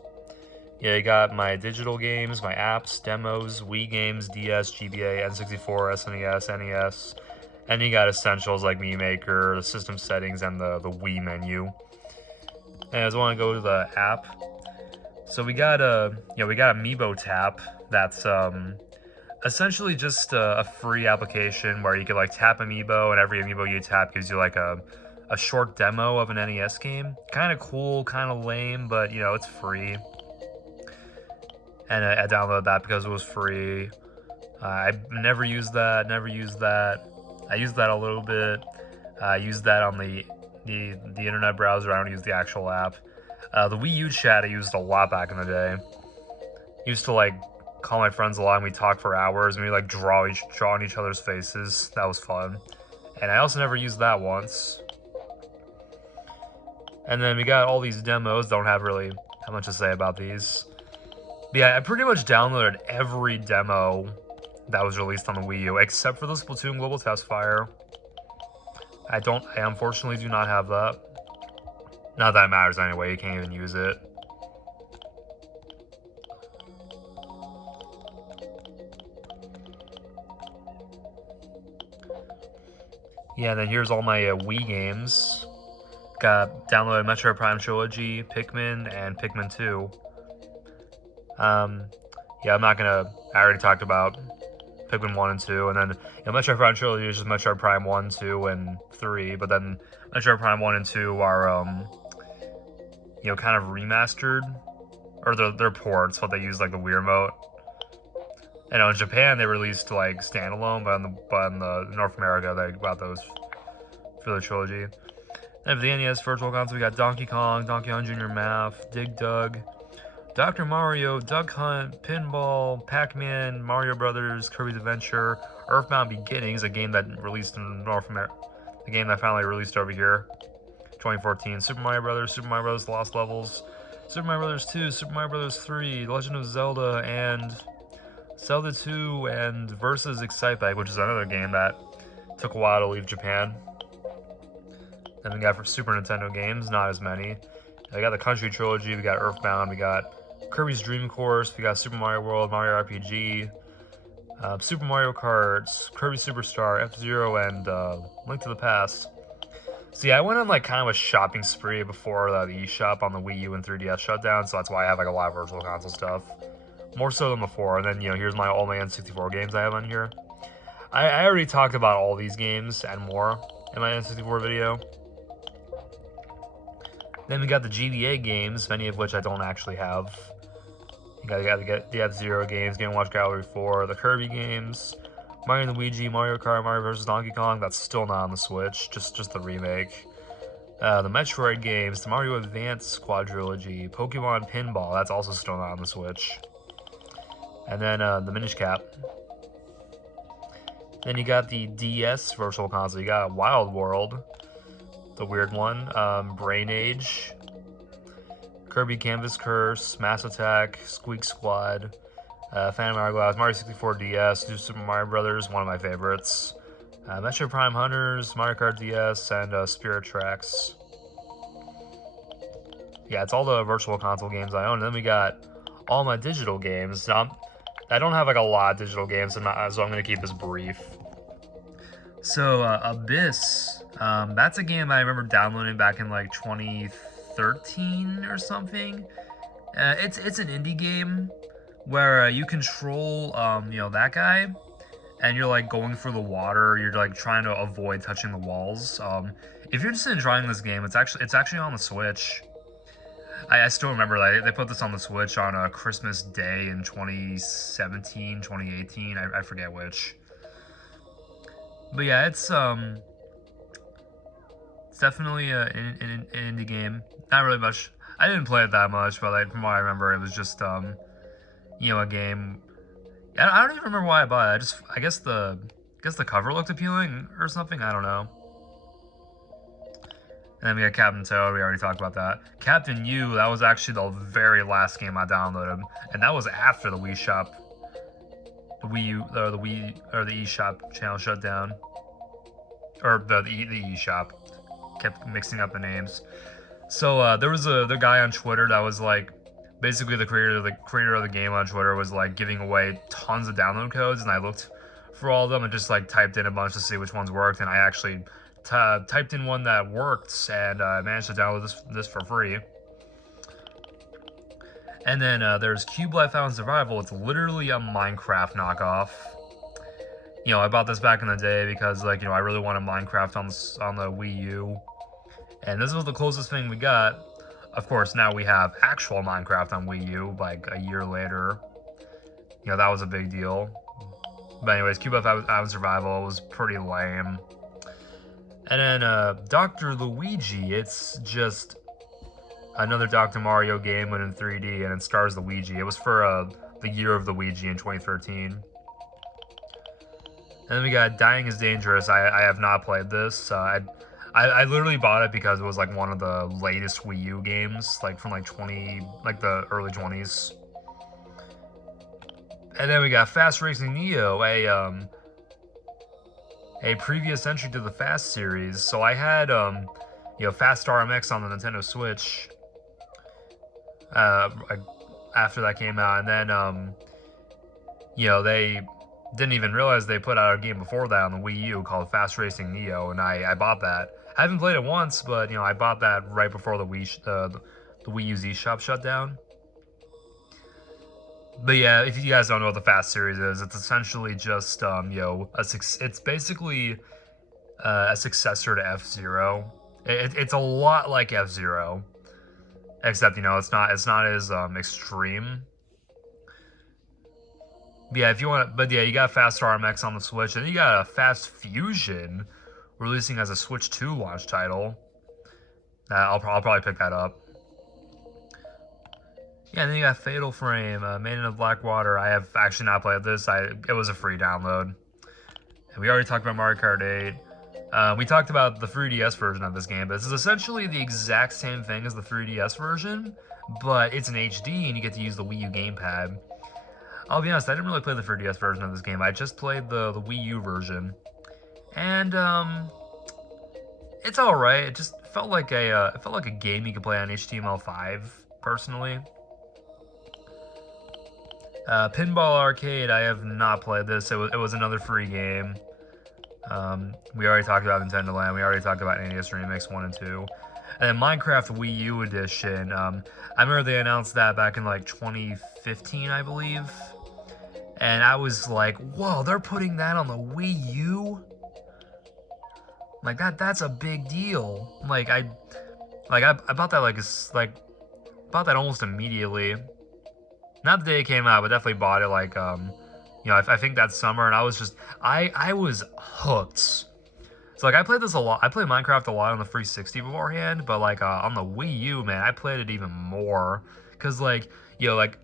Yeah, you got my digital games, my apps, demos, Wii games, DS, GBA, N64, SNES, NES, and you got essentials like Mii Maker, the system settings, and the Wii menu. And I just want to go to the app. So we got a Amiibo Tap. That's essentially just a free application where you can like tap Amiibo, and every Amiibo you tap gives you like a short demo of an NES game. Kind of cool, kind of lame, but you know, it's free. And I downloaded that because it was free. I never used that. I used that a little bit. I used that on the internet browser. I don't use the actual app. The Wii U chat I used a lot back in the day. Used to like call my friends a lot and we talk for hours and we like draw on each other's faces. That was fun. And I also never used that once. And then we got all these demos. Don't have really that much to say about these. But yeah, I pretty much downloaded every demo that was released on the Wii U, except for the Splatoon Global Test Fire. I unfortunately do not have that. Not that it matters anyway, you can't even use it. Yeah, then here's all my Wii games. Got downloaded Metroid Prime Trilogy, Pikmin, and Pikmin 2. Yeah, I'm not gonna. I already talked about Pikmin 1 and 2, and then you know, Metroid Prime Trilogy is just Metroid Prime 1, 2, and 3, but then Metroid Prime 1 and 2 are, you know, kind of remastered, or they're ports, but they use like the Wii remote. I know in Japan they released like standalone, but in the North America they got those for the trilogy. And for the NES Virtual Console, we got Donkey Kong, Donkey Kong Jr. Math, Dig Dug, Dr. Mario, Duck Hunt, Pinball, Pac-Man, Mario Brothers, Kirby's Adventure, Earthbound Beginnings, a game that released in North America, the game that finally released over here, 2014. Super Mario Brothers, Super Mario Bros. Lost Levels, Super Mario Brothers 2, Super Mario Brothers 3, Legend of Zelda, and Zelda 2, and Versus Excitebike, which is another game that took a while to leave Japan. Then we got for Super Nintendo games, not as many. We got the Country Trilogy, we got Earthbound, we got Kirby's Dream Course, we got Super Mario World, Mario RPG, Super Mario Kart, Kirby Superstar, F-Zero, and Link to the Past. See, I went on like kind of a shopping spree before the eShop on the Wii U and 3DS shut down, so that's why I have like a lot of Virtual Console stuff. More so than before, and then, you know, here's all my N64 games I have on here. I already talked about all these games and more in my N64 video. Then we got the GBA games, many of which I don't actually have. You gotta get the F-Zero games, Game & Watch Gallery 4, the Kirby games, Mario and Luigi, Mario Kart, Mario vs. Donkey Kong, that's still not on the Switch, just the remake. The Metroid games, the Mario Advance Quadrilogy, Pokemon Pinball, that's also still not on the Switch. And then the Minish Cap. Then you got the DS Virtual Console, you got Wild World, the weird one, Brain Age, Kirby Canvas Curse, Mass Attack, Squeak Squad, Phantom Hourglass, Mario 64 DS, New Super Mario Brothers, one of my favorites, Metro Prime Hunters, Mario Kart DS, and Spirit Tracks. Yeah, it's all the Virtual Console games I own. And then we got all my digital games. Now, I don't have like a lot of digital games, so I'm going to keep this brief. So, Abyss, that's a game I remember downloading back in like 2013 or something. It's an indie game where you control, you know, that guy, and you're like going through the water. You're like trying to avoid touching the walls. If you're interested in trying this game, it's actually on the Switch. I still remember they put this on the Switch on a Christmas Day in 2017, 2018. I forget which. But yeah, it's definitely an indie game. Not really much. I didn't play it that much, but like, from what I remember, it was just you know, a game. I don't even remember why I bought it. I guess the cover looked appealing or something. I don't know. And then we got Captain Toad. We already talked about that. Captain U. That was actually the very last game I downloaded, and that was after the Wii Shop. The Wii U, or the eShop channel shut down, or the eShop. Kept mixing up the names. So there was the guy on Twitter that was like, basically the creator of the game on Twitter was like giving away tons of download codes, and I looked for all of them and just like typed in a bunch to see which ones worked, and I actually typed in one that worked, and I managed to download this for free. And then there's Cube Life Out in Survival. It's literally a Minecraft knockoff. You know, I bought this back in the day because, like, you know, I really wanted Minecraft on the Wii U. And this was the closest thing we got. Of course, now we have actual Minecraft on Wii U, like, a year later. You know, that was a big deal. But anyways, Cube Life Out in Survival was pretty lame. And then Dr. Luigi, it's just another Dr. Mario game, but in 3D, and it stars Luigi. It was for the year of Luigi in 2013. And then we got Dying is Dangerous. I have not played this. I literally bought it because it was like one of the latest Wii U games, like from like the early 20s. And then we got Fast Racing Neo, a previous entry to the Fast series. So I had you know, Fast RMX on the Nintendo Switch. After that came out, and then you know, they didn't even realize they put out a game before that on the Wii U called Fast Racing Neo, and I bought that. I haven't played it once, but you know, I bought that right before the Wii U's eShop shut down. But yeah, if you guys don't know what the Fast series is, it's essentially just you know, it's basically a successor to F-Zero. It's a lot like F-Zero. Except, you know, it's not as extreme. But yeah, if you want, but yeah, you got Fast RMX on the Switch, and then you got a Fast Fusion releasing as a Switch 2 launch title. I'll probably pick that up. Yeah, and then you got Fatal Frame, Maiden of Blackwater. I have actually not played this. It was a free download. And we already talked about Mario Kart 8. We talked about the 3DS version of this game, but this is essentially the exact same thing as the 3DS version, but it's an HD and you get to use the Wii U gamepad. I'll be honest, I didn't really play the 3DS version of this game. I just played the Wii U version, and it's all right. It just felt like a game you could play on HTML5, personally. Pinball Arcade, I have not played this. It was another free game. We already talked about Nintendo Land. We already talked about NES Remix 1 and 2. And then Minecraft Wii U Edition. I remember they announced that back in like 2015, I believe. And I was like, whoa, they're putting that on the Wii U? Like that's a big deal. I bought that bought that almost immediately. Not the day it came out, but definitely bought it I think that summer, and I was hooked. So I played this a lot. I played Minecraft a lot on the 360 beforehand, but on the Wii U, man, I played it even more. Cause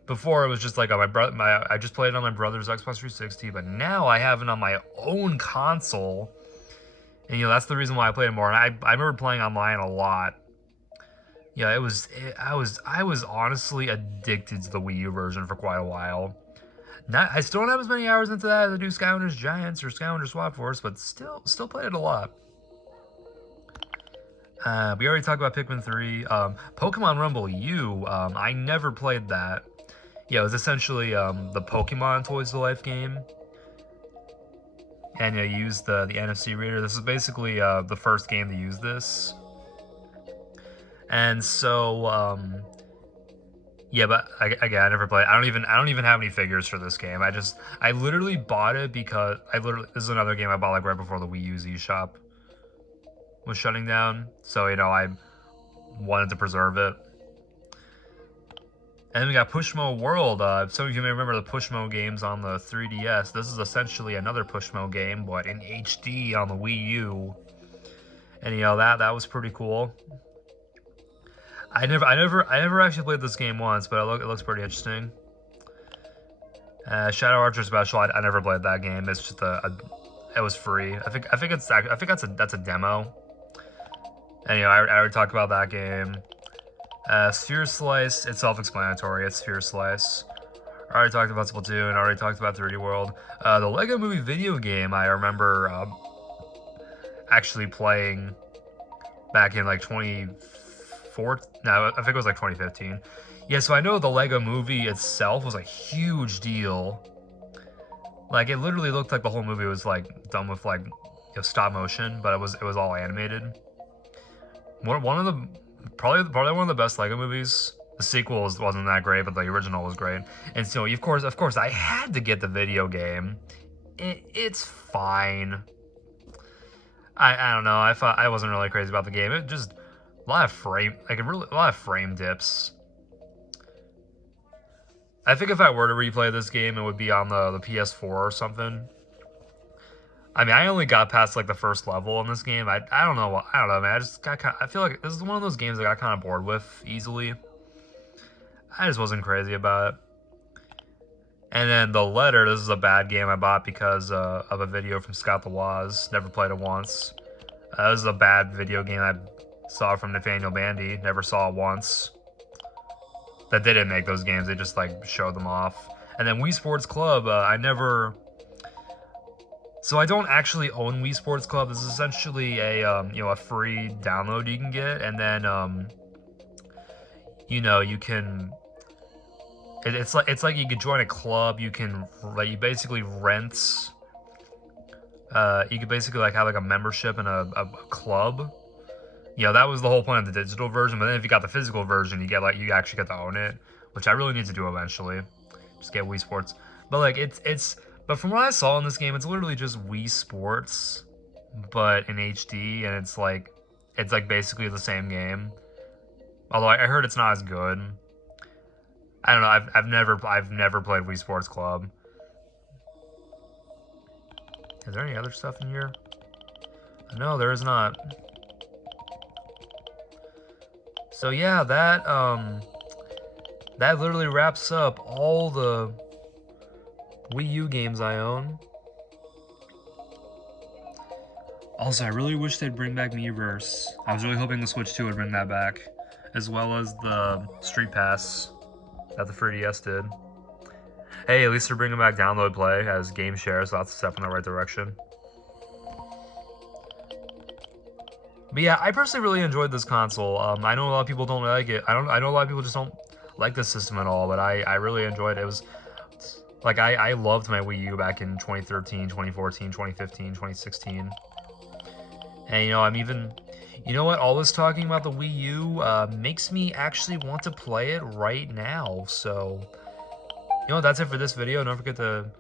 before it was just on I just played it on my brother's Xbox 360, but now I have it on my own console. And that's the reason why I played it more. And I remember playing online a lot. Yeah, I was honestly addicted to the Wii U version for quite a while. I still don't have as many hours into that as I do Skylanders Giants or Skylanders Swap Force, but still played it a lot. We already talked about Pikmin 3. Pokemon Rumble U, I never played that. Yeah, it was essentially the Pokemon Toys to Life game. And you use the NFC reader. This is basically the first game to use this. And so, yeah, but again, I never played. I don't even have any figures for this game. I literally bought it because this is another game I bought right before the Wii U's eShop was shutting down. So I wanted to preserve it. And then we got Pushmo World. Some of you may remember the Pushmo games on the 3DS. This is essentially another Pushmo game, but in HD on the Wii U. And that was pretty cool. I never actually played this game once, but it looks pretty interesting. Shadow Archer Special, I never played that game. It's just it was free. I think that's a demo. And I already talked about that game. Sphere Slice, it's self-explanatory. It's Sphere Slice. I already talked about Splatoon. I already talked about 3D World. The Lego Movie video game, I remember actually playing back in 2014. No, I think it was 2015. Yeah, so I know the Lego Movie itself was a huge deal. It literally looked like the whole movie was done with stop motion, but it was all animated. One of the probably one of the best Lego movies. The sequel wasn't that great, but the original was great. And so of course I had to get the video game. It's fine. I don't know. I wasn't really crazy about the game. It just a lot of frame dips. I think if I were to replay this game, it would be on the PS4 or something. I mean, I only got past the first level in this game. I don't know, man. I feel like this is one of those games I got kind of bored with easily. I just wasn't crazy about it. And then The Letter, this is a bad game I bought because of a video from Scott the Woz. Never played it once. This is a bad video game I saw from Nathaniel Bandy. Never saw it once. That they didn't make those games. They just showed them off. And then Wii Sports Club, I never... So I don't actually own Wii Sports Club. This is essentially a free download you can get, and then you can. It's like you could join a club. You can you basically rent. You could basically have a membership in a club. That was the whole point of the digital version. But then if you got the physical version, you actually get to own it, which I really need to do eventually. Just get Wii Sports, but But from what I saw in this game, it's literally just Wii Sports, but in HD, and it's basically the same game. Although I heard it's not as good. I don't know. I've never played Wii Sports Club. Is there any other stuff in here? No, there is not. So yeah, that literally wraps up all the Wii U games I own. Also, I really wish they'd bring back Miiverse. I was really hoping the Switch 2 would bring that back, as well as the Street Pass that the 3DS did. Hey, at least they're bringing back Download Play as game share, so that's a step in the right direction. But yeah, I personally really enjoyed this console. I know a lot of people don't like it. I know a lot of people just don't like this system at all, but I really enjoyed it. It was like I loved my Wii U back in 2013, 2014, 2015, 2016. And you know what? All this talking about the Wii U makes me actually want to play it right now. So, that's it for this video. Don't forget to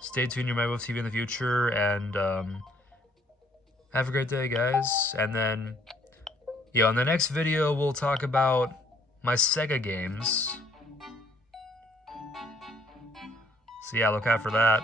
stay tuned to MightyWolfTV in the future, and have a great day, guys. And then, in the next video, we'll talk about my Sega games. So yeah, look out for that.